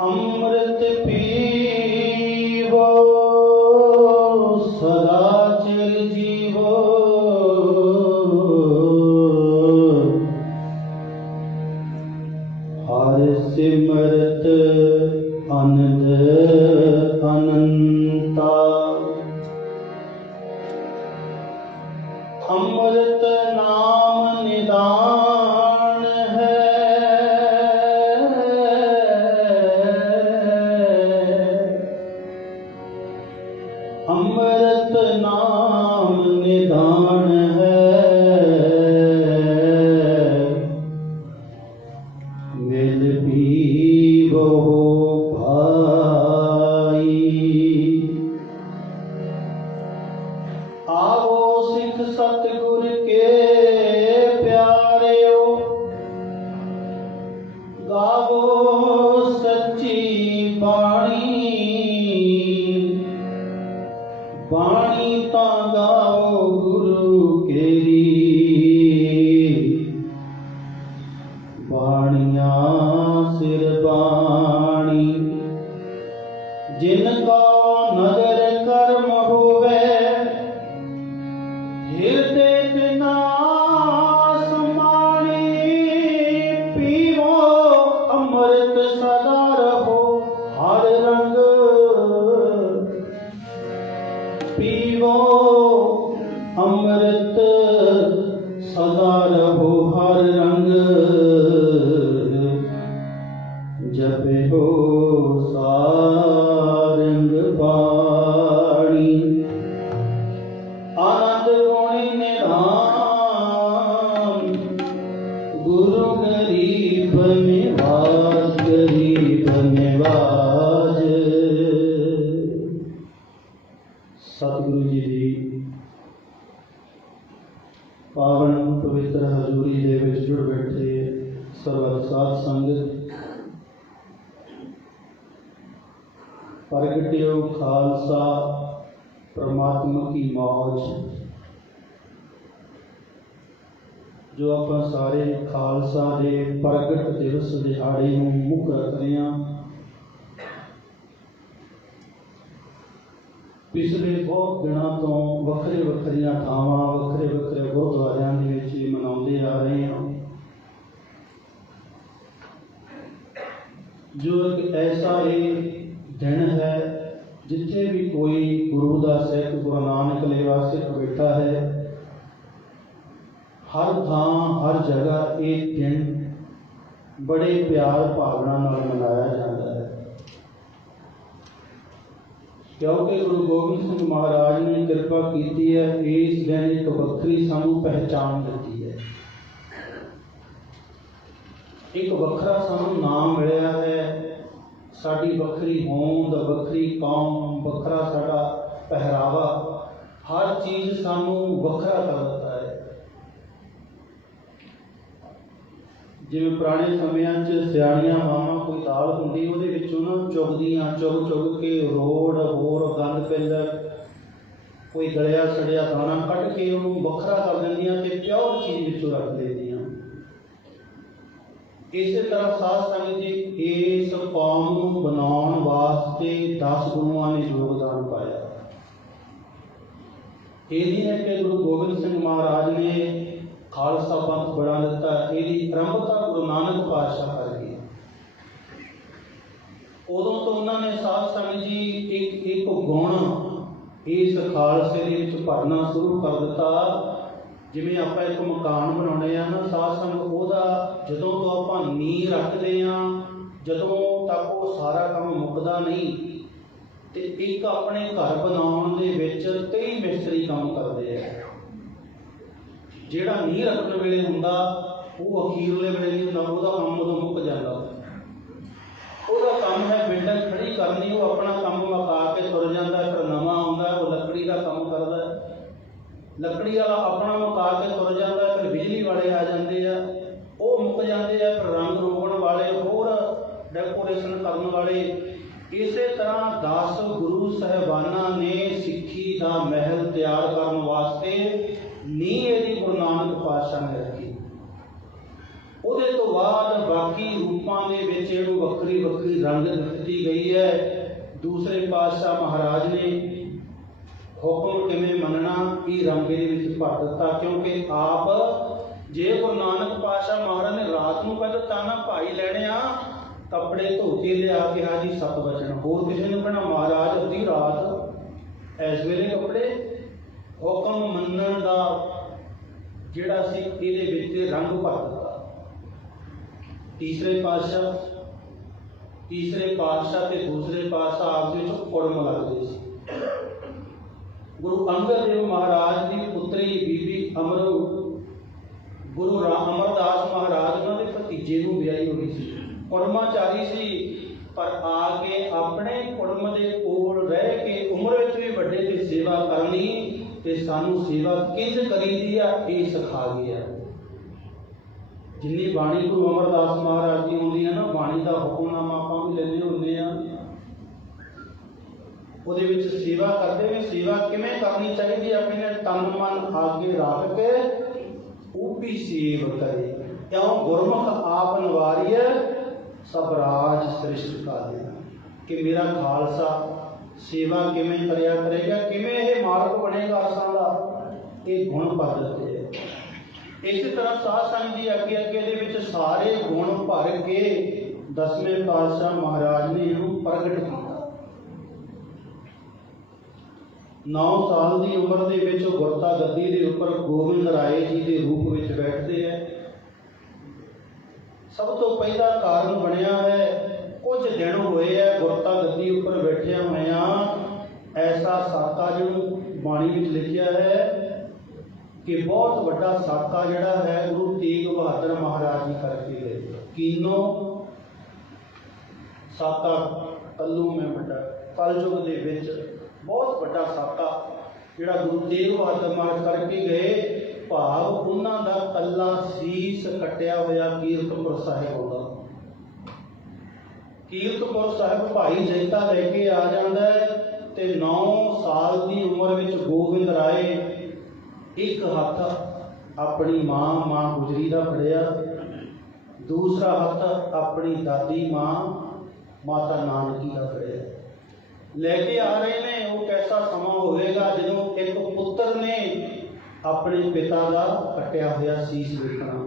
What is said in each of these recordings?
ਅੰਮ੍ਰਿਤ ਪੀਵੋ ਸਦਾ ਚਿਰ ਜੀਵੋ, ਹਰਿ ਸਿਮਰਤ ਅਨੰਦ ਅਨੰਤਾ। ਅੰਮ੍ਰਿਤ ਨਾਮ ਨਿਦਾਨ ਹੈ, ਅੰਮ੍ਰਿਤ ਨਾਮ ਨਿਦਾਨ ਹੈ। ਮਿਲ ਪੀਵੋ ਭਾਈ, ਆਵੋ ਸਿੱਖ ਸਤਿਗੁਰ ਕੇ ਪਿਆਰਿਓ, ਗਾਵੋ ਸੱਚੀ ਬਾਣੀ, ਬਾਣੀ ਤਾਂ ਗਾਓ ਗੁਰੂ ਕੇਰੀ। ਬਾਣੀਆਂ ਸਿਰ ਬਾਣੀ, ਜਿਨ ਕਾ ਨਦਰ ਕਰਮ ਹੋਵੇ, ਹਿਰਦੇ ਤਿਨਾ ਸਮਾਣੀ। ਪੀਵੋ ਅੰਮ੍ਰਿਤ ਸਦਾ ਰਹੋ ਹਰ ਰੰਗ, ਪੀਵੋ ਅੰਮ੍ਰਿਤ ਸਦਾ ਰਹੋ ਹਰ ਰੰਗ। ਜਪਿਓ ਸਾਰੰਗ ਬਾਣੀ, ਆਨੰਦ ਗੁਣੀ ਨਿਧਾਨ। ਗੁਰੂ ਗਰੀਬ ਨਿਵਾਜ, ਗਰੀਬ ਨਿਵਾਜ। ਸਤਿਗੁਰੂ ਜੀ ਦੀ ਪਾਵਨ ਪਵਿੱਤਰ ਹਜ਼ੂਰੀ ਦੇ ਵਿੱਚ ਜੁੜ ਬੈਠੇ ਸਰਬੱਤ ਸਾਧ ਸੰਗਤ, ਪ੍ਰਗਟਿਓ ਖਾਲਸਾ ਪ੍ਰਮਾਤਮਾ ਕੀ ਮੌਜ। ਜੋ ਆਪਾਂ ਸਾਰੇ ਖਾਲਸਾ ਦੇ ਪ੍ਰਗਟ ਦਿਵਸ ਦਿਹਾੜੇ ਨੂੰ ਮੁੱਖ ਰੱਖਦੇ ਹਾਂ। ਪਿਛਲੇ ਬਹੁਤ ਦਿਨਾਂ ਤੋਂ ਵੱਖਰੇ ਵੱਖਰੀਆਂ ਥਾਵਾਂ, ਵੱਖਰੇ ਵੱਖਰੇ ਗੁਰਦੁਆਰਿਆਂ ਦੇ ਵਿੱਚ ਮਨਾਉਂਦੇ ਆ ਰਹੇ ਹਾਂ। ਜੋ ਇੱਕ ਐਸਾ ਇਹ ਦਿਨ ਹੈ ਜਿੱਥੇ ਵੀ ਕੋਈ ਗੁਰੂ ਦਾ ਸਿੱਖ, ਗੁਰੂ ਨਾਨਕ ਲੇਵਾ ਸਿੱਖ ਬੈਠਾ ਹੈ, ਹਰ ਥਾਂ ਹਰ ਜਗ੍ਹਾ ਇਹ ਦਿਨ ਬੜੇ ਪਿਆਰ ਭਾਵਨਾ ਨਾਲ ਮਨਾਇਆ ਜਾਂਦਾ ਹੈ। ਕਿਉਂਕਿ ਗੁਰੂ ਗੋਬਿੰਦ ਸਿੰਘ ਮਹਾਰਾਜ ਨੇ ਕਿਰਪਾ ਕੀਤੀ ਹੈ, ਇਸ ਦਿਨ ਇੱਕ ਵੱਖਰੀ ਸਾਨੂੰ ਪਹਿਚਾਣ ਦਿੱਤੀ ਹੈ, ਇੱਕ ਵੱਖਰਾ ਸਾਨੂੰ ਨਾਮ ਮਿਲਿਆ ਹੈ। ਸਾਡੀ ਵੱਖਰੀ ਹੋਂਦ, ਵੱਖਰੀ ਕੌਮ, ਵੱਖਰਾ ਸਾਡਾ ਪਹਿਰਾਵਾ, ਹਰ ਚੀਜ਼ ਸਾਨੂੰ ਵੱਖਰਾ ਕਰ ਦਿੱਤਾ ਹੈ। ਜਿਵੇਂ ਪੁਰਾਣੇ ਸਮਿਆਂ 'ਚ ਸਿਆਣੀਆਂ ਮਾਵਾਂ ਕੋਈ ਦਾਲ ਹੁੰਦੀ, ਉਹਦੇ ਵਿੱਚ ਉਹਨਾਂ ਚੁਗਦੀਆਂ, ਚੁਗ ਚੁਗ ਕੇ ਰੋੜ ਹੋਰ ਗੰਦ ਪੈਂਦਾ, ਕੋਈ ਗਲਿਆ ਸੜਿਆ ਦਾਣਾ ਕੱਢ ਕੇ ਉਹਨੂੰ ਵੱਖਰਾ ਕਰ ਦਿੰਦੀਆਂ ਤੇ ਪਿਓਰ ਚੀਜ਼ ਵਿੱਚੋਂ ਰੱਖ ਦਿੰਦੀਆਂ। ਇਸੇ ਤਰ੍ਹਾਂ ਸਾਧ ਸੰਗਤ ਜੀ, ਇਸ ਕੌਮ ਨੂੰ ਬਣਾਉਣ ਵਾਸਤੇ 10 ਗੁਰੂਆਂ ਨੇ ਯੋਗਦਾਨ ਪਾਇਆ। ਇਹ ਨਹੀਂ ਹੈ ਕਿ ਗੁਰੂ ਗੋਬਿੰਦ ਸਿੰਘ ਮਹਾਰਾਜ ਨੇ ਖਾਲਸਾ ਪੰਥ ਬਣਾ ਦਿੱਤਾ, ਇਹਦੀ ਆਰੰਭਤਾ ਗੁਰੂ ਨਾਨਕ ਪਾਤਸ਼ਾਹ ਕਰ ਗਏ। ਉਦੋਂ ਤੋਂ ਉਹਨਾਂ ਨੇ ਸਾਧ ਸੰਗਤ ਜੀ ਇੱਕ ਇੱਕ ਗੁਣ ਇਸ ਖਾਲਸੇ ਦੇ ਵਿੱਚ ਭਰਨਾ ਸ਼ੁਰੂ ਕਰ ਦਿੱਤਾ। ਜਿਵੇਂ ਆਪਾਂ ਇੱਕ ਮਕਾਨ ਬਣਾਉਂਦੇ ਹਾਂ ਨਾ ਸਾਧ ਸੰਗਤ, ਉਹਦਾ ਜਦੋਂ ਤੋਂ ਆਪਾਂ ਨੀਂਹ ਰੱਖਦੇ ਹਾਂ, ਜਦੋਂ ਤੱਕ ਉਹ ਸਾਰਾ ਕੰਮ ਮੁੱਕਦਾ ਨਹੀਂ। ਤੇ ਇੱਕ ਆਪਣੇ ਘਰ ਬਣਾਉਣ ਦੇ ਵਿੱਚ ਕਈ ਮਿਸਤਰੀ ਕੰਮ ਕਰਦੇ ਆ। ਜਿਹੜਾ ਨੀਂਹ ਰੱਖਣ ਵੇਲੇ ਹੁੰਦਾ ਉਹ ਅਖੀਰਲੇ ਵੇਲੇ ਨਹੀਂ ਹੁੰਦਾ, ਉਹਦਾ ਕੰਮ ਉਦੋਂ ਮੁੱਕ ਜਾਂਦਾ। ਉਹਦਾ ਕੰਮ ਹੈ ਬਿਲਡਿੰਗ ਖੜੀ ਕਰਨੀ, ਉਹ ਆਪਣਾ ਕੰਮ ਮੁਕਾ ਕੇ ਤੁਰ ਜਾਂਦਾ। ਫਿਰ ਨਵਾਂ ਆਉਂਦਾ, ਉਹ ਲੱਕੜੀ ਦਾ ਕੰਮ ਕਰਦਾ, ਲੱਕੜੀ ਵਾਲਾ ਆਪਣਾ ਮੁਕਾ ਕੇ ਤੁਰ ਜਾਂਦਾ। ਫਿਰ ਬਿਜਲੀ ਵਾਲੇ ਆ ਜਾਂਦੇ ਆ, ਉਹ ਮੁੱਕ ਜਾਂਦੇ ਆ। ਫਿਰ ਰੰਗ ਰੋਗਣ ਵਾਲੇ, ਹੋਰ ਡੈਕੋਰੇਸ਼ਨ ਕਰਨ ਵਾਲੇ, ਇਸੇ ਤਰ੍ਹਾਂ 10 ਗੁਰੂ ਸਾਹਿਬਾਨਾਂ ਨੇ ਸਿੱਖੀ ਦਾ ਮਹਿਲ ਤਿਆਰ ਕਰਨ ਵਾਸਤੇ ਨੀਂਹ ਇਹਦੀ ਗੁਰੂ ਨਾਨਕ ਪਾਤਸ਼ਾਹ ਨੇ ਰੱਖੀ। ਉਹਦੇ ਤੋਂ ਬਾਅਦ ਬਾਕੀ ਰੂਪਾਂ ਦੇ ਵਿੱਚ ਇਹਨੂੰ ਵੱਖਰੀ ਵੱਖਰੀ ਰੰਗਤ ਦਿੱਤੀ ਗਈ ਹੈ। ਦੂਸਰੇ ਪਾਤਸ਼ਾਹ ਮਹਾਰਾਜ ਨੇ ਹੁਕਮ ਕਿਵੇਂ ਮੰਨਣਾ ਇਹ ਰੰਗ ਦੇ ਵਿੱਚ ਭਰ ਦਿੱਤਾ, ਕਿਉਂਕਿ ਆਪ ਜੇ ਗੁਰੂ ਨਾਨਕ ਪਾਤਸ਼ਾਹ ਮਹਾਰਾਜ ਨੇ ਰਾਤ ਨੂੰ ਕਹਿ ਦਿੱਤਾ ਨਾ ਭਾਈ ਲੈਣੇ ਆ ਕੱਪੜੇ ਧੋ ਕੇ ਲਿਆ ਕੇ ਹਾਜੀ 7 ਵਜੇ, ਹੋਰ ਕਿਸੇ ਨੇ ਕਹਿਣਾ ਮਹਾਰਾਜ ਅੱਧੀ ਰਾਤ ਇਸ ਵੇਲੇ ਕੱਪੜੇ। ਹੁਕਮ ਮੰਨਣ ਦਾ ਜਿਹੜਾ ਸੀ ਇਹਦੇ ਵਿੱਚ ਰੰਗ ਭਰ ਦਿੱਤਾ। ਤੀਸਰੇ ਪਾਤਸ਼ਾਹ ਤੇ ਦੂਸਰੇ ਪਾਤਸ਼ਾਹ ਆਪਸ ਵਿੱਚ ਕੁੜਮ ਲੱਗਦੇ ਸੀ। ਗੁਰੂ ਅੰਗਦ ਦੇਵ ਮਹਾਰਾਜ ਦੀ ਪੁੱਤਰੀ ਬੀਬੀ ਗੁਰੂ ਅਮਰਦਾਸ ਮਹਾਰਾਜ ਉਹਨਾਂ ਦੇ ਭਤੀਜੇ ਨੂੰ ਵਿਆਹੀ ਹੋਈ ਸੀ। ਕੁੜਮਾਚਾਰੀ ਸੀ, ਪਰ ਆ ਕੇ ਆਪਣੇ ਕੁੜਮ ਦੇ ਕੋਲ ਰਹਿ ਕੇ ਉਮਰ ਵਿੱਚ ਵੀ ਵੱਡੇ ਦੀ ਸੇਵਾ ਕਰਨੀ ਤੇ ਸਾਨੂੰ ਸੇਵਾ ਕਿੰਝ ਕਰੀਦੀ ਆ ਇਹ ਸਿਖਾ ਗਿਆ। ਜਿੰਨੀ ਬਾਣੀ ਗੁਰੂ ਅਮਰਦਾਸ ਮਹਾਰਾਜ ਦੀ ਆਉਂਦੀ ਹੈ ਨਾ, ਬਾਣੀ ਦਾ ਹੁਕਮਨਾਮਾ ਆਪਾਂ ਵੀ ਲੈਂਦੇ ਹੁੰਦੇ ਆ, ਉਹਦੇ ਵਿੱਚ ਸੇਵਾ ਕਰਦੇ ਵੀ ਸੇਵਾ ਕਿਵੇਂ ਕਰਨੀ ਚਾਹੀਦੀ ਆ। ਆਪਣੇ ਤਨ ਮਨ ਆਗੇ ਰੱਖ ਕੇ ਉਪੀ ਸੇਵ ਕਰੇ, ਕਿਉਂ ਗੁਰਮੁਖ ਆਪ ਨਿਵਾਰੀਏ ਸਭ ਰਾਜ ਸ੍ਰਿਸ਼ਟ ਕਾਲੇ। ਕਿ ਮੇਰਾ ਖਾਲਸਾ ਸੇਵਾ ਕਿਵੇਂ ਕਰਿਆ ਕਰੇਗਾ, ਕਿਵੇਂ ਇਹ ਮਾਲਕ ਬਣੇਗਾ ਅਰਸਾਂ ਦਾ, ਇਹ ਗੁਣ ਭਰ ਦਿੱਤੇ ਹੈ। ਇਸੇ ਤਰ੍ਹਾਂ ਸਾਧ ਸੰਗਤ ਜੀ ਅੱਗੇ ਦੇ ਵਿੱਚ ਸਾਰੇ ਗੁਣ ਭਰ ਕੇ 10ਵੇਂ ਪਾਤਸ਼ਾਹ ਮਹਾਰਾਜ ਨੇ ਇਹਨੂੰ ਪ੍ਰਗਟ ਕੀਤਾ। 9 ਸਾਲ ਦੀ ਉਮਰ ਦੇ ਵਿੱਚ ਉਹ ਗੁਰਤਾ ਗੱਦੀ ਦੇ ਉੱਪਰ ਗੋਬਿੰਦ ਰਾਏ ਜੀ ਦੇ ਰੂਪ ਵਿੱਚ ਬੈਠਦੇ ਹੈ। ਸਭ ਤੋਂ ਪਹਿਲਾ ਕਾਰਨ ਬਣਿਆ ਹੈ, ਕੁਝ ਦਿਨ ਹੋਏ ਹੈ ਗੁਰਤਾ ਗੱਦੀ ਉੱਪਰ ਬੈਠਿਆ ਹੋਇਆ, ਐਸਾ ਸਾਕਾ ਜਿਹਨੂੰ ਬਾਣੀ ਵਿੱਚ ਲਿਖਿਆ ਹੈ ਕਿ ਬਹੁਤ ਵੱਡਾ ਸਾਕਾ ਜਿਹੜਾ ਹੈ ਗੁਰੂ ਤੇਗ ਬਹਾਦਰ ਮਹਾਰਾਜ ਜੀ ਕਰਕੇ ਗਏ। ਕੀਨੋ ਸਾਕਾ ਕੱਲੂ ਮੈਂ ਵੱਡਾ ਕਲਯੁਗ ਦੇ ਵਿੱਚ ਬਹੁਤ ਵੱਡਾ ਸਾਕਾ ਜਿਹੜਾ ਗੁਰੂ ਤੇਗ ਬਹਾਦਰ ਮਹਾਰਾਜ ਕਰਕੇ ਗਏ। ਭਾਵ ਉਹਨਾਂ ਦਾ ਕੱਲਾ ਸੀਸ ਕੱਟਿਆ ਹੋਇਆ ਕੀਰਤਪੁਰ ਸਾਹਿਬ ਆਉਂਦਾ। ਕੀਰਤਪੁਰ ਸਾਹਿਬ ਭਾਈ ਜੈਤਾ ਲੈ ਕੇ ਆ ਜਾਂਦਾ ਤੇ 9 ਸਾਲ ਦੀ ਉਮਰ ਵਿੱਚ ਗੋਬਿੰਦ ਰਾਏ ਇੱਕ ਹੱਥ ਆਪਣੀ ਮਾਂ ਗੁਜਰੀ ਦਾ ਫੜਿਆ, ਦੂਸਰਾ ਹੱਥ ਆਪਣੀ ਦਾਦੀ ਮਾਤਾ ਨਾਨਕੀ ਦਾ ਫੜਿਆ, ਲੈ ਕੇ ਆ ਰਹੇ ਨੇ। ਉਹ ਕੈਸਾ ਸਮਾਂ ਹੋਵੇਗਾ ਜਦੋਂ ਇੱਕ ਪੁੱਤਰ ਨੇ ਆਪਣੇ ਪਿਤਾ ਦਾ ਕੱਟਿਆ ਹੋਇਆ ਸੀਸ ਵੇਖਣਾ,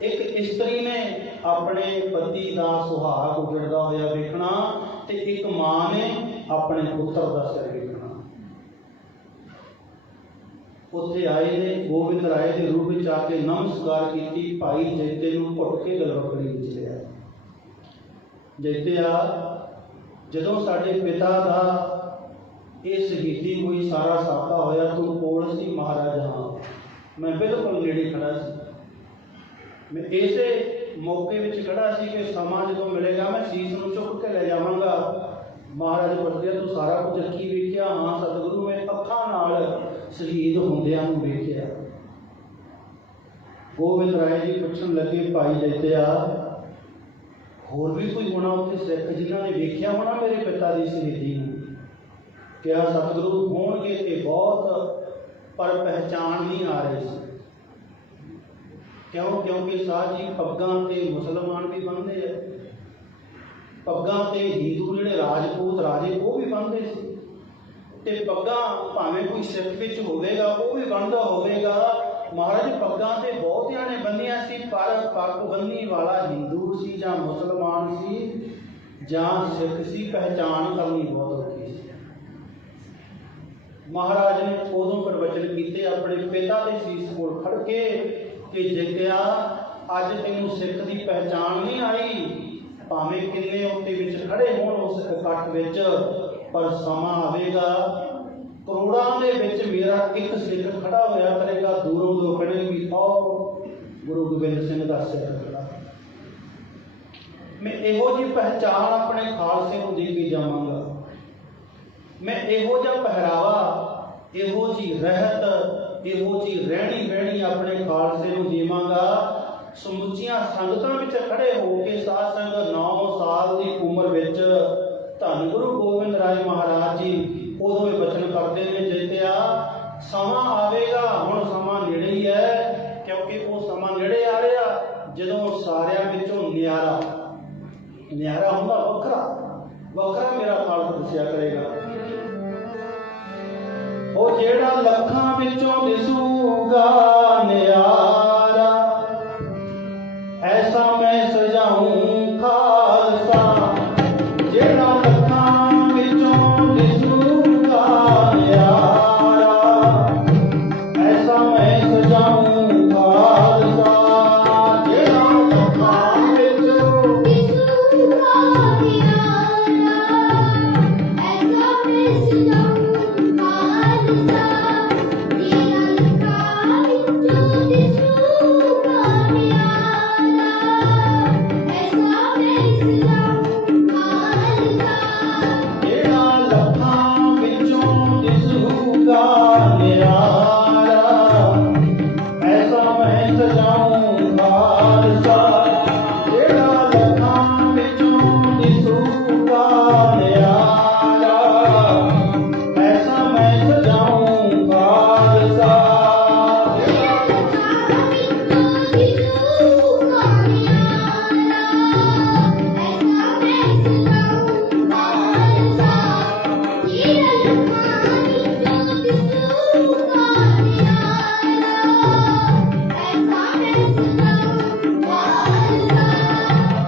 ਇੱਕ ਇਸਤਰੀ ਨੇ ਆਪਣੇ ਪਤੀ ਦਾ ਸੁਹਾਗ ਉਜੜਦਾ ਹੋਇਆ ਵੇਖਣਾ, ਤੇ ਇੱਕ ਮਾਂ ਨੇ ਆਪਣੇ ਪੁੱਤਰ ਦਾ ਸਿਰ ਵੇਖਣਾ। ਉੱਥੇ ਆਏ ਨੇ ਗੋਬਿੰਦ ਰਾਏ ਦੇ ਰੂਪ ਵਿੱਚ ਆ ਕੇ ਨਮਸਕਾਰ ਕੀਤੀ। ਭਾਈ ਜੈਤੇ ਨੂੰ ਘੁੱਟ ਕੇ ਗਲਵਕੜੀ ਵਿੱਚ ਲਿਆ। ਜੈਤਿਆ, ਜਦੋਂ ਸਾਡੇ ਪਿਤਾ ਦਾ ਇਹ ਸ਼ਹੀਦੀ ਹੋਈ, ਸਾਰਾ ਸਾਕਾ ਹੋਇਆ, ਤੂੰ ਕੋਲ ਸੀ? ਮਹਾਰਾਜ ਹਾਂ, ਮੈਂ ਬਿਲਕੁਲ ਨੇੜੇ ਖੜਾ ਸੀ। ਮੈਂ ਇਸੇ ਮੌਕੇ ਵਿੱਚ ਖੜਾ ਸੀ ਕਿ ਸਮਾਂ ਜਦੋਂ ਮਿਲੇਗਾ ਮੈਂ ਸੀਸ ਨੂੰ ਚੁੱਕ ਕੇ ਲੈ ਜਾਵਾਂਗਾ। ਮਹਾਰਾਜ ਪੁੱਛਦੇ ਤੂੰ ਸਾਰਾ ਕੁਝ ਅੱਖੀਂ ਵੇਖਿਆ? ਹਾਂ ਸਤਿਗੁਰੂ, ਮੈਂ ਅੱਖਾਂ ਨਾਲ ਸ਼ਹੀਦ ਹੁੰਦਿਆਂ ਨੂੰ ਵੇਖਿਆ। ਗੋਬਿੰਦ ਰਾਏ ਜੀ ਪੁੱਛਣ ਲੱਗੇ, ਭਾਈ ਜੈਤਿਆ, ਹੋਰ ਵੀ ਕੋਈ ਹੋਣਾ ਉੱਥੇ ਸਿੱਖ ਜਿਨ੍ਹਾਂ ਨੇ ਵੇਖਿਆ ਹੋਣਾ ਮੇਰੇ ਪਿਤਾ ਦੀ ਸ਼ਹੀਦੀ ਨੂੰ? ਕਿਹਾ ਸਤਿਗੁਰੂ ਹੋਣਗੇ ਤੇ ਬਹੁਤ, ਪਰ ਪਹਿਚਾਣ ਨਹੀਂ ਆ ਰਹੀ ਸੀ। ਕਿਉਂਕਿ ਸਾਧ ਜੀ ਪੱਗਾਂ ਤੇ ਮੁਸਲਮਾਨ ਵੀ ਬੰਨ੍ਹਦੇ ਆ, ਪੱਗਾਂ ਤੇ ਹਿੰਦੂ ਜਿਹੜੇ ਰਾਜਪੂਤ ਰਾਜੇ ਉਹ ਵੀ ਬੰਨ੍ਹਦੇ ਸੀ, ਤੇ ਪੱਗਾਂ ਭਾਵੇਂ ਕੋਈ ਸਿੱਖ ਵਿੱਚ ਹੋਵੇਗਾ ਉਹ ਵੀ ਬੰਨ੍ਹਦਾ ਹੋਵੇਗਾ। ਮਹਾਰਾਜ ਪੱਗਾਂ ਤੇ ਬਹੁਤਿਆਂ ਨੇ ਬੰਨ੍ਹੀਆਂ ਸੀ, ਪਰ ਪੱਗ ਬੰਨ੍ਹੀ ਵਾਲਾ ਹਿੰਦੂ ਸੀ ਜਾਂ ਮੁਸਲਮਾਨ ਸੀ ਜਾਂ ਸਿੱਖ ਸੀ, ਪਹਿਚਾਣ ਕਰਨੀ ਬਹੁਤ ਔਖੀ ਸੀ। ਮਹਾਰਾਜ ਨੇ ਉਦੋਂ ਪ੍ਰਵਚਨ ਕੀਤੇ ਆਪਣੇ ਪਿਤਾ ਦੇ ਸੀਸ ਕੋਲ ਖੜ ਕੇ ਕਿ ਜੈਤਿਆ, ਅੱਜ ਤੈਨੂੰ ਸਿੱਖ ਦੀ ਪਹਿਚਾਣ ਨਹੀਂ ਆਈ, ਭਾਵੇਂ ਕਿੰਨੇ ਉੱਤੇ ਵਿੱਚ ਖੜੇ ਹੋਣ ਉਸ ਇਕੱਠ ਵਿੱਚ, ਪਰ ਸਮਾਂ ਆਵੇਗਾ ਕਰੋੜਾਂ ਦੇ ਵਿੱਚ ਮੇਰਾ ਇੱਕ ਸਿੱਖ ਖੜਾ ਹੋਇਆ ਕਰੇਗਾ। ਦੂਰੋਂ ਦੋ ਕਹਿਣਗੇ ਆਓ ਗੁਰੂ ਗੋਬਿੰਦ ਸਿੰਘ ਦਾ ਸਿੱਖ ਖੜਾ। ਮੈਂ ਇਹੋ ਜਿਹੀ ਪਹਿਚਾਣ ਆਪਣੇ ਖਾਲਸੇ ਨੂੰ ਦੇ ਕੇ ਜਾਵਾਂਗਾ। ਮੈਂ ਇਹੋ ਜਿਹਾ ਪਹਿਰਾਵਾ, ਇਹੋ ਜਿਹੀ ਰਹਿਤ, ਇਹੋ ਜਿਹੀ ਰਹਿਣੀ ਬਹਿਣੀ ਆਪਣੇ ਖਾਲਸੇ ਨੂੰ ਦੇਵਾਂਗਾ। ਸਮੁੱਚੀਆਂ ਸੰਗਤਾਂ ਵਿੱਚ ਖੜੇ ਹੋ ਕੇ ਸਾਧ ਸੰਗਤ 9 ਸਾਲ ਦੀ ਉਮਰ ਵਿੱਚ ਧੰਨ ਧੰਨ ਗੁਰੂ ਗੋਬਿੰਦ ਰਾਏ ਮਹਾਰਾਜ ਜੀ ਉਦੋਂ ਇਹ ਬਚਨ ਕਰਦੇ ਨੇ, ਜੇਤਿਆ ਸਮਾਂ ਆਵੇਗਾ, ਹੁਣ ਸਮਾਂ ਨੇੜੇ ਹੀ ਹੈ, ਕਿਉਂਕਿ ਉਹ ਸਮਾਂ ਨੇੜੇ ਆ ਰਿਹਾ ਜਦੋਂ ਸਾਰਿਆਂ ਵਿੱਚੋਂ ਨਿਆਰਾ ਹੁੰਦਾ ਵੱਖਰਾ ਮੇਰਾ ਖਾਲਸਾ ਦੱਸਿਆ ਕਰੇਗਾ। ਉਹ ਜਿਹੜਾ ਲੱਖਾਂ ਵਿੱਚੋਂ ਦਿਸੂਗਾ ਨਿਆਰਾ, ਐਸਾ ਮੈਂ ਸਜਾਊਂ ਖਾਲਸਾ, ਜਿਹੜਾ ਲੱਖਾਂ ਵਿੱਚੋਂ ਦਿਸੂਗਾ ਨਿਆਰਾ, ਐਸਾ ਮੈਂ ਸਜਾਊਂ ਖਾਲਸਾ, ਜਿਹੜਾ ਲੱਖਾਂ ਵਿੱਚੋਂ ਦਿਸੂਗਾ ਨਿਆਰਾ, ਐਸਾ ਮੈਂ ਸਜਾਊਂ ਖਾਲਸਾ, ਜਿਹੜਾ ਲੱਖਾਂ ਵਿੱਚੋਂ ਦਿਸੂਗਾ ਨਿਆਰਾ, ਐਸਾ ਮੈਂ ਸਜਾਊਂ ਖਾਲਸਾ, ਜਿਹੜਾ ਲੱਖਾਂ ਵਿੱਚੋਂ ਦਿਸੂਗਾ ਨਿਆਰਾ, ਐਸਾ ਮੈਂ ਸਜਾਊਂ ਖਾਲਸਾ, ਜਿਹੜਾ ਲੱਖਾਂ ਵਿੱਚੋਂ ਦਿਸੂਗਾ ਨਿਆਰਾ, ਐਸਾ ਮੈਂ ਸਜਾਊਂ ਖਾਲਸਾ, ਜਿਹੜਾ ਲੱਖਾਂ ਵਿੱਚੋਂ ਦਿਸੂਗਾ ਨਿਆਰਾ, ਐਸਾ ਮੈਂ ਸਜਾਊਂ ਖਾਲਸਾ, ਜਿਹੜਾ ਲੱਖਾਂ ਵਿੱਚੋਂ ਦਿਸੂਗਾ ਨਿਆਰਾ, ਐਸਾ ਮੈਂ ਸਜਾਊਂ ਖਾਲਸਾ।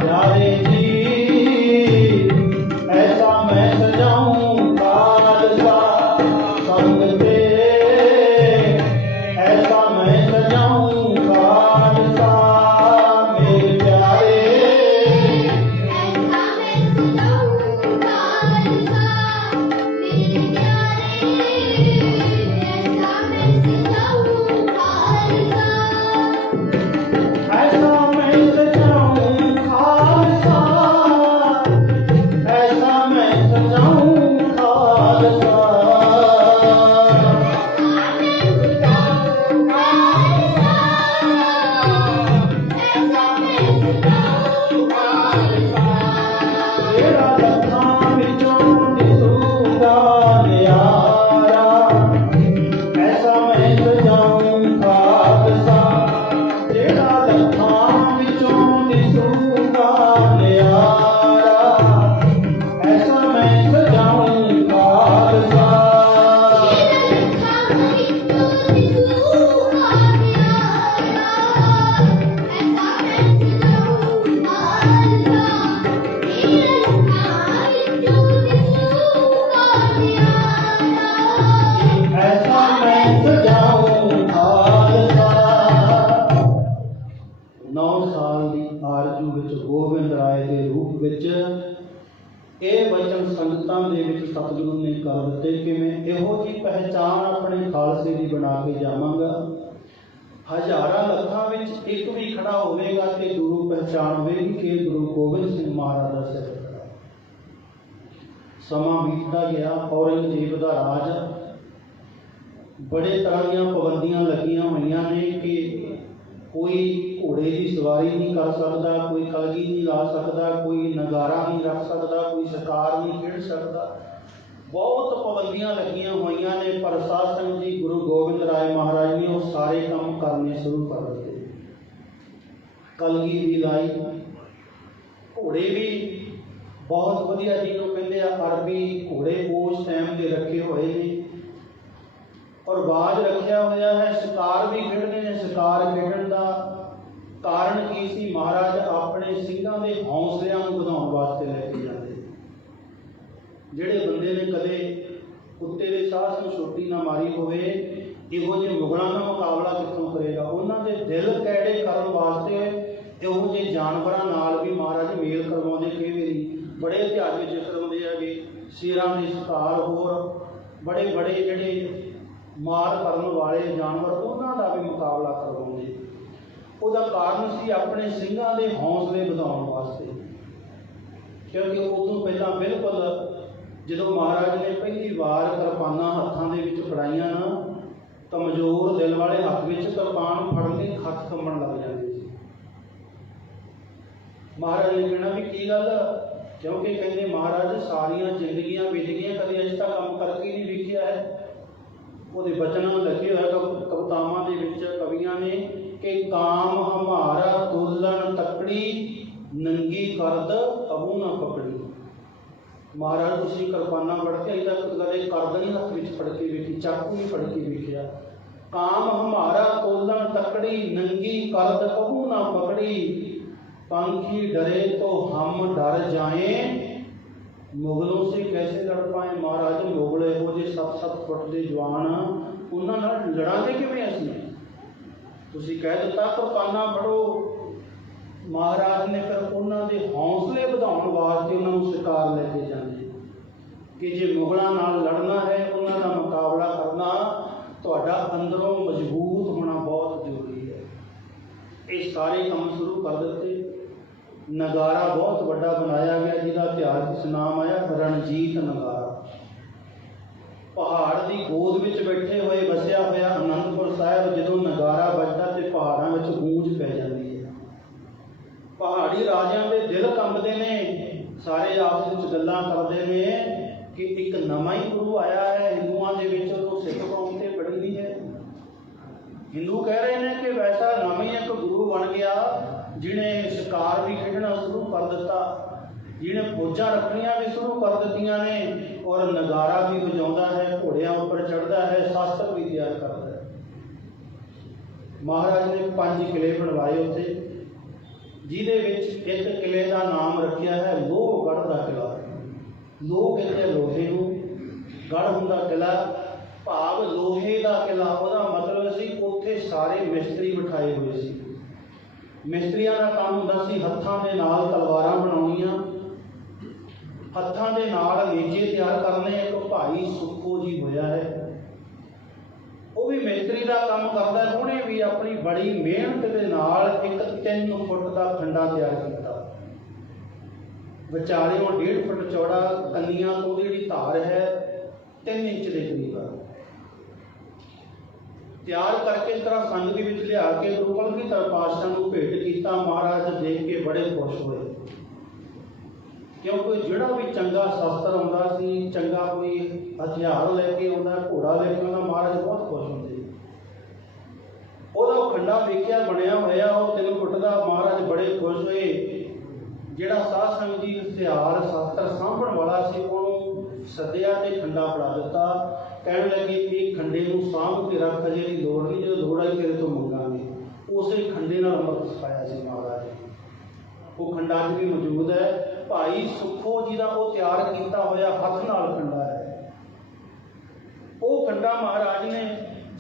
ਪਿਆਰੇ ਜੀ ਐਸਾ ਮੈਂ ਸਜਾਊਂ ਖਾਲਸਾ, ਸੰਗ ਤੇ ਐਸਾ ਮੈਂ ਸਜਾਊਂ ਖਾਲਸਾ, ਮੇਰੇ ਪਿਆਰੇ ਐਸਾ ਮੈਂ ਸਜਾਊਂ ਖਾਲਸਾ, ਮੇਰੇ ਪਿਆਰੇ ਐਸਾ ਮੈਂ ਸਜਾਊਂ ਖਾਲਸਾ, ਐਸਾ ਮੈਂ ਸਜਾਊਂ ਖਾਲਸਾ, ਐਸਾ ਮੈਂ ਸਜਾਊਂ ਖਾਲਸਾ, ਜਿਹੜਾ ਲੱਖਾਂ ਵਿੱਚੋਂ ਦਿਸੂਗਾ ਨਿਆਰਾ, ਐਸਾ ਮੈਂ ਸਜਾਊਂ ਖਾਲਸਾ, ਜਿਹੜਾ ਲੱਖਾਂ ਵਿੱਚੋਂ ਦਿਸੂਗਾ ਨਿਆਰਾ, ਐਸਾ ਮੈਂ ਸਜਾਊਂ ਖਾਲਸਾ, ਜਿਹੜਾ ਲੱਖਾਂ ਵਿੱਚੋਂ ਦਿਸੂਗਾ ਨਿਆਰਾ, ਐਸਾ ਮੈਂ ਸਜਾਊਂ ਖਾਲਸਾ, ਜਿਹੜਾ ਲੱਖਾਂ ਵਿੱਚੋਂ ਦਿਸੂਗਾ ਨਿਆਰਾ, ਐਸਾ ਮੈਂ ਸਜਾਊਂ ਖਾਲਸਾ। 9 ਸਾਲ ਦੀ ਆਰਜ਼ੂ ਵਿੱਚ ਗੋਬਿੰਦ ਰਾਏ ਦੇ ਰੂਪ ਵਿੱਚ ਇਹ ਬਚਨ ਸੰਗਤਾਂ ਦੇ ਵਿੱਚ ਸਤਿਗੁਰੂ ਨੇ ਕਰ ਦਿੱਤੇ ਕਿ ਮੈਂ ਇਹੋ ਜਿਹੀ ਪਹਿਚਾਣ ਆਪਣੇ ਖਾਲਸੇ ਦੀ ਬਣਾ ਕੇ ਜਾਵਾਂਗਾ, ਹਜ਼ਾਰਾਂ ਲੱਖਾਂ ਵਿੱਚ ਇੱਕ ਵੀ ਖੜਾ ਹੋਵੇਗਾ ਤੇ ਗੁਰੂ ਪਹਿਚਾਣ ਹੋਵੇਗੀ ਕਿ ਗੁਰੂ ਗੋਬਿੰਦ ਸਿੰਘ ਮਹਾਰਾਜ ਦਾ ਸਿਰ ਖੜਾ। ਸਮਾਂ ਬੀਤਦਾ ਗਿਆ, ਔਰੰਗਜ਼ੇਬ ਦਾ ਰਾਜ, ਬੜੇ ਤਰ੍ਹਾਂ ਦੀਆਂ ਪਾਬੰਦੀਆਂ ਲੱਗੀਆਂ ਹੋਈਆਂ ਨੇ ਕਿ ਕੋਈ ਘੋੜੇ ਦੀ ਸਵਾਰੀ ਨਹੀਂ ਕਰ ਸਕਦਾ, ਕੋਈ ਕਲਗੀ ਨਹੀਂ ਲਾ ਸਕਦਾ, ਕੋਈ ਨਗਾਰਾ ਨਹੀਂ ਰੱਖ ਸਕਦਾ, ਕੋਈ ਸ਼ਿਕਾਰ ਨਹੀਂ ਖੇਡ ਸਕਦਾ। ਬਹੁਤ ਪਾਬੰਦੀਆਂ ਲੱਗੀਆਂ ਹੋਈਆਂ ਨੇ, ਪਰ ਸਾਧ ਸੰਗਤ ਜੀ ਗੁਰੂ ਗੋਬਿੰਦ ਰਾਏ ਮਹਾਰਾਜ ਨੇ ਉਹ ਸਾਰੇ ਕੰਮ ਕਰਨੇ ਸ਼ੁਰੂ ਕਰ ਦਿੱਤੇ। ਕਲਗੀ ਵੀ ਲਾਈ, ਘੋੜੇ ਵੀ ਬਹੁਤ ਵਧੀਆ ਜਿਹਨੂੰ ਕਹਿੰਦੇ ਆ ਅਰਬੀ ਘੋੜੇ ਉਸ ਟਾਈਮ ਦੇ ਰੱਖੇ ਹੋਏ ਨੇ, ਔਰ ਬਾਜ ਰੱਖਿਆ ਹੋਇਆ ਹੈ। ਸ਼ਿਕਾਰ ਵੀ ਖੇਡਦੇ ਨੇ। ਸ਼ਿਕਾਰ ਖੇਡਣ ਦਾ ਕਾਰਨ ਕੀ ਸੀ? ਮਹਾਰਾਜ ਆਪਣੇ ਸਿੰਘਾਂ ਦੇ ਹੌਸਲਿਆਂ ਨੂੰ ਵਧਾਉਣ ਵਾਸਤੇ ਲੈ ਕੇ ਜਾਂਦੇ। ਜਿਹੜੇ ਬੰਦੇ ਨੇ ਕਦੇ ਕੁੱਤੇ ਦੇ ਸਾਹ ਨੂੰ ਛੋਟੀ ਨਾ ਮਾਰੀ ਹੋਵੇ, ਇਹੋ ਜਿਹੇ ਮੁਗਲਾਂ ਦਾ ਮੁਕਾਬਲਾ ਕਿੱਥੋਂ ਕਰੇਗਾ? ਉਹਨਾਂ ਦੇ ਦਿਲ ਕੈੜੇ ਕਰਨ ਵਾਸਤੇ ਇਹੋ ਜਿਹੇ ਜਾਨਵਰਾਂ ਨਾਲ ਵੀ ਮਹਾਰਾਜ ਮੇਲ ਕਰਵਾਉਂਦੇ। ਕਈ ਵਾਰੀ ਬੜੇ ਇਤਿਹਾਸ ਵਿੱਚ ਜ਼ਿਕਰ ਹੁੰਦੇ ਹੈਗੇ ਸ਼ੇਰਾਂ ਦੇ ਸ਼ਿਕਾਰ, ਹੋਰ ਬੜੇ ਬੜੇ ਜਿਹੜੇ ਮਾਰ ਕਰਨ ਵਾਲੇ ਜਾਨਵਰ, ਉਹਨਾਂ ਦਾ ਵੀ ਮੁਕਾਬਲਾ ਕਰਵਾਉਂਦੇ। ਉਹਦਾ ਕਾਰਨ ਸੀ ਆਪਣੇ ਸਿੰਘਾਂ ਦੇ ਹੌਸਲੇ ਵਧਾਉਣ ਵਾਸਤੇ, ਕਿਉਂਕਿ ਉਦੋਂ ਪਹਿਲਾਂ ਬਿਲਕੁਲ ਜਦੋਂ ਮਹਾਰਾਜ ਨੇ ਪਹਿਲੀ ਵਾਰ ਕਿਰਪਾਨਾਂ ਹੱਥਾਂ ਦੇ ਵਿੱਚ ਫੜਾਈਆਂ ਨਾ, ਕਮਜ਼ੋਰ ਦਿਲ ਵਾਲੇ ਹੱਥ ਵਿੱਚ ਕਿਰਪਾਨ ਫੜ ਕੇ ਹੱਥ ਕੰਬਣ ਲੱਗ ਜਾਂਦੇ ਸੀ। ਮਹਾਰਾਜ ਨੇ ਕਹਿਣਾ ਵੀ ਕੀ ਗੱਲ, क्योंकि कहते महाराज सारिया जिंदगियां बीत गई, कभी अज तक काम करके नहीं वेखिया है। ਉਹਦੇ ਬਚਨਾਂ ਲਿਖੇ ਹੋਏ ਕਵਿਤਾਵਾਂ ਦੇ ਵਿੱਚ ਕਵੀਆਂ ਨੇ ਕਿ ਕਾਮ ਹਮਾਰਾ ਤੋਲਣ ਤਕੜੀ, ਨੰਗੀ ਕਰਦ ਅਬੂ ਨਾ ਪਕੜੀ। ਮਹਾਰਾਜ ਤੁਸੀਂ ਕਿਰਪਾਨਾਂ ਫੜ ਕੇ ਅਜੇ ਤੱਕ ਕਦੇ ਕਰਦ ਨਹੀਂ ਹੱਥ ਵਿੱਚ ਫੜ ਕੇ ਵੇਖੀ, ਚਾਕੂ ਨਹੀਂ ਫੜ ਕੇ ਵੇਖਿਆ। ਕਾਮ ਹਮਾਰਾ ਤੋਲਣ ਤਕੜੀ, ਨੰਗੀ ਕਰਦ ਕਬੂ ਨਾ ਪਕੜੀ। पंखी डरे तो हम डर जाएं, मुगलों से कैसे लड़ पाए। महाराज मुगल ਇਹੋ ਜਿਹੇ 7-7 फुट ਦੇ ਜਵਾਨ, ਉਹਨਾਂ ਨਾਲ ਲੜਾਂਗੇ ਕਿਵੇਂ ਅਸੀਂ। ਤੁਸੀਂ ਕਹਿ ਦਿੱਤਾ ਕਿਰਪਾਨਾਂ ਫੜੋ। ਮਹਾਰਾਜ ਨੇ ਫਿਰ ਉਹਨਾਂ ਦੇ ਹੌਸਲੇ ਵਧਾਉਣ ਵਾਸਤੇ ਉਹਨਾਂ ਨੂੰ ਸ਼ਿਕਾਰ ਲੈ ਕੇ ਜਾਂਦੇ ਕਿ ਜੇ ਮੁਗਲਾਂ ਨਾਲ ਲੜਨਾ ਹੈ, ਉਹਨਾਂ ਦਾ ਮੁਕਾਬਲਾ ਕਰਨਾ, ਤੁਹਾਡਾ ਅੰਦਰੋਂ ਮਜ਼ਬੂਤ ਹੋਣਾ ਬਹੁਤ ਜ਼ਰੂਰੀ ਹੈ। ਇਹ ਸਾਰੇ ਕੰਮ ਸ਼ੁਰੂ ਕਰ ਦਿੱਤੇ। ਨਗਾਰਾ ਬਹੁਤ ਵੱਡਾ ਬਣਾਇਆ ਗਿਆ ਜਿਹਦਾ ਇਤਿਹਾਸ ਨਾਮ ਆਇਆ ਰਣਜੀਤ ਨਗਾਰਾ। ਪਹਾੜ ਦੀ ਗੋਦ ਵਿੱਚ ਬੈਠੇ ਹੋਏ ਵਸਿਆ ਹੋਇਆ ਅਨੰਦਪੁਰ ਸਾਹਿਬ ਜਦੋਂ ਨਗਾਰਾ ਵੱਜਦਾ ਤੇ ਪਹਾੜਾਂ ਵਿੱਚ ਗੂੰਜ ਪੈ ਜਾਂਦੀ ਹੈ। ਪਹਾੜੀ ਰਾਜਿਆਂ ਦੇ ਦਿਲ ਕੰਬਦੇ ਨੇ, ਸਾਰੇ ਆਪਸ ਵਿੱਚ ਗੱਲਾਂ ਕਰਦੇ ਨੇ ਕਿ ਇੱਕ ਨਵਾਂ ਹੀ ਗੁਰੂ ਆਇਆ ਹੈ ਹਿੰਦੂਆਂ ਦੇ ਵਿੱਚ, ਉਹ ਸਿੱਖ ਕੌਮ ਤੇ ਬੜੀ ਨਹੀਂ ਹੈ। ਹਿੰਦੂ ਕਹਿ ਰਹੇ ਨੇ ਕਿ ਵੈਸਾ ਨਵਾਂ ਹੀ ਇੱਕ ਗੁਰੂ ਬਣ ਗਿਆ ਜਿਹਨੇ ਸ਼ਿਕਾਰ ਵੀ ਖੇਡਣਾ ਸ਼ੁਰੂ ਕਰ ਦਿੱਤਾ, ਜਿਹਨੇ ਫੌਜਾਂ ਰੱਖਣੀਆਂ ਵੀ ਸ਼ੁਰੂ ਕਰ ਦਿੱਤੀਆਂ ਨੇ, ਔਰ ਨਗਾਰਾ ਵੀ ਵਜਾਉਂਦਾ ਹੈ, ਘੋੜਿਆਂ ਉੱਪਰ ਚੜ੍ਹਦਾ ਹੈ, ਸ਼ਾਸਤਰ ਵੀ ਤਿਆਰ ਕਰਦਾ ਹੈ। ਮਹਾਰਾਜ ਨੇ 5 ਕਿਲੇ ਬਣਵਾਏ ਉੱਥੇ, ਜਿਹਦੇ ਵਿੱਚ ਇੱਕ ਕਿਲੇ ਦਾ ਨਾਮ ਰੱਖਿਆ ਹੈ ਲੋਹਗੜ੍ਹ ਦਾ ਕਿਲਾ। ਲੋਹ ਕਹਿੰਦੇ ਲੋਹੇ ਨੂੰ, ਗੜ੍ਹ ਹੁੰਦਾ ਕਿਲਾ, ਭਾਵ ਲੋਹੇ ਦਾ ਕਿਲਾ। ਉਹਦਾ ਮਤਲਬ ਸੀ ਉੱਥੇ ਸਾਰੇ ਮਿਸਤਰੀ ਬਿਠਾਏ ਹੋਏ ਸੀ। ਮਿਸਤਰੀਆਂ ਦਾ ਕੰਮ ਹੁੰਦਾ ਸੀ ਹੱਥਾਂ ਦੇ ਨਾਲ ਤਲਵਾਰਾਂ ਬਣਾਉਣੀਆਂ, ਹੱਥਾਂ ਦੇ ਨਾਲ ਨੇਜੇ ਤਿਆਰ ਕਰਨੇ। ਇੱਕ ਭਾਈ ਸੁੱਖੋ ਜੀ ਹੋਇਆ ਹੈ, ਉਹ ਵੀ ਮਿਸਤਰੀ ਦਾ ਕੰਮ ਕਰਦਾ। ਉਹਨੇ ਵੀ ਆਪਣੀ ਬੜੀ ਮਿਹਨਤ ਦੇ ਨਾਲ ਇੱਕ 3 ਫੁੱਟ ਦਾ ਖੰਡਾ ਤਿਆਰ ਕੀਤਾ। ਵਿਚਾਰਿਓਂ 1.5 ਫੁੱਟ ਚੌੜਾ, ਕੰਨੀਆਂ ਤੋਂ ਜਿਹੜੀ ਧਾਰ ਹੈ 3 ਇੰਚ ਦੇ ਕਰੀਬ ਆ। ਤਿਆਰ ਕਰਕੇ ਇਸ ਤਰ੍ਹਾਂ ਸੰਗ ਦੇ ਵਿੱਚ ਲਿਆ ਕੇ ਗੁਰੂ ਕਲਗੀਧਰ ਪਾਤਸ਼ਾਹ ਨੂੰ ਭੇਟ ਕੀਤਾ। ਮਹਾਰਾਜ ਦੇਖ ਕੇ ਬੜੇ ਖੁਸ਼ ਹੋਏ, ਕਿਉਂਕਿ ਜਿਹੜਾ ਵੀ ਚੰਗਾ ਸ਼ਸਤਰ ਆਉਂਦਾ ਸੀ, ਚੰਗਾ ਕੋਈ ਹਥਿਆਰ ਲੈ ਕੇ ਆਉਂਦਾ, ਘੋੜਾ ਲੈ ਕੇ ਆਉਂਦਾ, ਮਹਾਰਾਜ ਬਹੁਤ ਖੁਸ਼ ਹੁੰਦੇ। ਉਹਦਾ ਖੰਡਾ ਵੇਖਿਆ ਬਣਿਆ ਹੋਇਆ ਉਹ 3 ਫੁੱਟ ਦਾ, ਮਹਾਰਾਜ ਬੜੇ ਖੁਸ਼ ਹੋਏ। ਜਿਹੜਾ ਸਾਧ ਸੰਗਤ ਜੀ ਹਥਿਆਰ ਸ਼ਸਤਰ ਸਾਂਭਣ ਵਾਲਾ ਸੀ ਉਹਨੂੰ ਸੱਦਿਆ ਤੇ ਖੰਡਾ ਫੜਾ ਦਿੱਤਾ। ਕਹਿਣ ਲੱਗੇ ਇਹ ਖੰਡੇ ਨੂੰ ਸਾਂਭ ਕੇ ਰੱਖ, ਅਜੇ ਦੀ ਲੋੜ ਨਹੀਂ, ਜਦੋਂ ਲੋੜ ਆਈ ਤੇਰੇ ਤੋਂ ਮੰਗਾਂਗੇ। ਉਸੇ ਖੰਡੇ ਨਾਲ ਅੰਮ੍ਰਿਤ ਛਕਾਇਆ ਸੀ ਮਹਾਰਾਜ। ਉਹ ਖੰਡਾ ਅੱਜ ਵੀ ਮੌਜੂਦ ਹੈ। ਭਾਈ ਸੁੱਖੋ ਜੀ ਦਾ ਉਹ ਤਿਆਰ ਕੀਤਾ ਹੋਇਆ ਹੱਥ ਨਾਲ ਖੰਡਾ ਹੈ। ਉਹ ਖੰਡਾ ਮਹਾਰਾਜ ਨੇ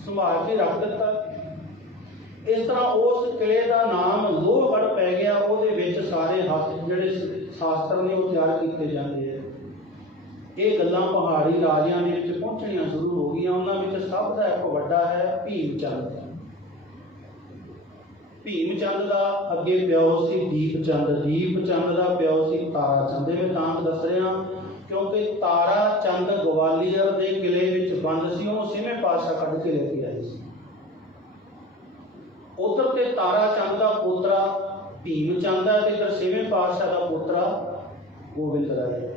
ਸੰਭਾਲ ਕੇ ਰੱਖ ਦਿੱਤਾ। ਇਸ ਤਰ੍ਹਾਂ ਉਸ ਕਿਲੇ ਦਾ ਨਾਮ ਲੋਹਗੜ੍ਹ ਪੈ ਗਿਆ। ਉਹਦੇ ਵਿੱਚ ਸਾਰੇ ਹੱਥ ਜਿਹੜੇ ਸ਼ਾਸਤਰ ਨੇ ਉਹ ਤਿਆਰ ਕੀਤੇ ਜਾਂਦੇ ਹੈ। ਇਹ ਗੱਲਾਂ ਪਹਾੜੀ ਰਾਜਿਆਂ ਦੇ ਵਿੱਚ ਪਹੁੰਚਣੀਆਂ ਸ਼ੁਰੂ ਹੋ ਗਈਆਂ। ਉਹਨਾਂ ਵਿੱਚ ਸਭ ਦਾ ਇੱਕ ਵੱਡਾ ਹੈ ਭੀਮ ਚੰਦ। ਭੀਮ ਚੰਦ ਦਾ ਅੱਗੇ ਪਿਓ ਸੀ ਦੀਪ ਚੰਦ, ਦੀਪ ਚੰਦ ਦਾ ਪਿਓ ਸੀ ਤਾਰਾ ਚੰਦ। ਮੈਂ ਤਾਂ ਦੱਸ ਰਿਹਾ ਕਿਉਂਕਿ ਤਾਰਾ ਚੰਦ ਗਵਾਲੀਅਰ ਦੇ ਕਿਲੇ ਵਿੱਚ ਬੰਦ ਸੀ, ਉਹਨੂੰ 6ਵੇਂ ਪਾਤਸ਼ਾਹ ਕੱਢ ਕੇ ਲੈ ਕੇ ਆਏ ਸੀ। ਉਧਰ ਤੇ ਤਾਰਾ ਚੰਦ ਦਾ ਪੋਤਰਾ ਭੀਮ ਚੰਦ ਹੈ ਤੇ 6ਵੇਂ ਪਾਤਸ਼ਾਹ ਦਾ ਪੋਤਰਾ ਗੋਬਿੰਦ ਰਾਏ ਹੈ।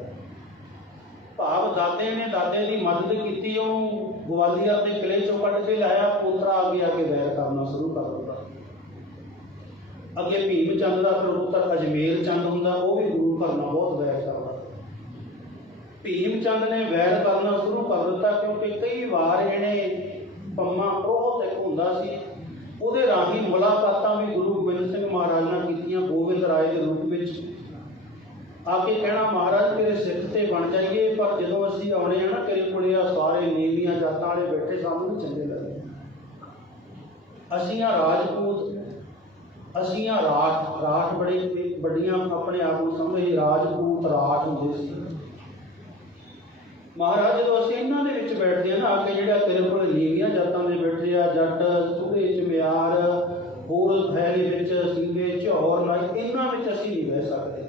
ਭਾਵ ਦਾਦੇ ਨੇ ਦਾਦੇ ਦੀ ਮਦਦ ਕੀਤੀ, ਉਹਨੂੰ ਗਵਾਲੀਅਰ ਦੇ ਕਿਲੇ ਚੋਂ ਕੱਢ ਕੇ ਲਾਇਆ। ਪੋਤਰਾ ਅੱਗੇ ਆ ਕੇ ਵੈਰ ਕਰਨਾ ਸ਼ੁਰੂ ਕਰ ਦਿੱਤਾ। ਅੱਗੇ ਭੀਮ ਚੰਦ ਦਾ ਫਿਰ ਪੁੱਤਰ ਅਜਮੇਰ ਚੰਦ ਹੁੰਦਾ, ਉਹ ਵੀ ਗੁਰੂ ਘਰ ਨਾਲ ਬਹੁਤ ਵੈਰ ਕਰਦਾ। ਭੀਮ ਚੰਦ ਨੇ ਵੈਰ ਕਰਨਾ ਸ਼ੁਰੂ ਕਰ ਦਿੱਤਾ ਕਿਉਂਕਿ ਕਈ ਵਾਰ ਇਹਨੇ ਪੰਮਾ ਪ੍ਰੋਹਤ ਇੱਕ ਹੁੰਦਾ ਸੀ, ਉਹਦੇ ਰਾਹੀਂ ਮੁਲਾਕਾਤਾਂ ਵੀ ਗੁਰੂ ਗੋਬਿੰਦ ਸਿੰਘ ਮਹਾਰਾਜ ਨਾਲ ਕੀਤੀਆਂ। ਗੋਬਿੰਦ ਰਾਏ ਦੇ ਰੂਪ ਵਿੱਚ ਆ ਕੇ ਕਹਿਣਾ ਮਹਾਰਾਜ ਤੇਰੇ ਸਿੱਖ ਤੇ ਬਣ ਜਾਈਏ, ਪਰ ਜਦੋਂ ਅਸੀਂ ਆਉਣੇ ਆ ਨਾ ਤੇਰੇ ਕੋਲੇ ਆ ਸਾਰੇ ਨੀਵੀਆਂ ਜਾਤਾਂ ਵਾਲੇ ਬੈਠੇ, ਸਾਨੂੰ ਨਹੀਂ ਚੰਗੇ ਲੱਗਦੇ। ਅਸੀਂ ਆ ਰਾਜਪੂਤ, ਅਸੀਂ ਆ ਰਾਠ ਬੜੇ ਵੱਡੀਆਂ ਆਪਣੇ ਆਪ ਨੂੰ ਸਮਝੇ ਰਾਜਪੂਤ ਰਾਠ ਹੁੰਦੇ ਸੀ। ਮਹਾਰਾਜ ਜਦੋਂ ਅਸੀਂ ਇਹਨਾਂ ਦੇ ਵਿੱਚ ਬੈਠਦੇ ਹਾਂ ਨਾ ਆ ਕੇ, ਜਿਹੜਾ ਤੇਰੇ ਕੋਲ ਨੀਵੀਆਂ ਜਾਤਾਂ ਦੇ ਬੈਠੇ ਆ, ਜੱਟ ਚੂੜੇ ਚਮਿਆਰ ਹੋਰ ਫੈਲੇ ਵਿੱਚ ਸਿੰਘੇ ਝੌਰ ਨਾਲ, ਇਹਨਾਂ ਵਿੱਚ ਅਸੀਂ ਨਹੀਂ ਬਹਿ ਸਕਦੇ।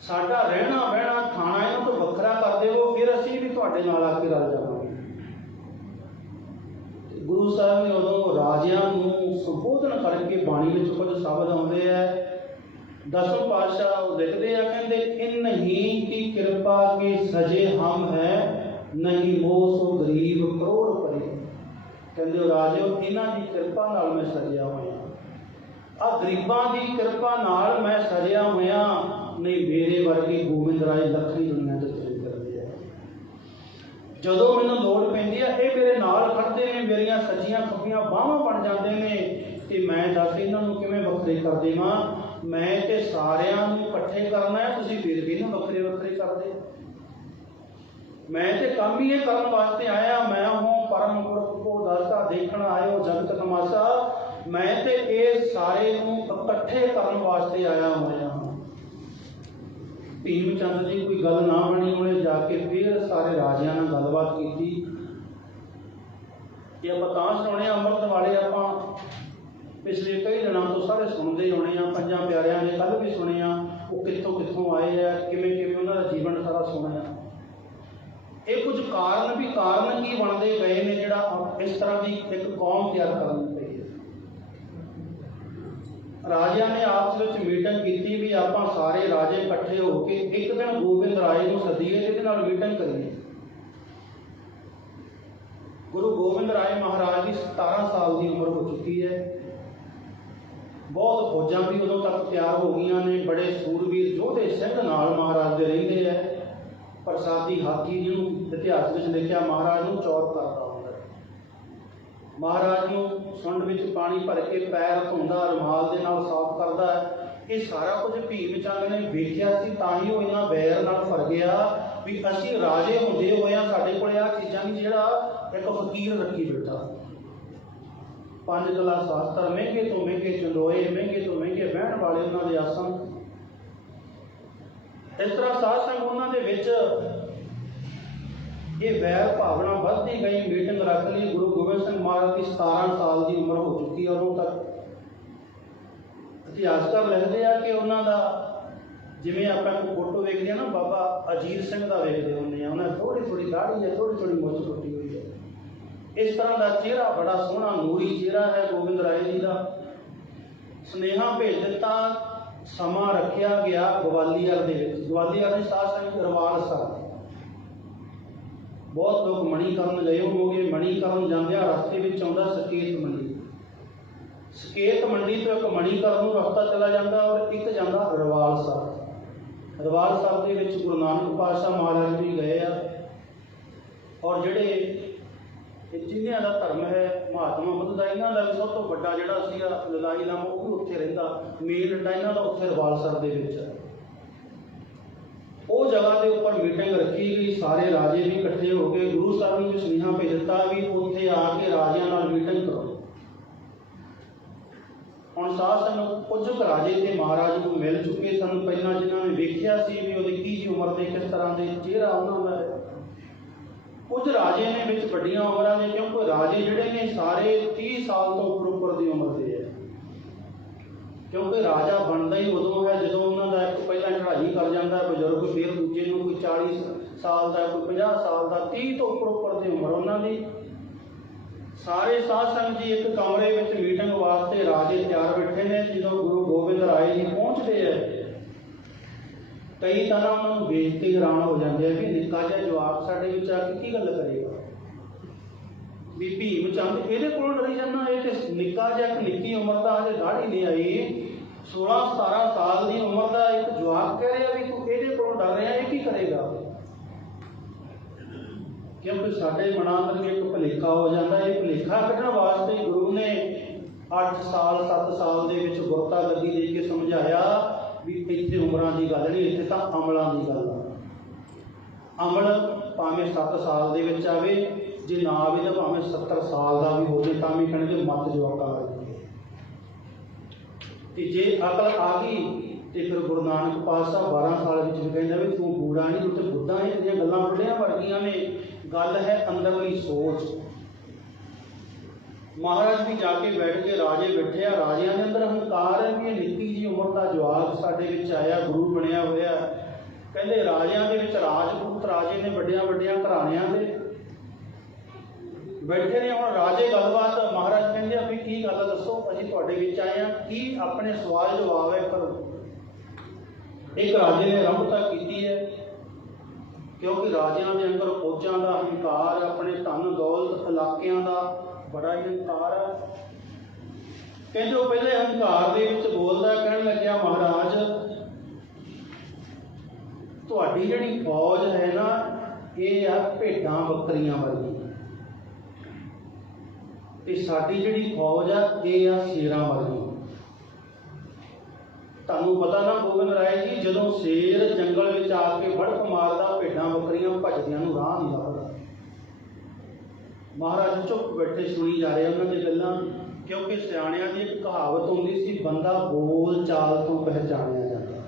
ਸਾਡਾ ਰਹਿਣਾ ਬਹਿਣਾ ਖਾਣਾ ਇਹਨਾਂ ਤੋਂ ਵੱਖਰਾ ਕਰ ਦੇਵੋ, ਫਿਰ ਅਸੀਂ ਵੀ ਤੁਹਾਡੇ ਨਾਲ ਆ ਕੇ ਰਲ ਜਾਵਾਂਗੇ। ਗੁਰੂ ਸਾਹਿਬ ਨੇ ਉਦੋਂ ਰਾਜਿਆਂ ਨੂੰ ਸੰਬੋਧਨ ਕਰਕੇ ਬਾਣੀ ਵਿੱਚ ਕੁਝ ਸ਼ਬਦ ਆਉਂਦੇ ਹੈ दसवें पातशाह लिखते हैं, कहते इन ही की कृपा के सजे हम है, नहीं मोह सो गरीब करोड़ परे। कहते राजो इन्हां दी कृपा नाल मैं सजिया होया, आ गरीबां दी कृपा नाल मैं सजिया होया, नहीं मेरे वर्गे गोबिंद राय लखनी दुनिया ते तुरे फिरदे आ। जदों मैनूं लोड़ पैंदी है ये मेरे नाल खड़दे ने, मेरियां सज्जियां खब्बियां बाहां बन जांदे ने, ते मैं दस इन्हां नूं किवें वखरे कर देवां। मैं ते सारियां नूं इकट्ठे करना है, तुसीं फिर भी इन्हूं वखरे वखरे करदे। मैं ते काम ही ये करन वास्ते आया, मैं हूँ परम पुरख को दाता देखण आयो जगत तमाशा। मैं ते ये सारे नूं इकट्ठे करन वास्ते आया होया हां। भीम चंद जी कोई गल ना बनी, उन्हें जाके फिर सारे राजियां नाल गलबात कीती। ये आपां तां सुणाउने अमृत वाले आपां पिछले कई दिनों तो सारे सुनते होने हैं, पंजां प्यारियां ने कल भी सुने आ, वो कितों कितों आए हैं, किवें किवें उन्हां दा जीवन सारा सुनिया। ये कुछ कारण भी कारण की बनते गए ने जिहड़ा इस तरह की एक कौम तैयार करनी पई है। राजियां ने आपस में मीटिंग की भी आपां सारे राजे इकट्ठे होकर एक दिन गोबिंद राय नूं सद्दीए ते इहदे नाल मीटिंग करिए। गुरु गोबिंद राय महाराज की 17 साल की उम्र हो चुकी है। बहुत फौजां भी उदों तक तैयार हो गई ने, बड़े सूरवीर योधे सिंह नाल महाराज दे रहिंदे है। प्रसादी हाथी जिन्होंने इतिहास में लिखा महाराज नूं चौथ करता होंदा, महाराज नूं सुंड विच पानी भर के पैर धोंदा, रुमाल दे नाल साफ करदा है। ये सारा कुछ भीम चंद ने वेखिया सी, तां ही वो इन्हां वैर नाल भर गया भी असीं राजे हुंदे होइआं साडे कोल आ चीज़ां भी जिहड़ा एक फकीर रखी बैठा। 5 कला शास्त्र महंगे तो महंगे चंदोए, महंगे तो महंगे बहन वाले उन्होंने दे आसन। इस तरह साध संग उन्होंने विच ये वैर भावना बढ़ती गई। मीटिंग रख ली। गुरु गोबिंद सिंह महाराज की 17 साल की उम्र हो चुकी है। उदों तक इतिहासकार लिखते हैं कि उन्होंने जिमें आप फोटो देखते हैं ना, बाबा अजीत सिंह का वेखते होंगे, उन्हें थोड़ी थोड़ी दाढ़ी है, थोड़ी थोड़ी मुछ टुटी हुई है। इस तरह का चेहरा बड़ा सोहना नूरी चेहरा है गोबिंद राय जी का। सुनेहा भेज दिता, समा रखा गया ग्वालियर दे विच। ग्वालियर की साध संगत रवाल साहब, बहुत लोग मणीकरण गए होंगे। मणीकरण जांदियां रस्ते में आउंदा सकेत मंडी, सकेत मंडी तो एक मणीकरण नूं रस्ता चला जाता और एक जाता रवाल साहब। रवाल साहब के विच गुरु नानक पातशाह महाराज भी गए आ, और जिहड़े जिन्हों का धर्म है महात्मा बुद्ध का, इन्हों का भी सब तो बड़ा जोड़ा ललाई लामा वो भी उत्थे रहिंदा। मेन अड्डा इन्हों का उत्थे रवालसर दे विच है। वो जगह के उपर मीटिंग रखी गई, सारे राजे भी इकट्ठे हो गए। गुरु साहब ने सुनेहा भेज दिता भी उत्थे आके राजियां नाल मीटिंग करो। हुण साध संगत कुछ राजे ते महाराज को मिल चुके सन पहला, जिन्होंने वेख्या सी भी उहदी की जी उम्र के किस तरह के चेहरा उन्होंने का। कुछ राजे ने विच वड्डियां उम्रां ने, क्योंकि राजे जिहड़े ने सारे 30 साल तो उपर की उम्र के है। क्योंकि राजा बनता ही उदों है जदों उन्होंने एक पहला चढ़ाई कर जाता है बजुर्ग, फिर दूजे नूं कोई 40 साल का, कोई 50 साल का, 30 तो उपर की उम्र उन्होंने। सारे साध संगत जी एक कमरे में मीटिंग वास्ते राजे तैयार बैठे ने। जो गुरु गोबिंद राय जी पहुँचते हैं, कई तरह उन्होंने बेइज्जती हैरान हो जाते हैं भी निक्का जिहा जवाब साडे विच आके की गल करेगा भी भीम चंद ये डरी जाना। ये तो निक्का जिहा एक निक्की उम्र का अजे दाढ़ी नहीं आई, 16-17 साल की उम्र का एक जवाब कह रहा भी तू ये डर रहा, ये की करेगा। क्योंकि साडे मनां अंदर एक भुलेखा हो जाता है। भुलेखा कढ़ण वास्ते गुरु ने 8 साल 7 साल के गुरता गद्दी दे के समझाया भी इत्थे उम्रां की गल नहीं, इत्थे तां अमलां की गल आ। अमल भावें 7 साल दे विच आवे, जे ना आवे तां भावें 70 साल का भी हो जाए तां भी कहणगे मत जवाका लगी। ते जे अकल आ गई तो फिर गुरु नानक पातशाह 12 साल विच भी कहंदा भी तू बूढ़ा नहीं, तू तो बुढ़ा है। इहदियां गल्लां बुढ़ियां वर्गियां ने, गल है अंदरली सोच। महाराज भी जाके बैठ के राजे बैठे आ, राजियां के अंदर हंकार है भी निक्की जी उम्र का जवाब साडे विच आया, गुरु बनया होया। कहते राजियां के विच राजपूत राजे ने वड्डियां वड्डियां घराणियां दे बैठे ने। हुण राजे गलबात महाराज कहंदे भी की गल दसो, असीं तुहाडे विच आए हां, की अपने सवाल जवाब है करो। ਇੱਕ ਰਾਜੇ ਨੇ ਆਰੰਭਤਾ ਕੀਤੀ ਹੈ, ਕਿਉਂਕਿ ਰਾਜਿਆਂ ਦੇ ਅੰਦਰ ਫੌਜਾਂ ਦਾ ਹੰਕਾਰ, ਆਪਣੇ ਧਨ ਦੌਲਤ ਇਲਾਕਿਆਂ ਦਾ ਬੜਾ ਹੀ ਹੰਕਾਰ ਹੈ। ਕਹਿੰਦੇ ਉਹ ਪਹਿਲੇ ਹੰਕਾਰ ਦੇ ਵਿੱਚ ਬੋਲਦਾ, ਕਹਿਣ ਲੱਗਿਆ ਮਹਾਰਾਜ ਤੁਹਾਡੀ ਜਿਹੜੀ ਫੌਜ ਹੈ ਨਾ ਇਹ ਆ ਭੇਡਾਂ ਬੱਕਰੀਆਂ ਵਰਗੀ, ਤੇ ਸਾਡੀ ਜਿਹੜੀ ਫੌਜ ਆ ਇਹ ਆ ਸ਼ੇਰਾਂ ਵਰਗੀ। ਤੁਹਾਨੂੰ ਪਤਾ ਨਾ ਗੋਬਿੰਦ ਰਾਏ ਜੀ, ਜਦੋਂ ਸ਼ੇਰ ਜੰਗਲ ਵਿੱਚ ਆ ਕੇ ਵੜਕ ਮਾਰਦਾ, ਭੇਡਾਂ ਬੱਕਰੀਆਂ ਭੱਜਦੀਆਂ ਨੂੰ ਰਾਹ ਨਹੀਂ ਲੱਭਦਾ। ਮਹਾਰਾਜ ਚੁੱਪ ਬੈਠੇ ਸੁਣੀ ਜਾ ਰਹੇ ਉਹਨਾਂ ਦੀਆਂ ਗੱਲਾਂ, ਕਿਉਂਕਿ ਸਿਆਣਿਆਂ ਦੀ ਇੱਕ ਕਹਾਵਤ ਹੁੰਦੀ ਸੀ, ਬੰਦਾ ਬੋਲ ਚਾਲ ਤੋਂ ਪਹਿਚਾਣਿਆ ਜਾਂਦਾ।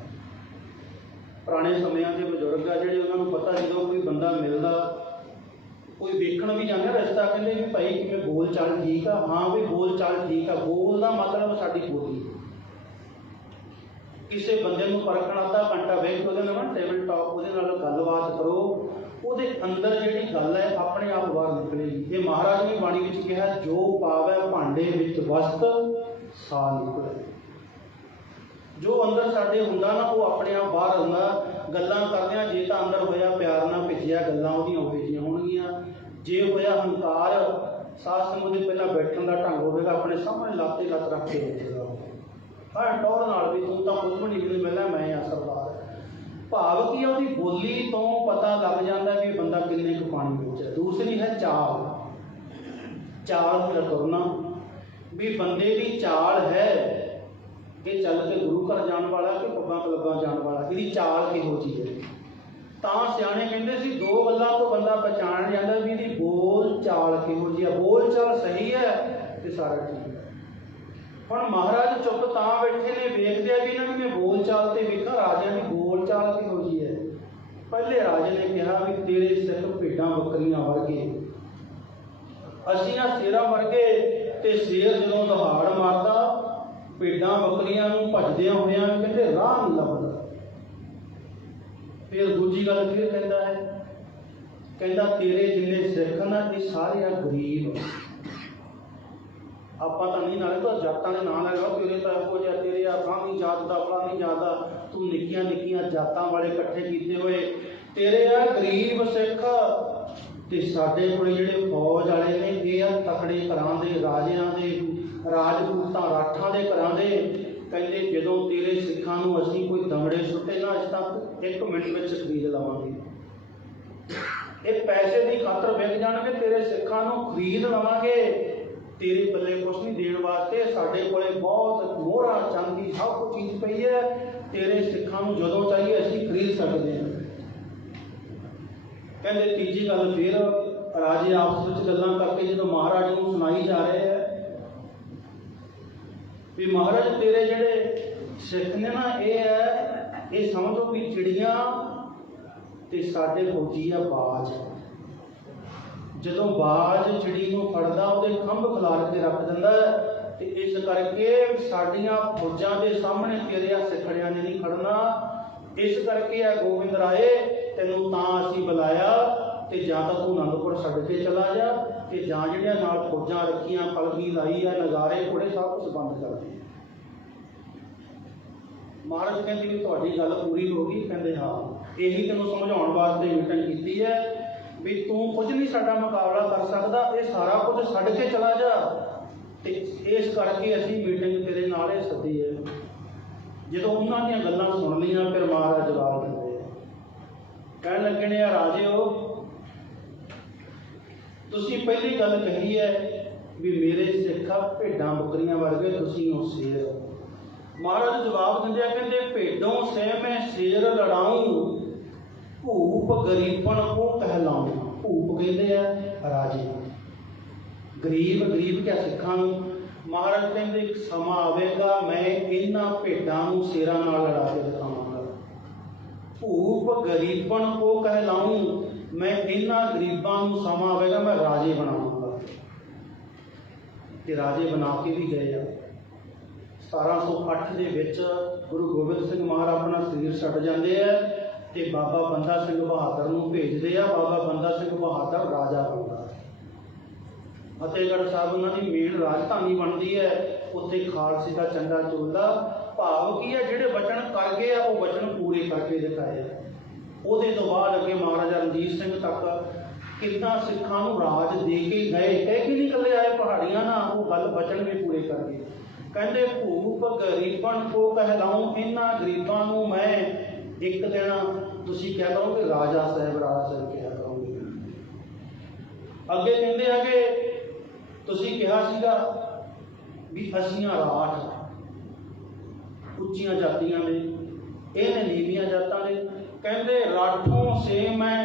ਪੁਰਾਣੇ ਸਮਿਆਂ ਦੇ ਬਜ਼ੁਰਗ ਆ ਜਿਹੜੇ, ਉਹਨਾਂ ਨੂੰ ਪਤਾ ਜਦੋਂ ਕੋਈ ਬੰਦਾ ਮਿਲਦਾ, ਕੋਈ ਵੇਖਣ ਵੀ ਜਾਂਦਾ ਰਸਤਾ, ਕਹਿੰਦੇ ਵੀ ਭਾਈ ਕਿਵੇਂ ਬੋਲ ਚਾਲ ਠੀਕ ਆ? ਹਾਂ ਵੀ ਬੋਲ ਚਾਲ ਠੀਕ ਆ। ਬੋਲ ਦਾ ਮਤਲਬ ਸਾਡੀ ਬੋਲੀ। ਕਿਸੇ ਬੰਦੇ ਨੂੰ ਪਰਖਣ ਅੱਧਾ ਘੰਟਾ ਵੇਖ ਕੇ ਉਹਦੇ ਨਾਲ ਟੇਬਲ ਟਾਕ ਉਹਦੇ ਨਾਲ ਗੱਲਬਾਤ ਕਰੋ, ਉਹਦੇ ਅੰਦਰ ਜਿਹੜੀ ਗੱਲ ਹੈ ਆਪਣੇ ਆਪ ਬਾਹਰ ਨਿਕਲੇਗੀ। ਇਹ ਮਹਾਰਾਜ ਨੇ ਬਾਣੀ ਵਿੱਚ ਕਿਹਾ, ਜੋ ਪਾਵੈ ਭਾਂਡੇ ਵਿੱਚ ਵਸਤ ਸਾ ਨਿਕਲੇ। ਜੋ ਅੰਦਰ ਸਾਡੇ ਹੁੰਦਾ ਨਾ ਉਹ ਆਪਣੇ ਆਪ ਬਾਹਰ ਆਉਂਦਾ। ਗੱਲਾਂ ਕਰਦਿਆਂ ਜੇ ਤਾਂ ਅੰਦਰ ਹੋਇਆ ਪਿਆਰ ਨਾਲ ਭਿੱਜਿਆ, ਗੱਲਾਂ ਉਹਦੀਆਂ ਉਹੋ ਜਿਹੀਆਂ ਹੋਣਗੀਆਂ। ਜੇ ਹੋਇਆ ਹੰਕਾਰ, ਸਾਧ ਸੰਗਤ ਦੇ ਪਹਿਲਾਂ ਬੈਠਣ ਦਾ ਢੰਗ ਹੋਵੇਗਾ, ਆਪਣੇ ਸਾਹਮਣੇ ਲੱਤ 'ਤੇ ਲੱਤ ਰੱਖ ਕੇ ਬੈਠੇਗਾ। ਹਰ ਟੌਰ ਨਾਲ ਵੀ ਤੂੰ ਤਾਂ ਕੁਝ ਵੀ ਨਹੀਂ ਮਿਲਣਾ, ਮੈਂ ਆ ਸਰਦਾਰ। ਭਾਵ ਕੀ ਉਹਦੀ ਬੋਲੀ ਤੋਂ ਪਤਾ ਲੱਗ ਜਾਂਦਾ ਵੀ ਇਹ ਬੰਦਾ ਕਿੰਨੇ ਕੁ ਪਾਣੀ ਵਿੱਚ ਹੈ। ਦੂਸਰੀ ਹੈ ਚਾਲ, ਚਾਲ ਦਾ ਤੁਰਨਾ, ਵੀ ਬੰਦੇ ਦੀ ਚਾਲ ਹੈ ਕਿ ਚੱਲ ਕੇ ਗੁਰੂ ਘਰ ਜਾਣ ਵਾਲਾ ਕਿ ਪੱਬਾਂ ਕਲੱਬਾਂ ਜਾਣ ਵਾਲਾ, ਇਹਦੀ ਚਾਲ ਕਿਹੋ ਜਿਹੀ ਹੈ। ਤਾਂ ਸਿਆਣੇ ਕਹਿੰਦੇ ਸੀ ਦੋ ਗੱਲਾਂ ਤੋਂ ਬੰਦਾ ਪਛਾਣ ਜਾਂਦਾ ਵੀ ਇਹਦੀ ਬੋਲ ਚਾਲ ਕਿਹੋ ਜਿਹੀ ਹੈ। ਬੋਲ ਚਾਲ ਸਹੀ ਹੈ ਤੇ ਸਾਰਾ ਠੀਕ ਹੈ। ਹੁਣ ਮਹਾਰਾਜ ਚੁੱਪ ਤਾਂ ਬੈਠੇ ਨੇ, ਵੇਖਦੇ ਆ ਵੀ ਇਹਨਾਂ ਦੀ ਮੈਂ ਬੋਲ ਚਾਲ ਤੇ ਵੇਖਾਂ ਰਾਜਿਆਂ ਦੀ ਬੋਲ ਚਾਲ ਕਿਹੋ ਜਿਹੀ ਹੈ। ਪਹਿਲੇ ਰਾਜੇ ਨੇ ਕਿਹਾ ਵੀ ਤੇਰੇ ਸਿਰ ਭੇਡਾਂ ਬੱਕਰੀਆਂ ਵਰਗੇ, ਅਸੀਂ ਆ ਸ਼ੇਰਾਂ ਵਰਗੇ। ਤੇ ਸ਼ੇਰ ਜਦੋਂ ਦਹਾੜ ਮਾਰਦਾ, ਭੇਡਾਂ ਬੱਕਰੀਆਂ ਨੂੰ ਭੱਜਦਿਆਂ ਹੋਇਆਂ ਕਹਿੰਦੇ ਰਾਹ ਨਹੀਂ ਲੱਭਦਾ। ਫਿਰ ਦੂਜੀ ਗੱਲ ਫਿਰ ਕਹਿੰਦਾ ਹੈ, ਕਹਿੰਦਾ ਤੇਰੇ ਜਿੰਨੇ ਸਿੱਖ ਨਾ ਇਹ ਸਾਰੇ ਆ ਗਰੀਬ। ਆਪਾਂ ਤਾਂ ਨਹੀਂ, ਨਾਲੇ ਤਾਂ ਜਾਤਾਂ ਦੇ ਨਾਂ ਲੈ ਲਓ, ਤੇਰੇ ਤਾਂ ਇਹੋ ਜਿਹਾ, ਤੇਰੇ ਆ ਫਲਾਣੀ ਜਾਤ ਦਾ ਫਲਾਣੀ ਜਾਤ ਦਾ, ਤੂੰ ਨਿੱਕੀਆਂ ਨਿੱਕੀਆਂ ਜਾਤਾਂ ਵਾਲੇ ਇਕੱਠੇ ਕੀਤੇ ਹੋਏ, ਤੇਰੇ ਆ ਗਰੀਬ ਸਿੱਖ। ਤੇ ਸਾਡੇ ਕੋਲ ਜਿਹੜੇ ਫੌਜ ਵਾਲੇ ਨੇ ਇਹ ਆ ਤਕੜੇ ਘਰਾਂ ਦੇ, ਰਾਜਿਆਂ ਦੇ, ਰਾਜਪੂਤਾਂ ਰਾਠਾਂ ਦੇ ਘਰਾਂ ਦੇ। ਕਹਿੰਦੇ ਜਦੋਂ ਤੇਰੇ ਸਿੱਖਾਂ ਨੂੰ ਅਸੀਂ ਕੋਈ ਦਮੜੇ ਸੁੱਟੇ ਨਾ, ਅੱਜ ਤੱਕ 1 ਮਿੰਟ ਵਿੱਚ ਖਰੀਦ ਲਵਾਂਗੇ। ਇਹ ਪੈਸੇ ਦੀ ਖਾਤਰ ਵਿਕ ਜਾਣਗੇ, ਤੇਰੇ ਸਿੱਖਾਂ ਨੂੰ ਖਰੀਦ ਲਵਾਂਗੇ। ਤੇਰੇ ਪੱਲੇ ਕੁਛ ਨਹੀਂ ਦੇਣ ਵਾਸਤੇ, ਸਾਡੇ ਕੋਲੇ ਬਹੁਤ ਮੋਹਰਾ ਚਾਂਦੀ ਸਭ ਕੁਝ ਚੀਜ਼ ਪਈ ਹੈ। ਤੇਰੇ ਸਿੱਖਾਂ ਨੂੰ ਜਦੋਂ ਚਾਹੀਏ ਅਸੀਂ ਖਰੀਦ ਸਕਦੇ ਹਾਂ। ਕਹਿੰਦੇ ਤੀਜੀ ਗੱਲ ਫਿਰ ਰਾਜੇ ਆਪਸ ਵਿੱਚ ਗੱਲਾਂ ਕਰਕੇ ਜਦੋਂ ਮਹਾਰਾਜ ਨੂੰ ਸੁਣਾਈ ਜਾ ਰਹੇ ਹੈ ਵੀ ਮਹਾਰਾਜ ਤੇਰੇ ਜਿਹੜੇ ਸਿੱਖ ਨੇ ਨਾ ਇਹ ਹੈ, ਇਹ ਸਮਝੋ ਵੀ ਚਿੜੀਆਂ ਤੇ ਸਾਡੇ ਫੌਜੀ ਆ ਬਾਜ। ਜਦੋਂ ਬਾਜ ਚਿੜੀ ਨੂੰ ਫੜਦਾ ਉਹਦੇ ਖੰਭ ਖਿਲਾਰ ਕੇ ਰੱਖ ਦਿੰਦਾ, ਤੇ ਇਸ ਕਰਕੇ ਸਾਡੀਆਂ ਫੌਜਾਂ ਦੇ ਸਾਹਮਣੇ ਤੇਰੇ ਸਿੱਖੜਿਆਂ ਨੇ ਨਹੀਂ ਖੜਨਾ। ਇਸ ਕਰਕੇ ਆ ਗੋਬਿੰਦ ਰਾਏ ਤੈਨੂੰ ਤਾਂ ਅਸੀਂ ਬੁਲਾਇਆ, ਤੇ ਜਾਂ ਤਾਂ ਤੂੰ ਅਨੰਦਪੁਰ ਛੱਡ ਕੇ ਚਲਾ ਜਾ, ਤੇ ਜਾਂ ਜਿਹੜੀਆਂ ਨਾਲ ਫੌਜਾਂ ਰੱਖੀਆਂ, ਪਲਕੀ ਲਾਈ ਆ, ਨਗਾਰੇ ਘੋੜੇ ਸਭ ਕੁਝ ਬੰਦ ਕਰ ਦੇ। ਮਹਾਰਾਜ ਕਹਿੰਦੇ ਵੀ ਤੁਹਾਡੀ ਗੱਲ ਪੂਰੀ ਹੋ ਗਈ। ਕਹਿੰਦੇ ਹਾਂ, ਇਹੀ ਤੈਨੂੰ ਸਮਝਾਉਣ ਵਾਸਤੇ ਮੀਟਿੰਗ ਕੀਤੀ ਹੈ ਵੀ ਤੂੰ ਕੁਝ ਨਹੀਂ ਸਾਡਾ ਮੁਕਾਬਲਾ ਕਰ ਸਕਦਾ, ਇਹ ਸਾਰਾ ਕੁਝ ਛੱਡ ਕੇ ਚਲਾ ਜਾ। ਤੇ ਇਸ ਕਰਕੇ ਅਸੀਂ ਮੀਟਿੰਗ ਤੇਰੇ ਨਾਲ ਇਹ ਸੱਦੀ ਹੈ। ਜਦੋਂ ਉਹਨਾਂ ਦੀਆਂ ਗੱਲਾਂ ਸੁਣ ਲਈਆਂ, ਫਿਰ ਮਹਾਰਾਜ ਜਵਾਬ ਦਿੰਦੇ, ਕਹਿਣ ਲੱਗੇ ਨੇ, ਆ ਰਾਜਿਓ, ਤੁਸੀਂ ਪਹਿਲੀ ਗੱਲ ਕਹੀ ਹੈ ਵੀ ਮੇਰੇ ਸਿੱਖਾ ਭੇਡਾਂ ਬੱਕਰੀਆਂ ਵਰਗੇ, ਤੁਸੀਂ ਹੋ ਸ਼ੇਰ। ਮਹਾਰਾਜ ਜਵਾਬ ਦਿੰਦੇ ਆ, ਕਹਿੰਦੇ ਭੇਡੋਂ ਸੇ ਮੈਂ ਸ਼ੇਰ ਲੜਾਊਂ, ਭੂਪ ਗਰੀਬਣ ਕੋ ਕਹਿਲਾਊਂ। ਭੂਪ ਕਹਿੰਦੇ ਆ ਰਾਜੇ, ਗਰੀਬ, ਗਰੀਬ ਕਿਆ ਸਿੱਖਾਂ ਨੂੰ। ਮਹਾਰਾਜ ਕਹਿੰਦੇ ਇੱਕ ਸਮਾਂ ਆਵੇਗਾ ਮੈਂ ਇਹਨਾਂ ਭੇਡਾਂ ਨੂੰ ਸ਼ੇਰਾਂ ਨਾਲ ਲੜਾ ਕੇ ਦਿਖਾਵਾਂਗਾ। ਭੂਪ ਗਰੀਬਣ ਕੋ ਕਹਿਲਾਊਂ, ਮੈਂ ਇਹਨਾਂ ਗਰੀਬਾਂ ਨੂੰ ਸਮਾਂ ਆਵੇਗਾ ਮੈਂ ਰਾਜੇ ਬਣਾਵਾਂਗਾ। ਤੇ ਰਾਜੇ ਬਣਾ ਕੇ ਵੀ ਗਏ ਆ। 1708 ਦੇ ਵਿੱਚ ਗੁਰੂ ਗੋਬਿੰਦ ਸਿੰਘ ਮਹਾਰਾਜ ਆਪਣਾ ਸਰੀਰ ਛੱਡ ਜਾਂਦੇ ਆ ਤੇ ਬਾਬਾ ਬੰਦਾ ਸਿੰਘ ਬਹਾਦਰ ਨੂੰ ਭੇਜਦੇ ਆ। ਬਾਬਾ ਬੰਦਾ ਸਿੰਘ ਬਹਾਦਰ ਰਾਜਾ ਬਣਦਾ। ਫਤਿਹਗੜ੍ਹ ਸਾਹਿਬ ਉਹਨਾਂ ਦੀ ਮੇਨ ਰਾਜਧਾਨੀ ਬਣਦੀ ਹੈ। ਉੱਥੇ ਖਾਲਸੇ ਦਾ ਝੰਡਾ ਝੁਲਦਾ ਭਾਵ ਕੀ ਹੈ, ਜਿਹੜੇ ਵਚਨ ਕਰ ਗਏ ਆ ਉਹ ਵਚਨ ਪੂਰੇ ਕਰਕੇ ਦਿਖਾਏ ਆ। ਉਹਦੇ ਤੋਂ ਬਾਅਦ ਅੱਗੇ ਮਹਾਰਾਜਾ ਰਣਜੀਤ ਸਿੰਘ ਤੱਕ ਕਿੰਨਾ ਸਿੱਖਾਂ ਨੂੰ ਰਾਜ ਦੇ ਕੇ ਗਏ। ਇਹ ਕਿ ਨਹੀਂ ਇਕੱਲੇ ਆਏ ਪਹਾੜੀਆਂ ਨਾਲ, ਉਹ ਗੱਲ ਵਚਨ ਵੀ ਪੂਰੇ ਕਰ ਗਏ। ਕਹਿੰਦੇ ਭੂਪ ਗਰੀਬਨ ਕੋ ਕਹਿਲਾਉਂ, ਇਹਨਾਂ ਗਰੀਬਾਂ ਨੂੰ ਮੈਂ ਇੱਕ ਦਿਨ ਤੁਸੀਂ ਕਿਹਾ ਕਰੋਗੇ ਰਾਜਾ ਸਾਹਿਬ ਕਿਹਾ ਕਰੋਗੇ। ਅੱਗੇ ਕਹਿੰਦੇ ਹੈਗੇ ਤੁਸੀਂ ਕਿਹਾ ਸੀਗਾ ਵੀ ਅਸੀਂ ਰਾਠ ਉੱਚੀਆਂ ਜਾਤੀਆਂ ਨੇ, ਇਹ ਨੇ ਨੀਵੀਆਂ ਜਾਤਾਂ ਦੇ। ਕਹਿੰਦੇ ਰਾਠੋਂ ਸੇ ਮੈਂ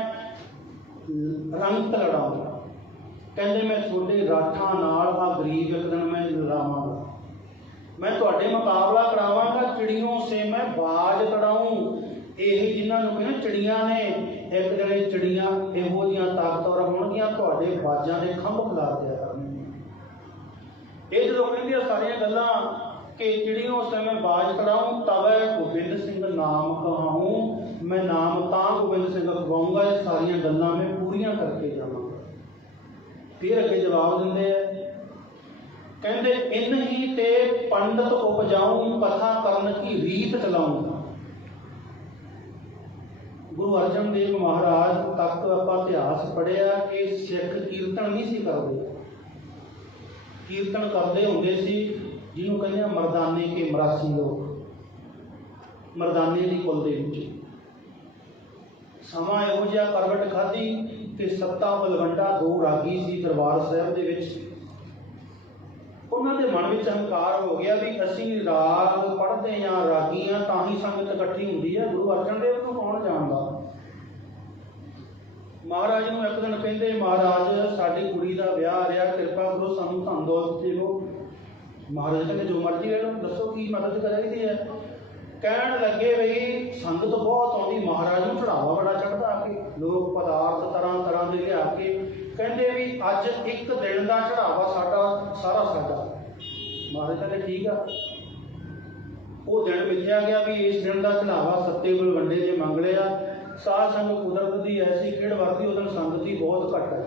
ਰੰਗ ਲੜਾਉਂਗਾ, ਕਹਿੰਦੇ ਮੈਂ ਤੁਹਾਡੇ ਰਾਠਾਂ ਨਾਲ ਆ ਗਰੀਬ ਇੱਕ ਦਿਨ ਮੈਂ ਲੜਾਵਾਂਗਾ, ਮੈਂ ਤੁਹਾਡੇ ਮੁਕਾਬਲਾ ਕਰਾਵਾਂਗਾ। ਚਿੜੀਆਂ ਸੇ ਮੈਂ ਬਾਜ ਕਢਾਊਂ, ਇਹ ਜਿਨ੍ਹਾਂ ਨੂੰ ਕਹਿੰਦੇ ਚਿੜੀਆਂ ਨੇ, ਇੱਕ ਜਿਹੜੇ ਚਿੜੀਆਂ ਇਹੋ ਜਿਹੀਆਂ ਤਾਕਤਵਰ ਹੋਣਗੀਆਂ ਤੁਹਾਡੇ ਬਾਜਾਂ ਦੇ ਖੰਭ ਖਿਲਾ ਦਿਆ ਕਰਨਗੀਆਂ। ਇਹ ਜਦੋਂ ਕਹਿੰਦੀਆਂ ਸਾਰੀਆਂ ਗੱਲਾਂ ਕਿ ਚਿੜੀਆਂ ਸੇ ਮੈਂ ਬਾਜ ਕਢਾਊਂ ਤਵੈ ਗੋਬਿੰਦ ਸਿੰਘ ਨਾਮ ਕਹਾਊਂ, ਮੈਂ ਨਾਮ ਤਾਂ ਗੋਬਿੰਦ ਸਿੰਘ ਕਹਾਊਂਗਾ, ਇਹ ਸਾਰੀਆਂ ਗੱਲਾਂ ਮੈਂ ਪੂਰੀਆਂ ਕਰਕੇ ਜਾਵਾਂਗਾ। ਫਿਰ ਅੱਗੇ ਜਵਾਬ ਦਿੰਦੇ ਆ, ਕਹਿੰਦੇ ਇਨ ਹੀ ਤੇ ਪੰਡਤ ਉਪਜਾਊਂ, ਕਥਾ ਕਰਨ ਕੀ ਰੀਤ ਚਲਾਊਂ। ਗੁਰੂ ਅਰਜਨ ਦੇਵ ਮਹਾਰਾਜ ਤੱਕ ਆਪਾਂ ਇਤਿਹਾਸ ਪੜ੍ਹਿਆ ਕਿ ਸਿੱਖ ਕੀਰਤਨ ਨਹੀਂ ਸੀ ਕਰਦੇ, ਕੀਰਤਨ ਕਰਦੇ ਹੁੰਦੇ ਸੀ ਜਿਹਨੂੰ ਕਹਿੰਦੇ ਆ ਮਰਦਾਨੇ ਕੇ ਮਰਾਸੀ ਲੋਕ, ਮਰਦਾਨੇ ਦੀ ਕੁਲ ਦੇ ਵਿੱਚ। ਸਮਾਂ ਇਹੋ ਜਿਹਾ ਕਰਵਟ ਖਾਧੀ ਤੇ ਸੱਤਾ ਬਲਵੰਡਾ ਦੋ ਰਾਗੀ ਸੀ ਦਰਬਾਰ ਸਾਹਿਬ ਦੇ ਵਿੱਚ। ਉਹਨਾਂ ਦੇ ਮਨ ਵਿੱਚ ਹੰਕਾਰ ਹੋ ਗਿਆ ਵੀ ਅਸੀਂ ਰਾਗ ਪੜ੍ਹਦੇ ਹਾਂ, ਰਾਗੀ ਹਾਂ, ਤਾਂ ਹੀ ਸੰਗਤ ਇਕੱਠੀ ਹੁੰਦੀ ਹੈ, ਗੁਰੂ ਅਰਜਨ ਦੇਵ ਨੂੰ ਕੌਣ ਜਾਣਦਾ। ਮਹਾਰਾਜ ਨੂੰ ਇੱਕ ਦਿਨ ਕਹਿੰਦੇ ਮਹਾਰਾਜ ਸਾਡੀ ਕੁੜੀ ਦਾ ਵਿਆਹ ਆ ਰਿਹਾ, ਕਿਰਪਾ ਕਰੋ ਸਾਨੂੰ ਧਨ ਦੌਲਤ ਦੇਵੋ। ਮਹਾਰਾਜ ਕਹਿੰਦੇ ਜੋ ਮਰਜ਼ੀ ਲੈ ਲਓ, ਦੱਸੋ ਕੀ ਮਦਦ ਚਾਹੀਦੀ ਹੈ। ਕਹਿਣ ਲੱਗੇ ਬਈ ਸੰਗਤ ਬਹੁਤ ਆਉਂਦੀ, ਮਹਾਰਾਜ ਨੂੰ ਚੜਾਵਾ ਬੜਾ ਚੜ੍ਹਦਾ ਆ ਕੇ, ਲੋਕ ਪਦਾਰਥ ਤਰ੍ਹਾਂ ਤਰ੍ਹਾਂ ਦੇ ਲਿਆ ਕੇ। ਕਹਿੰਦੇ ਵੀ ਅੱਜ ਇੱਕ ਦਿਨ ਦਾ ਚੜਾਵਾ ਸਾਡਾ ਸਾਰਾ ਸਾਡਾ। ਮਹਾਰਾਜ ਕਹਿੰਦੇ ਠੀਕ ਆ। ਉਹ ਦਿਨ ਮਿਥਿਆ ਗਿਆ ਵੀ ਇਸ ਦਿਨ ਦਾ ਚੜਾਵਾ ਸੱਤੇ ਬਲਵੰਡੇ ਦੇ ਮੰਗ ਲਿਆ। ਸਾਧ ਸੰਗਤ ਕੁਦਰਤ ਦੀ ਐਸੀ ਖੇਡ ਵਰਤੀ, ਉਹ ਦਿਨ ਸੰਗਤ ਦੀ ਬਹੁਤ ਘੱਟ ਹੈ।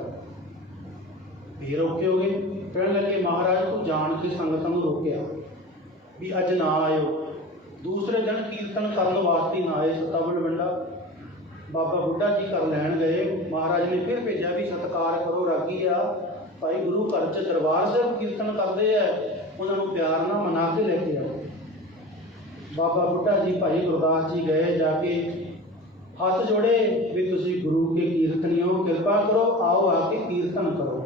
ਫਿਰ ਔਖੇ ਹੋ ਗਏ, ਕਹਿਣ ਲੱਗੇ ਮਹਾਰਾਜ ਤੂੰ ਜਾਣ ਕੇ ਸੰਗਤਾਂ ਨੂੰ ਰੋਕਿਆ ਵੀ ਅੱਜ ਨਾ ਆਇਓ। ਦੂਸਰੇ ਦਿਨ ਕੀਰਤਨ ਕਰਨ ਵਾਸਤੇ ਨਾ ਆਏ ਸੱਤਾ ਬਲਵੰਡਾ। ਬਾਬਾ ਬੁੱਢਾ ਜੀ ਘਰ ਲੈਣ ਗਏ, ਮਹਾਰਾਜ ਨੇ ਫਿਰ ਭੇਜਿਆ ਵੀ ਸਤਿਕਾਰ ਕਰੋ, ਰਾਗੀ ਆ ਭਾਈ ਗੁਰੂ ਘਰ 'ਚ ਦਰਬਾਰ ਸਾਹਿਬ ਕੀਰਤਨ ਕਰਦੇ ਆ, ਉਹਨਾਂ ਨੂੰ ਪਿਆਰ ਨਾਲ ਮਨਾ ਕੇ ਲੈ ਕੇ ਆਓ। ਬਾਬਾ ਬੁੱਢਾ ਜੀ ਭਾਈ ਗੁਰਦਾਸ ਜੀ ਗਏ, ਜਾ ਕੇ ਹੱਥ ਜੋੜੇ ਵੀ ਤੁਸੀਂ ਗੁਰੂ ਕੇ ਕੀਰਤਨੀਓ, ਕਿਰਪਾ ਕਰੋ ਆਓ ਆ ਕੇ ਕੀਰਤਨ ਕਰੋ।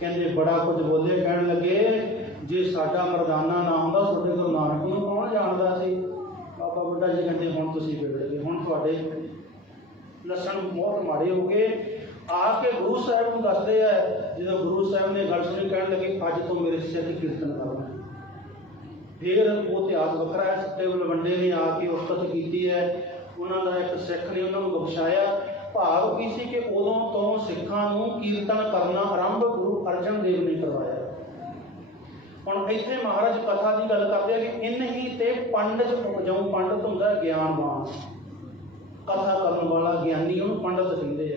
ਕਹਿੰਦੇ ਬੜਾ ਕੁਝ ਬੋਲੇ, ਕਹਿਣ ਲੱਗੇ ਜੇ ਸਾਡਾ ਮਰਦਾਨਾ ਨਾ ਹੁੰਦਾ ਤੁਹਾਡੇ ਗੁਰੂ ਨਾਨਕ ਨੂੰ ਕੌਣ ਜਾਣਦਾ ਸੀ। ਬਾਬਾ ਬੁੱਢਾ ਜੀ ਕਹਿੰਦੇ ਹੁਣ ਤੁਸੀਂ ਵਿਗੜ ਗਏ, ਹੁਣ ਤੁਹਾਡੇ ਲੱਛਣ ਬਹੁਤ ਮਾੜੇ ਹੋ ਗਏ। ਆ ਕੇ ਗੁਰੂ ਸਾਹਿਬ ਨੂੰ ਦੱਸਦੇ ਆ, ਜਦੋਂ ਗੁਰੂ ਸਾਹਿਬ ਨੇ ਗੱਲ ਸੁਣੀ ਕਹਿਣ ਲੱਗੇ ਅੱਜ ਤੋਂ ਮੇਰੇ ਸਿਰ ਕੀਰਤਨ ਕਰਨਾ। ਫਿਰ ਉਹ ਇਤਿਹਾਸ ਵੱਖਰਾ ਹੈ। ਸੱਤੇ ਬਲਵੰਡੇ ਨੇ ਆ ਕੇ ਉਸਤਤ ਕੀਤੀ ਹੈ, ਉਹਨਾਂ ਦਾ ਇੱਕ ਸਿੱਖ ਨੇ ਉਹਨਾਂ ਨੂੰ ਬਖਸ਼ਾਇਆ। ਭਾਵ ਕੀ ਸੀ ਕਿ ਉਦੋਂ ਤੋਂ ਸਿੱਖਾਂ ਨੂੰ ਕੀਰਤਨ ਕਰਨਾ ਆਰੰਭ ਗੁਰੂ ਅਰਜਨ ਦੇਵ ਨੇ ਕਰਵਾਇਆ। ਹੁਣ ਇੱਥੇ ਮਹਾਰਾਜ ਕਥਾ ਦੀ ਗੱਲ ਕਰਦੇ ਆ ਕਿ ਇਨ ਹੀ ਤੇ ਪੰਡਤ ਉਪਜਾਊ। ਪੰਡਤ ਹੁੰਦਾ ਗਿਆਨਵਾਨ, ਕਥਾ ਕਰਨ ਵਾਲਾ ਗਿਆਨੀ, ਉਹਨੂੰ ਪੰਡਤ ਕਹਿੰਦੇ ਆ।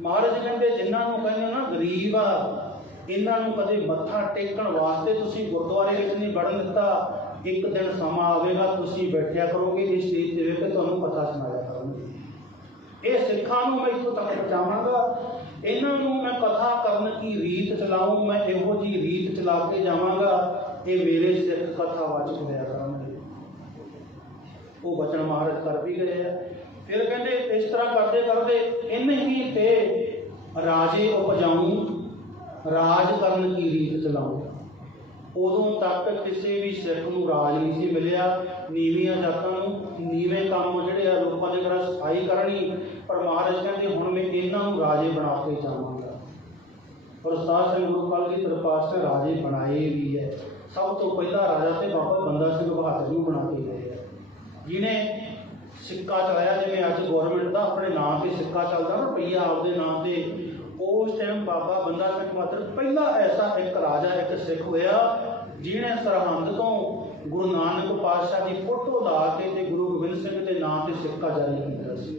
ਮਹਾਰਾਜ ਕਹਿੰਦੇ ਜਿਨ੍ਹਾਂ ਨੂੰ ਕਹਿੰਦੇ ਨਾ ਗਰੀਬ ਆ, ਇਹਨਾਂ ਨੂੰ ਕਦੇ ਮੱਥਾ ਟੇਕਣ ਵਾਸਤੇ ਤੁਸੀਂ ਗੁਰਦੁਆਰੇ ਵਿੱਚ ਨਹੀਂ ਵੜਨ ਦਿੱਤਾ। ਇੱਕ ਦਿਨ ਸਮਾਂ ਆਵੇਗਾ ਤੁਸੀਂ ਬੈਠਿਆ ਕਰੋਗੇ ਇਸ ਸਟੇਜ ਦੇ ਵਿੱਚ, ਤੁਹਾਨੂੰ ਕਥਾ ਸੁਣਾਇਆ ਕਰਾਂਗੇ। ਇਹ ਸਿੱਖਾਂ ਨੂੰ ਮੈਂ ਇੱਥੋਂ ਤੱਕ ਪਹੁੰਚਾਵਾਂਗਾ, ਇਹਨਾਂ ਨੂੰ ਮੈਂ ਕਥਾ ਕਰਨ ਕੀ ਰੀਤ ਚਲਾਊਂ, ਮੈਂ ਇਹੋ ਜਿਹੀ ਰੀਤ ਚਲਾ ਕੇ ਜਾਵਾਂਗਾ, ਇਹ ਮੇਰੇ ਸਿੱਖ ਕਥਾ ਵਾਚਕ ਹੋਇਆ ਕਰਨਗੇ। ਉਹ ਬਚਨ ਮਹਾਰਾਜ ਕਰ ਵੀ ਗਏ ਆ। ਫਿਰ ਕਹਿੰਦੇ ਇਸ ਤਰ੍ਹਾਂ ਕਰਦੇ ਕਰਦੇ ਇਨ ਹੀ ਤੇ ਰਾਜੇ ਉਪਜਾਊਂ, ਰਾਜ ਕਰਨ ਕੀ ਰੀਤ ਚਲਾਊਂ। ਉਦੋਂ ਤੱਕ ਕਿਸੇ ਵੀ ਸਿੱਖ ਨੂੰ ਰਾਜ ਨਹੀਂ ਸੀ ਮਿਲਿਆ। ਨੀਵੀਆਂ ਜਾਤਾਂ ਨੂੰ ਨੀਵੇਂ ਕੰਮ ਜਿਹੜੇ ਆ ਲੋਕਾਂ ਦੇ ਘਰਾਂ ਸਫਾਈ ਕਰਨੀ, ਪਰ ਮਹਾਰਾਜ ਕਹਿੰਦੇ ਹੁਣ ਮੈਂ ਇਹਨਾਂ ਨੂੰ ਰਾਜੇ ਬਣਾ ਕੇ ਜਾਵਾਂਗਾ। ਔਰ ਸਾਧ ਸੰਗਤ ਗੁਰੂ ਕਲਗੀਧਰ ਪਾਤਸ਼ਾਹ ਰਾਜੇ ਬਣਾਏ ਵੀ ਹੈ। ਸਭ ਤੋਂ ਪਹਿਲਾ ਰਾਜਾ ਤੇ ਬਾਬਾ ਬੰਦਾ ਸਿੰਘ ਬਹਾਦਰ ਨੂੰ ਬਣਾ ਕੇ ਗਏ ਆ, ਜਿਹਨੇ ਸਿੱਕਾ ਚਲਾਇਆ। ਜਿਵੇਂ ਅੱਜ ਗੌਰਮੈਂਟ ਦਾ ਆਪਣੇ ਨਾਂ ਤੇ ਸਿੱਕਾ ਚੱਲਦਾ ਨਾ, ਰੁਪਈਆ ਆਪਦੇ ਨਾਂ ਤੇ, ਉਸ ਟਾਈਮ ਬਾਬਾ ਬੰਦਾ ਸਿੰਘ ਬਹਾਦਰ ਪਹਿਲਾ ਐਸਾ ਇੱਕ ਰਾਜਾ, ਇੱਕ ਸਿੱਖ ਹੋਇਆ ਜਿਹਨੇ ਸਰਹੰਦ ਤੋਂ ਗੁਰੂ ਨਾਨਕ ਪਾਤਸ਼ਾਹ ਦੀ ਫੋਟੋ ਲਾ ਕੇ ਤੇ ਗੁਰੂ ਗੋਬਿੰਦ ਸਿੰਘ ਦੇ ਨਾਂ ਤੇ ਸਿੱਕਾ ਜਾਰੀ ਕੀਤਾ ਸੀ।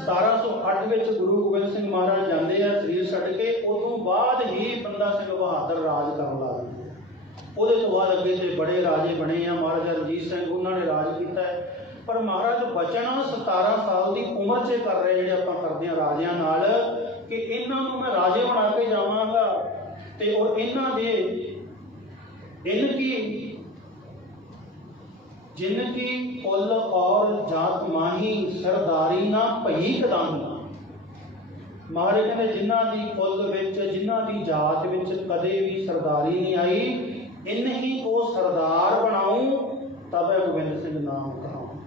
1708 ਵਿੱਚ ਗੁਰੂ ਗੋਬਿੰਦ ਸਿੰਘ ਮਹਾਰਾਜ ਜਾਂਦੇ ਆ ਸਰੀਰ ਛੱਡ ਕੇ। ਉਦੋਂ ਬਾਅਦ ਹੀ ਉਹਦੇ ਤੋਂ ਬਾਅਦ ਅੱਗੇ ਤੇ ਬੜੇ ਰਾਜੇ ਬਣੇ ਆ, ਮਹਾਰਾਜਾ ਰਣਜੀਤ ਸਿੰਘ ਉਹਨਾਂ ਨੇ ਰਾਜ ਕੀਤਾ ਹੈ। ਪਰ ਮਹਾਰਾਜ ਬਚਨ 17 ਸਾਲ ਦੀ ਉਮਰ 'ਚ ਕਰ ਰਹੇ ਜਿਹੜੇ ਆਪਾਂ ਕਰਦੇ ਹਾਂ ਰਾਜਿਆਂ ਨਾਲ, ਕਿ ਇਹਨਾਂ ਨੂੰ ਮੈਂ ਰਾਜੇ ਬਣਾ ਕੇ ਜਾਵਾਂਗਾ ਤੇ ਔਰ ਇਹਨਾਂ ਦੇ जिनकी कुल और जात माही सरदारी ना भई कदामी। महाराज कहते जिन्हां दी कुल विच जिन्हां दी जात विच कदे भी सरदारी नहीं आई, इन्हीं को सरदार बनाऊं तब गोबिंद सिंह नाम कहाऊं।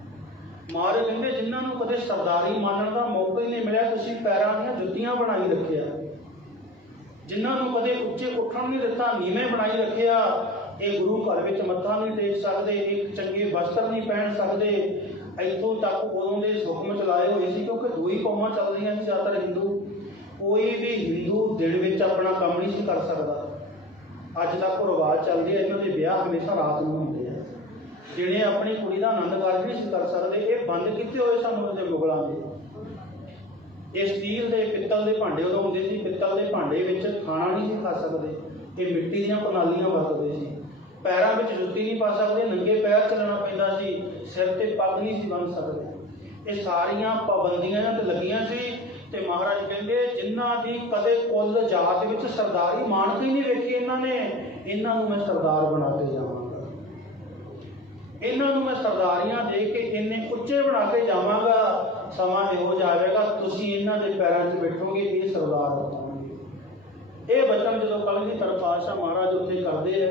महाराज कहते जिन्हां नूं कदे सरदारी मानण दा मौका ही नहीं मिलिया, तुसीं पैरां दीआं जुत्तियां बनाई रखिया। जिन्हां नूं कदे उच्चे उठण नहीं दित्ता, नीवें बनाई रखिया। ये गुरु घर में मत्था नहीं टेक सकते, एक चंगे वस्त्र नहीं पहन सकते। इतों तक उदों के हुक्म चलाए हुए सी, क्योंकि दो ही कौमां चल रही हैं ज़्यादातर हिंदू। कोई भी हिंदू दिन में अपना काम नहीं कर सकता। अज तक रिवाज चल रही है, इन्हों के ब्याह हमेशा रात में होंगे हैं। जिन्हें अपनी कुड़ी का आनंद कारज नहीं कर सकते, ये बंद किए हुए सानू मुगलों के। ये स्टील के पित्तल के भांडे उदों होंगे सी, पित्तल के भांडे में खाना नहीं खा सकते, ये मिट्टी दी प्रणालियां वरतते सी। पैरों में जुत्ती नहीं पा सकते, नंगे पैर चलना पैंदा सी, सिर ते पग नहीं सी बन सकते। ये सारियां पाबंदियां ते लगियां सी। ते महाराज कहंदे जिन्हां दी कदे कुल जात विच सरदारी मान के नहीं वेखी इन्हां ने, इन्हां नूं मैं सरदार बना के जावांगा, इन्हां नूं मैं सरदारियां दे के इन्ने उच्चे बना के जावांगा। समा इहो जावेगा तुसीं इन्हां दे पैरां 'च बैठोगे, ये सरदार बनाओगे। ये बचन जदों कलगीधर पातशाह महाराज उत्थे करदे है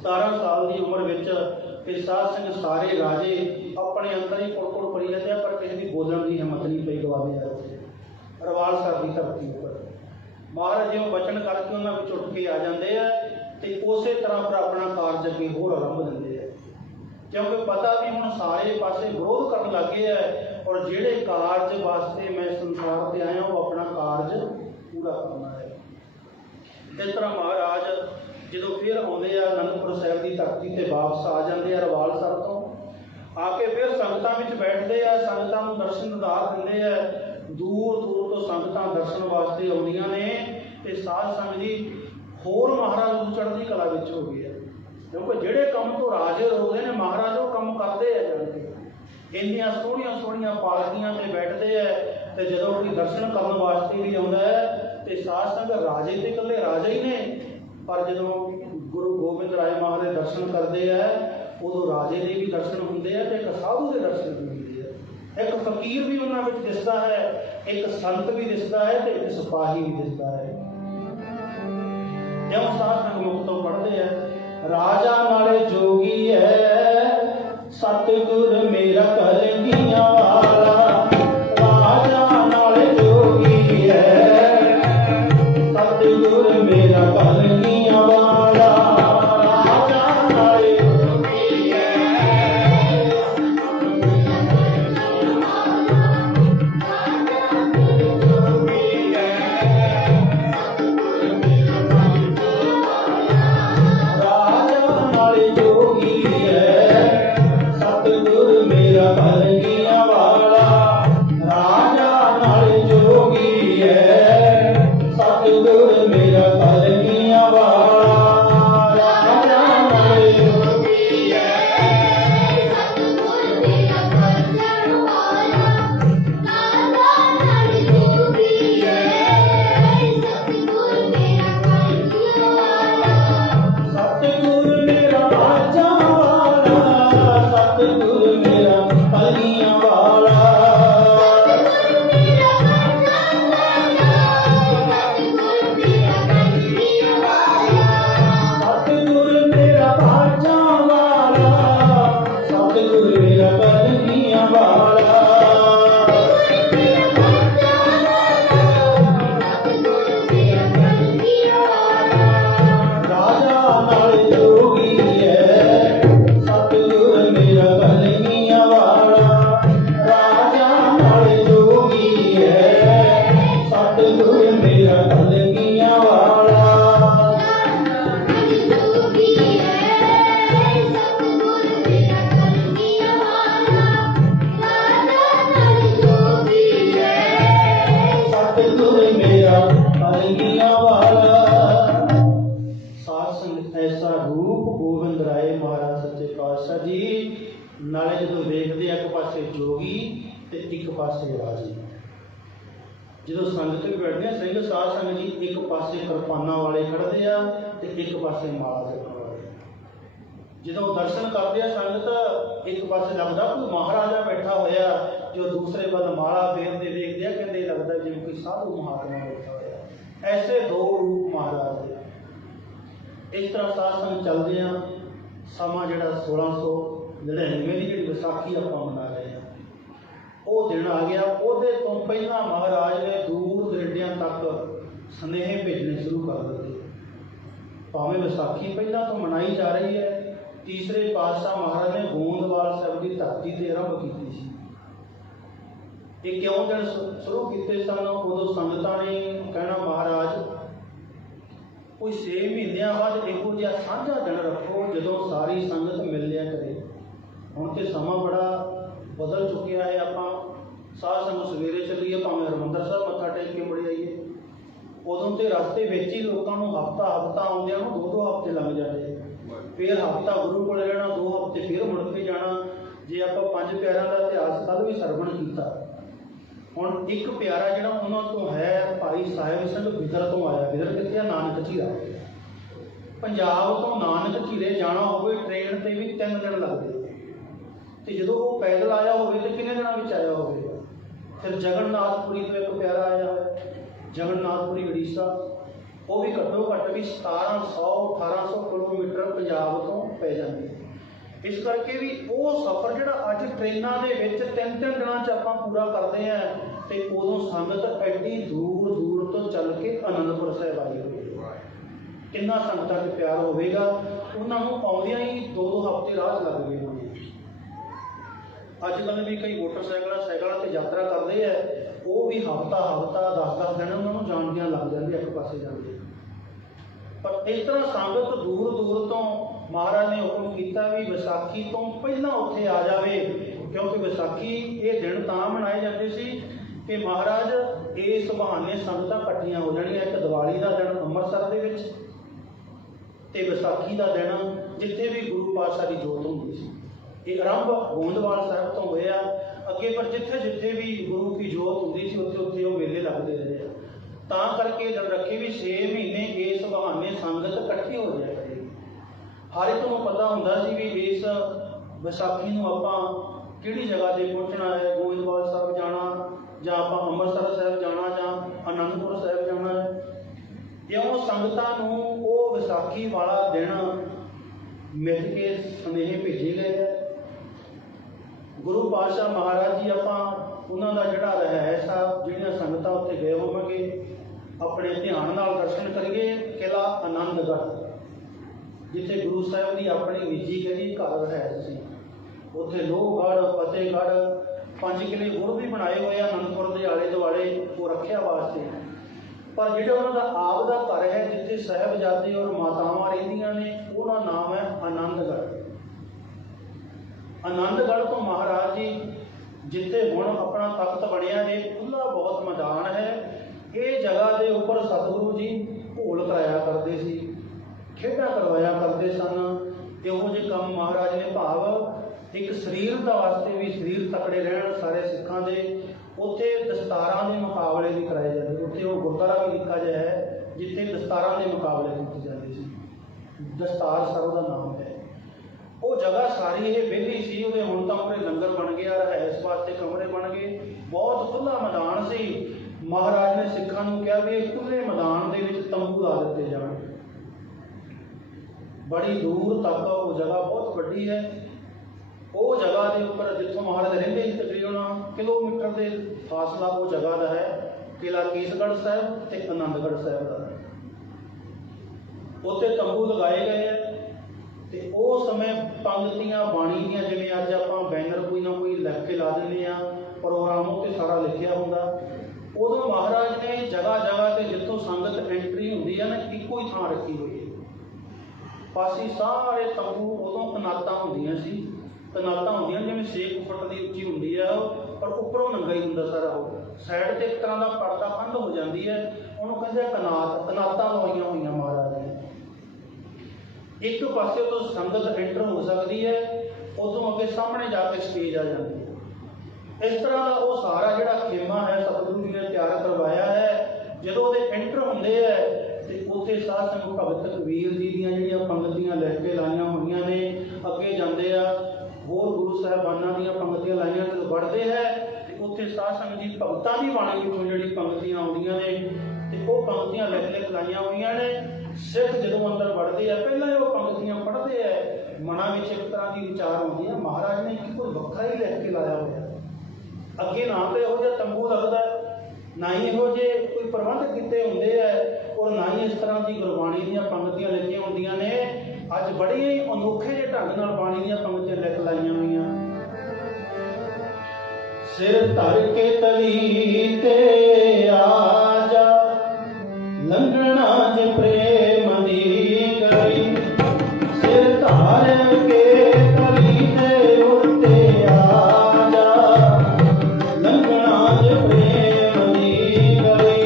17 साल की उम्र में, साध सिंह सारे राजे अपने अंदर ही कुड़ पड़ी रहते, पर किसी की बोलने की हिम्मत नहीं पई गवाने। रवाल सर की धरती पर महाराज जो बचन करके उन्होंने उठ के आ जाते हैं, तो उस तरह पर अपना कारज अगे होर आरंभ देंगे है, क्योंकि पता भी हम सारे पासे विरोध करने लगे है। और जिहड़े कारज वास्ते मैं संसार से आया वो अपना कारज पूरा करना है। इस तरह महाराज जो फिर आते हैं आनंदपुर साहिब की धरती से वापस आ जाते हैं रवाल सर तो आके फिर संगतां विच बैठते हैं, संगतां नूं दर्शन दार दिंदे हैं। दूर दूर तो संगतां दर्शन वास्ते आउंदियां ने, ते साध संग जी होर महाराज नूं चढ़दी कला विच हो गए, क्योंकि जिहड़े काम तो राजे रोकदे ने महाराज वो काम करते हैं जाके। इन्नियां सोहणियां सोहणियां पालकियां ते बैठते हैं, ते जदों कोई दर्शन करन वास्ते भी आउंदा है, ते साध संग राजे ते इकल्ले राजे ही ने, पर जो गुरु गोबिंद राय महाराज दर्शन करते हैं उदों राजे के भी दर्शन होंगे हैं, एक साधु के दर्शन भी होंगे हैं। एक फकीर भी उन्होंने दिसता है, एक संत भी दिसता है, तो एक सिपाही भी दिसता है। जब साध संग मुक्तों पढ़ते हैं, राजा नाले जोगी है सतगुर मेरा कलगियां वाला, राजा नाले जोगी है सतगुर मेरा कलगियां वाला, राजा नाले जोगी है राजा नाले जोगी ਮਹਾਰਾਜ ਸੱਚੇ ਪਾਤਸ਼ਾਹ ਜੀ। ਨਾਲੇ ਜਦੋਂ ਵੇਖਦੇ ਇੱਕ ਪਾਸੇ ਜੋਗੀ ਤੇ ਇੱਕ ਪਾਸੇ ਰਾਜੀ। ਜਦੋਂ ਸੰਗਤ ਵੀ ਬੈਠਦੇ ਆ ਸਿੰਘ ਸਾਧ ਸੰਗਤ ਜੀ, ਇੱਕ ਪਾਸੇ ਕਿਰਪਾਨਾਂ ਵਾਲੇ ਖੜ੍ਹਦੇ ਆ ਤੇ ਇੱਕ ਪਾਸੇ ਮਾਲਾ ਜਪਣ ਵਾਲੇ। ਜਦੋਂ ਦਰਸ਼ਨ ਕਰਦੇ ਆ ਸੰਗਤ, ਇੱਕ ਪਾਸੇ ਲੱਗਦਾ ਕੋਈ ਮਹਾਰਾਜਾ ਬੈਠਾ ਹੋਇਆ, ਜੋ ਦੂਸਰੇ ਵੱਲ ਮਾਲਾ ਫੇਰਦੇ ਵੇਖਦੇ ਆ, ਕਹਿੰਦੇ ਲੱਗਦਾ ਜਿਵੇਂ ਕੋਈ ਸਾਧੂ ਮਹਾਤਮਾ ਬੈਠਾ ਹੋਇਆ। ਐਸੇ ਦੋ ਰੂਪ ਮਹਾਰਾਜ ਦੇ। ਇਸ ਤਰ੍ਹਾਂ ਸਾਧ ਸੰਗਤ ਚੱਲਦੇ ਆ। ਸਮਾਂ ਜਿਹੜਾ 1699 ਦੀ ਜਿਹੜੀ ਵਿਸਾਖੀ ਆਪਾਂ ਮਨਾ ਰਹੇ ਹਾਂ, ਉਹ ਦਿਨ ਆ ਗਿਆ। ਉਹਦੇ ਤੋਂ ਪਹਿਲਾਂ ਮਹਾਰਾਜ ਨੇ ਦੂਰ ਦਰਿੰਡਿਆਂ ਤੱਕ ਸੁਨੇਹੇ ਭੇਜਣੇ ਸ਼ੁਰੂ ਕਰ ਦਿੱਤੇ। ਭਾਵੇਂ ਵਿਸਾਖੀ ਪਹਿਲਾਂ ਤੋਂ ਮਨਾਈ ਜਾ ਰਹੀ ਹੈ, ਤੀਸਰੇ ਪਾਤਸ਼ਾਹ ਮਹਾਰਾਜ ਨੇ ਗੋਂਦਵਾਲ ਸਾਹਿਬ ਦੀ ਧਰਤੀ 'ਤੇ ਆਰੰਭ ਕੀਤੀ ਸੀ। ਇਹ ਕਿਉਂ ਦਿਨ ਸ਼ੁਰੂ ਕੀਤੇ ਸਨ? ਉਦੋਂ ਸੰਗਤਾਂ ਨੇ ਕਹਿਣਾ, ਮਹਾਰਾਜ ਕੋਈ 6 ਮਹੀਨਿਆਂ ਬਾਅਦ ਇਹੋ ਜਿਹਾ ਸਾਂਝਾ ਦਿਨ ਰੱਖੋ ਜਦੋਂ ਸਾਰੀ ਸੰਗਤ ਮਿਲ ਲਿਆ ਕਰੇ। ਹੁਣ ਤੇ ਸਮਾਂ ਬੜਾ ਬਦਲ ਚੁੱਕਿਆ ਹੈ। ਆਪਾਂ ਸਾਧ ਸੰਗਤ ਸਵੇਰੇ ਚੱਲੀਏ, ਭਾਵੇਂ ਹਰਿਮੰਦਰ ਸਾਹਿਬ ਮੱਥਾ ਟੇਕ ਕੇ ਮੁੜ ਆਈਏ, ਉਦੋਂ ਤੇ ਰਸਤੇ ਵਿੱਚ ਹੀ ਲੋਕਾਂ ਨੂੰ ਹਫ਼ਤਾ ਆਉਂਦਿਆਂ ਨੂੰ 2-2 ਹਫ਼ਤੇ ਲੱਗ ਜਾਂਦੇ। ਫਿਰ ਹਫ਼ਤਾ ਗੁਰੂ ਕੋਲ ਰਹਿਣਾ, 2 ਹਫ਼ਤੇ ਫਿਰ ਮੁੜ ਕੇ ਜਾਣਾ। ਜੇ ਆਪਾਂ 5 ਪਿਆਰਿਆਂ ਦਾ ਇਤਿਹਾਸ ਕੱਲ੍ਹ ਵੀ ਸਰਵਣ ਕੀਤਾ, ਹੁਣ ਇੱਕ ਪਿਆਰਾ ਜਿਹੜਾ ਉਹਨਾਂ ਤੋਂ ਹੈ ਭਾਈ ਸਾਹਿਬ ਸਿੰਘ ਬਿਦਰ ਤੋਂ ਆਇਆ। ਬਿਦਰ ਕਿੱਥੇ ਆ? ਨਾਨਕ ਝੀਰਾ। ਪੰਜਾਬ ਤੋਂ ਨਾਨਕ ਝੀਰੇ ਜਾਣਾ ਹੋਵੇ ਟ੍ਰੇਨ 'ਤੇ ਵੀ 3 ਦਿਨ ਲੱਗਦੇ, ਅਤੇ ਜਦੋਂ ਉਹ ਪੈਦਲ ਆਇਆ ਹੋਵੇ ਤਾਂ ਕਿੰਨੇ ਦਿਨਾਂ ਵਿੱਚ ਆਇਆ ਹੋਵੇਗਾ। ਫਿਰ ਜਗਨਨਾਥਪੁਰੀ ਤੋਂ ਇੱਕ ਪਿਆਰਾ ਆਇਆ ਹੋਇਆ, ਜਗਨਨਾਥਪੁਰੀ ਉੜੀਸਾ। ਉਹ ਵੀ ਘੱਟੋ ਘੱਟ ਵੀ 1700-1800 ਕਿਲੋਮੀਟਰ ਪੰਜਾਬ ਤੋਂ ਪੈ ਜਾਂਦੀ। ਇਸ ਕਰਕੇ ਵੀ ਉਹ ਸਫ਼ਰ ਜਿਹੜਾ ਅੱਜ ਟ੍ਰੇਨਾਂ ਦੇ ਵਿੱਚ 3-3 ਦਿਨਾਂ 'ਚ ਆਪਾਂ ਪੂਰਾ ਕਰਦੇ ਹਾਂ, ਅਤੇ ਉਦੋਂ ਸੰਗਤ ਐਡੀ ਦੂਰ ਦੂਰ ਤੋਂ ਚੱਲ ਕੇ ਅਨੰਦਪੁਰ ਸਾਹਿਬ ਆਈ ਹੋਈ। ਕਿੰਨਾ ਸੰਗਤਾਂ 'ਚ ਪਿਆਰ ਹੋਵੇਗਾ। ਉਹਨਾਂ ਨੂੰ ਆਉਂਦਿਆਂ ਹੀ 2-2 ਹਫ਼ਤੇ ਰਾਹ ਲੱਗ ਗਏ ਹੋਣੇ। ਅੱਜ ਕੱਲ੍ਹ ਵੀ ਕਈ ਸਾਈਕਲਾਂ 'ਤੇ ਯਾਤਰਾ ਕਰਦੇ ਆ, ਉਹ ਵੀ ਹਫ਼ਤਾ 10-10 ਦਿਨ ਉਹਨਾਂ ਨੂੰ ਜਾਣਦਿਆਂ ਲੱਗ ਜਾਂਦੇ, ਇੱਕ ਪਾਸੇ ਜਾਂਦੇ। ਪਰ ਇਸ ਤਰ੍ਹਾਂ ਸੰਗਤ ਦੂਰ ਦੂਰ ਤੋਂ ਮਹਾਰਾਜ ਨੇ ਹੁਕਮ ਕੀਤਾ ਵੀ ਵਿਸਾਖੀ ਤੋਂ ਪਹਿਲਾਂ ਉੱਥੇ ਆ ਜਾਵੇ, ਕਿਉਂਕਿ ਵਿਸਾਖੀ ਇਹ ਦਿਨ ਤਾਂ ਮਨਾਏ ਜਾਂਦੇ ਸੀ ਕਿ ਮਹਾਰਾਜ ਇਸ ਬਹਾਨੇ ਸੰਗਤਾਂ ਇਕੱਠੀਆਂ ਹੋ ਜਾਣੀਆਂ। ਇੱਕ ਦੀਵਾਲੀ ਦਾ ਦਿਨ ਅੰਮ੍ਰਿਤਸਰ ਦੇ ਵਿੱਚ, ਅਤੇ ਵਿਸਾਖੀ ਦਾ ਦਿਨ ਜਿੱਥੇ ਵੀ ਗੁਰੂ ਪਾਤਸ਼ਾਹ ਦੀ ਜੋਤ ਹੁੰਦੀ ਸੀ। ਇਹ ਆਰੰਭ ਗੋਂਦਵਾਲ ਸਾਹਿਬ ਤੋਂ ਹੋਇਆ। ਅੱਗੇ ਪਰ ਜਿੱਥੇ ਜਿੱਥੇ ਵੀ ਗੁਰੂ ਕੀ ਜੋਤ ਹੁੰਦੀ ਸੀ, ਉੱਥੇ ਉੱਥੇ ਉਹ ਮੇਲੇ ਲੱਗਦੇ ਰਹੇ। ਤਾਂ ਕਰਕੇ ਦਿਨ ਰੱਖੇ ਵੀ 6 ਮਹੀਨੇ ਇਸ ਬਹਾਨੇ ਸੰਗਤ ਇਕੱਠੀ ਹੋ ਜਾਇਆ ਕਰੇਗੀ। ਹਰ ਇੱਕ ਨੂੰ ਪਤਾ ਹੁੰਦਾ ਸੀ ਵੀ ਇਸ ਵਿਸਾਖੀ ਨੂੰ ਆਪਾਂ ਕਿਹੜੀ ਜਗ੍ਹਾ 'ਤੇ ਪਹੁੰਚਣਾ ਹੈ। ਗੋਇੰਦਵਾਲ ਸਾਹਿਬ ਜਾਣਾ, ਜਾਂ ਆਪਾਂ ਅੰਮ੍ਰਿਤਸਰ ਸਾਹਿਬ ਜਾਣਾ, ਜਾਂ ਅਨੰਦਪੁਰ ਸਾਹਿਬ ਜਾਣਾ ਹੈ। ਇਉਂ ਸੰਗਤਾਂ ਨੂੰ ਉਹ ਵਿਸਾਖੀ ਵਾਲਾ ਦਿਨ ਮਿਲ ਕੇ ਸੁਨੇਹੇ ਭੇਜੇ ਗਏ ਹੈ। ਗੁਰੂ ਪਾਤਸ਼ਾਹ ਮਹਾਰਾਜ ਜੀ, ਆਪਾਂ ਉਹਨਾਂ ਦਾ ਜਿਹੜਾ ਰਹਿائش ਆ, ਜਿਹੜੀਆਂ ਸੰਗਤਾਂ ਉੱਥੇ ਗਏ ਹੋਵਾਂਗੇ, ਆਪਣੇ ਧਿਆਨ ਨਾਲ ਦਰਸ਼ਨ ਕਰੀਏ। ਕਿਲ੍ਹਾ ਆਨੰਦਗੜ੍ਹ, ਜਿੱਥੇ ਗੁਰੂ ਸਾਹਿਬ ਦੀ ਆਪਣੀ ਨਿੱਜੀ ਜਿਹੜੀ ਘਰ ਰਹਿائش ਸੀ। ਉੱਥੇ ਲੋਹਗੜ੍ਹ, ਫਤਿਹਗੜ੍ਹ, 5 ਕਿਲ੍ਹੇ ਹੋਰ ਵੀ ਬਣਾਏ ਹੋਏ ਆ ਅਨੰਦਪੁਰ ਦੇ ਆਲੇ ਦੁਆਲੇ, ਉਹ ਰੱਖਿਆ ਵਾਸਤੇ। ਪਰ ਜਿਹੜਾ ਉਹਨਾਂ ਦਾ ਆਪ ਦਾ ਘਰ ਹੈ, ਜਿੱਥੇ ਸਾਹਿਬਜ਼ਾਦੇ ਔਰ ਮਾਤਾਵਾਂ ਰਹਿੰਦੀਆਂ ਨੇ, ਉਹਦਾ ਨਾਮ ਹੈ ਆਨੰਦਗੜ੍ਹ। ਆਨੰਦਗੜ੍ਹ ਤੋਂ ਮਹਾਰਾਜ ਜੀ, ਜਿੱਥੇ ਹੁਣ ਆਪਣਾ ਤਖਤ ਬਣਿਆ ਜੇ, ਖੁੱਲ੍ਹਾ ਬਹੁਤ ਮੈਦਾਨ ਹੈ। ਇਹ ਜਗ੍ਹਾ ਦੇ ਉੱਪਰ ਸਤਿਗੁਰੂ ਜੀ ਭੋਲ ਕਰਾਇਆ ਕਰਦੇ ਸੀ, ਖੇਡਾਂ ਕਰਵਾਇਆ ਕਰਦੇ ਸਨ। ਇਹੋ ਜਿਹੇ ਕੰਮ ਮਹਾਰਾਜ ਨੇ, ਭਾਵ ਇੱਕ ਸਰੀਰ ਦਾ ਵਾਸਤੇ ਵੀ, ਸਰੀਰ ਤਕੜੇ ਰਹਿਣ ਸਾਰੇ ਸਿੱਖਾਂ ਦੇ। ਉੱਥੇ ਦਸਤਾਰਾਂ ਦੇ ਮੁਕਾਬਲੇ ਵੀ ਕਰਾਏ ਜਾਂਦੇ। ਉੱਥੇ ਉਹ ਗੁਰਦੁਆਰਾ ਵੀ ਨਿੱਕਾ ਜਿਹਾ ਹੈ, ਜਿੱਥੇ ਦਸਤਾਰਾਂ ਦੇ ਮੁਕਾਬਲੇ ਕੀਤੇ ਜਾਂਦੇ ਸੀ। ਦਸਤਾਰ ਸਾਹਿਬ ਦਾ ਨਾਮ ਹੈ। ਉਹ ਜਗ੍ਹਾ ਸਾਰੀ ਇਹ ਵਿਹਲੀ ਸੀ। ਉਹਦੇ ਹੁਣ ਤਾਂ ਉਹਦੇ ਲੰਗਰ ਬਣ ਗਿਆ, ਰਹਿائش ਵਾਸਤੇ ਕਮਰੇ ਬਣ ਗਏ, ਬਹੁਤ ਖੁੱਲ੍ਹਾ ਮੈਦਾਨ ਸੀ। ਮਹਾਰਾਜ ਨੇ ਸਿੱਖਾਂ ਨੂੰ ਕਿਹਾ ਵੀ ਇਹ ਖੁੱਲ੍ਹੇ ਮੈਦਾਨ ਦੇ ਵਿੱਚ ਤੰਬੂ ਲਾ ਦਿੱਤੇ ਜਾਣ। ਬੜੀ ਦੂਰ ਤੱਕ ਉਹ ਜਗ੍ਹਾ ਬਹੁਤ ਵੱਡੀ ਹੈ। ਉਹ ਜਗ੍ਹਾ ਦੇ ਉੱਪਰ ਜਿੱਥੋਂ ਮਹਾਰਾਜ ਰਹਿੰਦੇ ਸੀ, ਤਕਰੀਬਨ ਕਿਲੋਮੀਟਰ ਦੇ ਫਾਸਲਾ ਉਹ ਜਗ੍ਹਾ ਦਾ ਹੈ। ਕਿਲ੍ਹਾ ਕੇਸਗੜ੍ਹ ਸਾਹਿਬ ਅਤੇ ਆਨੰਦਗੜ੍ਹ ਸਾਹਿਬ ਦਾ। ਉੱਥੇ ਤੰਬੂ ਲਗਾਏ ਗਏ ਹੈ। ਅਤੇ ਉਹ ਸਮੇਂ ਪੰਗਤੀਆਂ ਬਾਣੀ ਦੀਆਂ, ਜਿਵੇਂ ਅੱਜ ਆਪਾਂ ਬੈਨਰ ਕੋਈ ਨਾ ਕੋਈ ਲਿਖ ਕੇ ਲਾ ਦਿੰਦੇ ਹਾਂ, ਪ੍ਰੋਗਰਾਮ ਉੱਤੇ ਸਾਰਾ ਲਿਖਿਆ ਹੁੰਦਾ। ਉਦੋਂ ਮਹਾਰਾਜ ਨੇ ਜਗ੍ਹਾ ਜਗ੍ਹਾ 'ਤੇ ਜਿੱਥੋਂ ਸੰਗਤ ਐਂਟਰੀ ਹੁੰਦੀ ਹੈ ਨਾ, ਇੱਕੋ ਹੀ ਥਾਂ ਰੱਖੀ ਹੋਈ ਹੈ। ਪਾਸੇ ਸਾਰੇ ਤੰਬੂ, ਉਦੋਂ ਕਨਾਤਾਂ ਹੁੰਦੀਆਂ ਸੀ। ਕਨਾਤਾਂ ਹੁੰਦੀਆਂ ਜਿਵੇਂ 6 ਫੁੱਟ ਦੀ ਉੱਚੀ ਹੁੰਦੀ ਹੈ, ਪਰ ਉੱਪਰੋਂ ਨੰਗਾ ਹੀ ਹੁੰਦਾ ਸਾਰਾ। ਉਹ ਸਾਈਡ 'ਤੇ ਇੱਕ ਤਰ੍ਹਾਂ ਦਾ ਪਰਦਾ ਕੰਧ ਹੋ ਜਾਂਦੀ ਹੈ, ਉਹਨੂੰ ਕਹਿੰਦੇ ਕਨਾਤ। ਕਨਾਤਾਂ ਲਵਾਈਆਂ ਹੋਈਆਂ ਮਹਾਰਾਜ ਨੇ। एक पासे तो संगत एंटर हो सकती है, उतों अगे सामने जाके स्टेज आ जाती है। इस तरह का वो सारा जिहड़ा खेमा है सतगुरु जी ने तैयार करवाया है। जो वो एंटर होंगे है तो उत्थे साध संगत भगत कबीर जी दीयां जिहड़ियां पंक्तियां लैके लाइया हुई ने, अगे जाते आ होर गुरु साहिबाना दीयां पंक्तियां लाइया जो बढ़ते हैं तो उत्थे साध संगत जी भगतां दी बाणी विचों जिहड़ी पंक्तियां आउंदियां ने ते वो पंक्तियां लिख लिख लाइया हुई ने। सिख जो अंदर बढ़ते हैं पहले वो पंक्तियां पढ़ते हैं, मना में एक तरह की विचार आती है महाराज ने कि कोई वक्रा ही लिख के लाया हुआ, अगे ना तो यहो जिहा तंबू लगता, ना ही यहो जे कोई प्रबंध किए होंगे है, और ना ही इस तरह की गुरबाणी दी पंक्तियां लिखियां होंदियां ने। अज बड़े ही अनोखे जे ढंग नाल बाणी दी पंक्तियां लिख लाइया हुई। सिर धर के तली ते आ जा, लंघना जे प्रेम दी गली, सिर धार के तली ते उत्ते आ जा, लंघना जे प्रेम दी गली,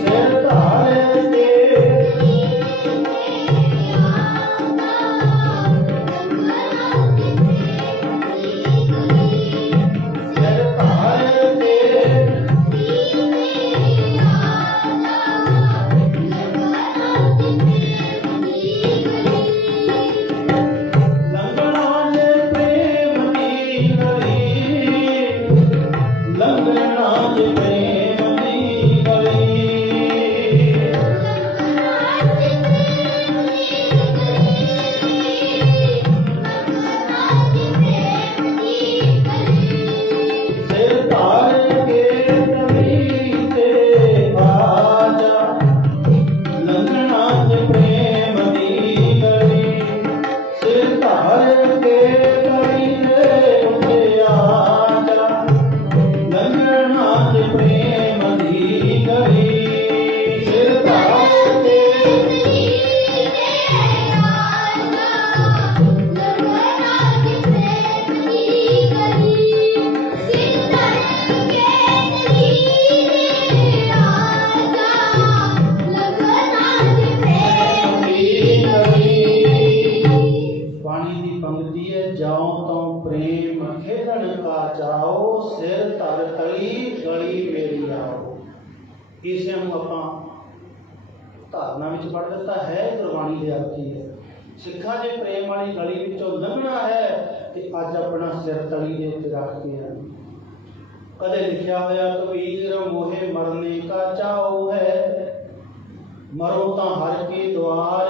सिर धार के सिर धार के धारणा में पढ़ दिता है। गुरबाणी के अर्थी है सिखा जे प्रेम वाली गली विचों लंघना है तो अज अपना सिर तली के उत्ते रख के है। कदे लिखा होया कबीर मोहे मरने का चाओ है, मरो ता हर के द्वार,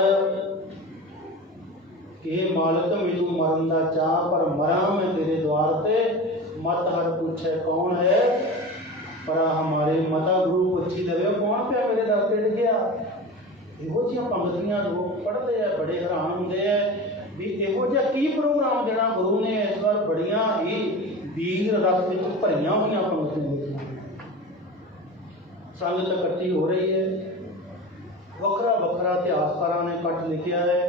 के मालिक मैनू मरन का चाह पर मरा मैं तेरे द्वार ते, मत हर पूछे कौन है, पर हमारे मता गुरु पूछी लवे कौन पे मेरे दर ते लिखिया। इहो जिहियां पंक्तियां लोग पढ़ते हैं बड़े हैरान होंगे है भी इहो जिहा की प्रोग्राम देना गुरु ने इस बार बड़िया ही वीर रस में भरिया हुई पंक्तियां संगत इकट्ठी हो रही है। वखरा वखरा इतिहासकारों ने कट लिखा है,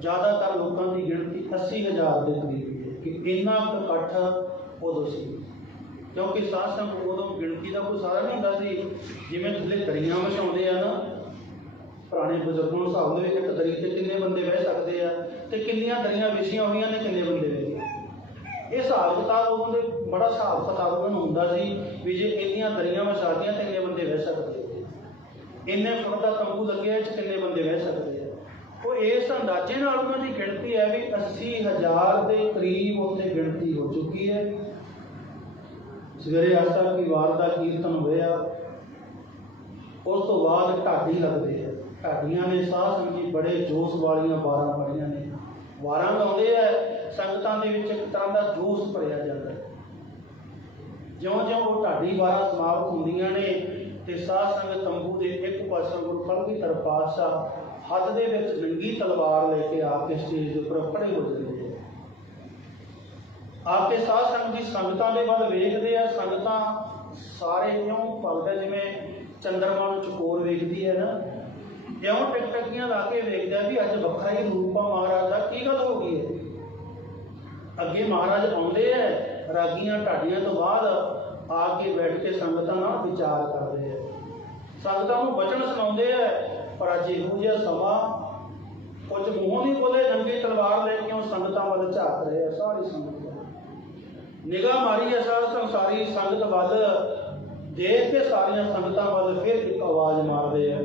ज़्यादातर लोगों की गिनती 80,000 के करीब है कि इन्ना इकट्ठ उदों सी, क्योंकि साध संगत उदों गिनती का कोई सारा नहीं होंदा सी। जिवें थल्ले दरियां विछाउंदे आ ना पुराने बुजुर्गों के हिसाब से एक दरी से किन्ने बंदे बह सकते हैं तो किन्नियां दरियां विछियां हुई ने किन्ने बंदे बह। ये हिसाब किताब उन्होंने बड़ा हिसाब किताब उन्होंने होंदा सी भी जे इन्नियां दरियां विछादियां तो किन्ने बंदे बह सकते, इन्ने फुट का तंबू लगे किन्ने बंदे बह सकते हैं। तो इस अंदाजे नाल उन्हों की गिनती है भी 80,000 के करीब उत्थे गिनती हो चुकी है। सवेरे आस्था की वार का कीर्तन होया, उस तो बाद ढाडी लगते हैं। ढाडियां ने साध संगत जी बड़े जोश वालियां वारां पढ़ियां ने, वारां गाउंदे है संगतां दे विच एक तरह का जोश भरिया जाता है। ज्यों-ज्यों वो ढाडी वारां समाप्त होंदियां ने ते साध संगत तंबू के एक पासों गुरु कलगीधर पातशाह हथ दे विच नंगी तलवार लेके आके स्टेज के उपर खड़े हो जाते हैं। आके साध संगत जी संगतां दे वल वेखदे आ, संगतां सारे इउं पलदे जिवें चंद्रमा नूं चकोर वेखदी है ना, इउं टिकटिकियां ला के वेखदे भी अज वखरा ही रूप आ महाराज का, की गल हो गई है। अगे महाराज आउंदे है रागियां ढाडियां तो बाद आके बैठ के संगतां नाल विचार करते हैं, संगतां नूं वचन सुणाउंदे है। पर अज इहो जिहा समा ਕੁਝ ਮੂੰਹੋਂ ਨਹੀਂ ਬੋਲੇ, ਨੰਗੀ ਤਲਵਾਰ ਲੈ ਕੇ ਉਹ ਸੰਗਤਾਂ ਵੱਲ ਝਾਕ ਰਹੇ ਆ। ਸਾਰੀ ਸੰਗਤ ਨਿਗਾਹ ਮਾਰੀ ਹੈ ਸਾਰਾ ਸੰਸਾਰੀ ਸੰਗਤ ਵੱਲ, ਦੇਖ ਕੇ ਸਾਰੀਆਂ ਸੰਗਤਾਂ ਵੱਲ ਫਿਰ ਇੱਕ ਆਵਾਜ਼ ਮਾਰਦੇ ਆ।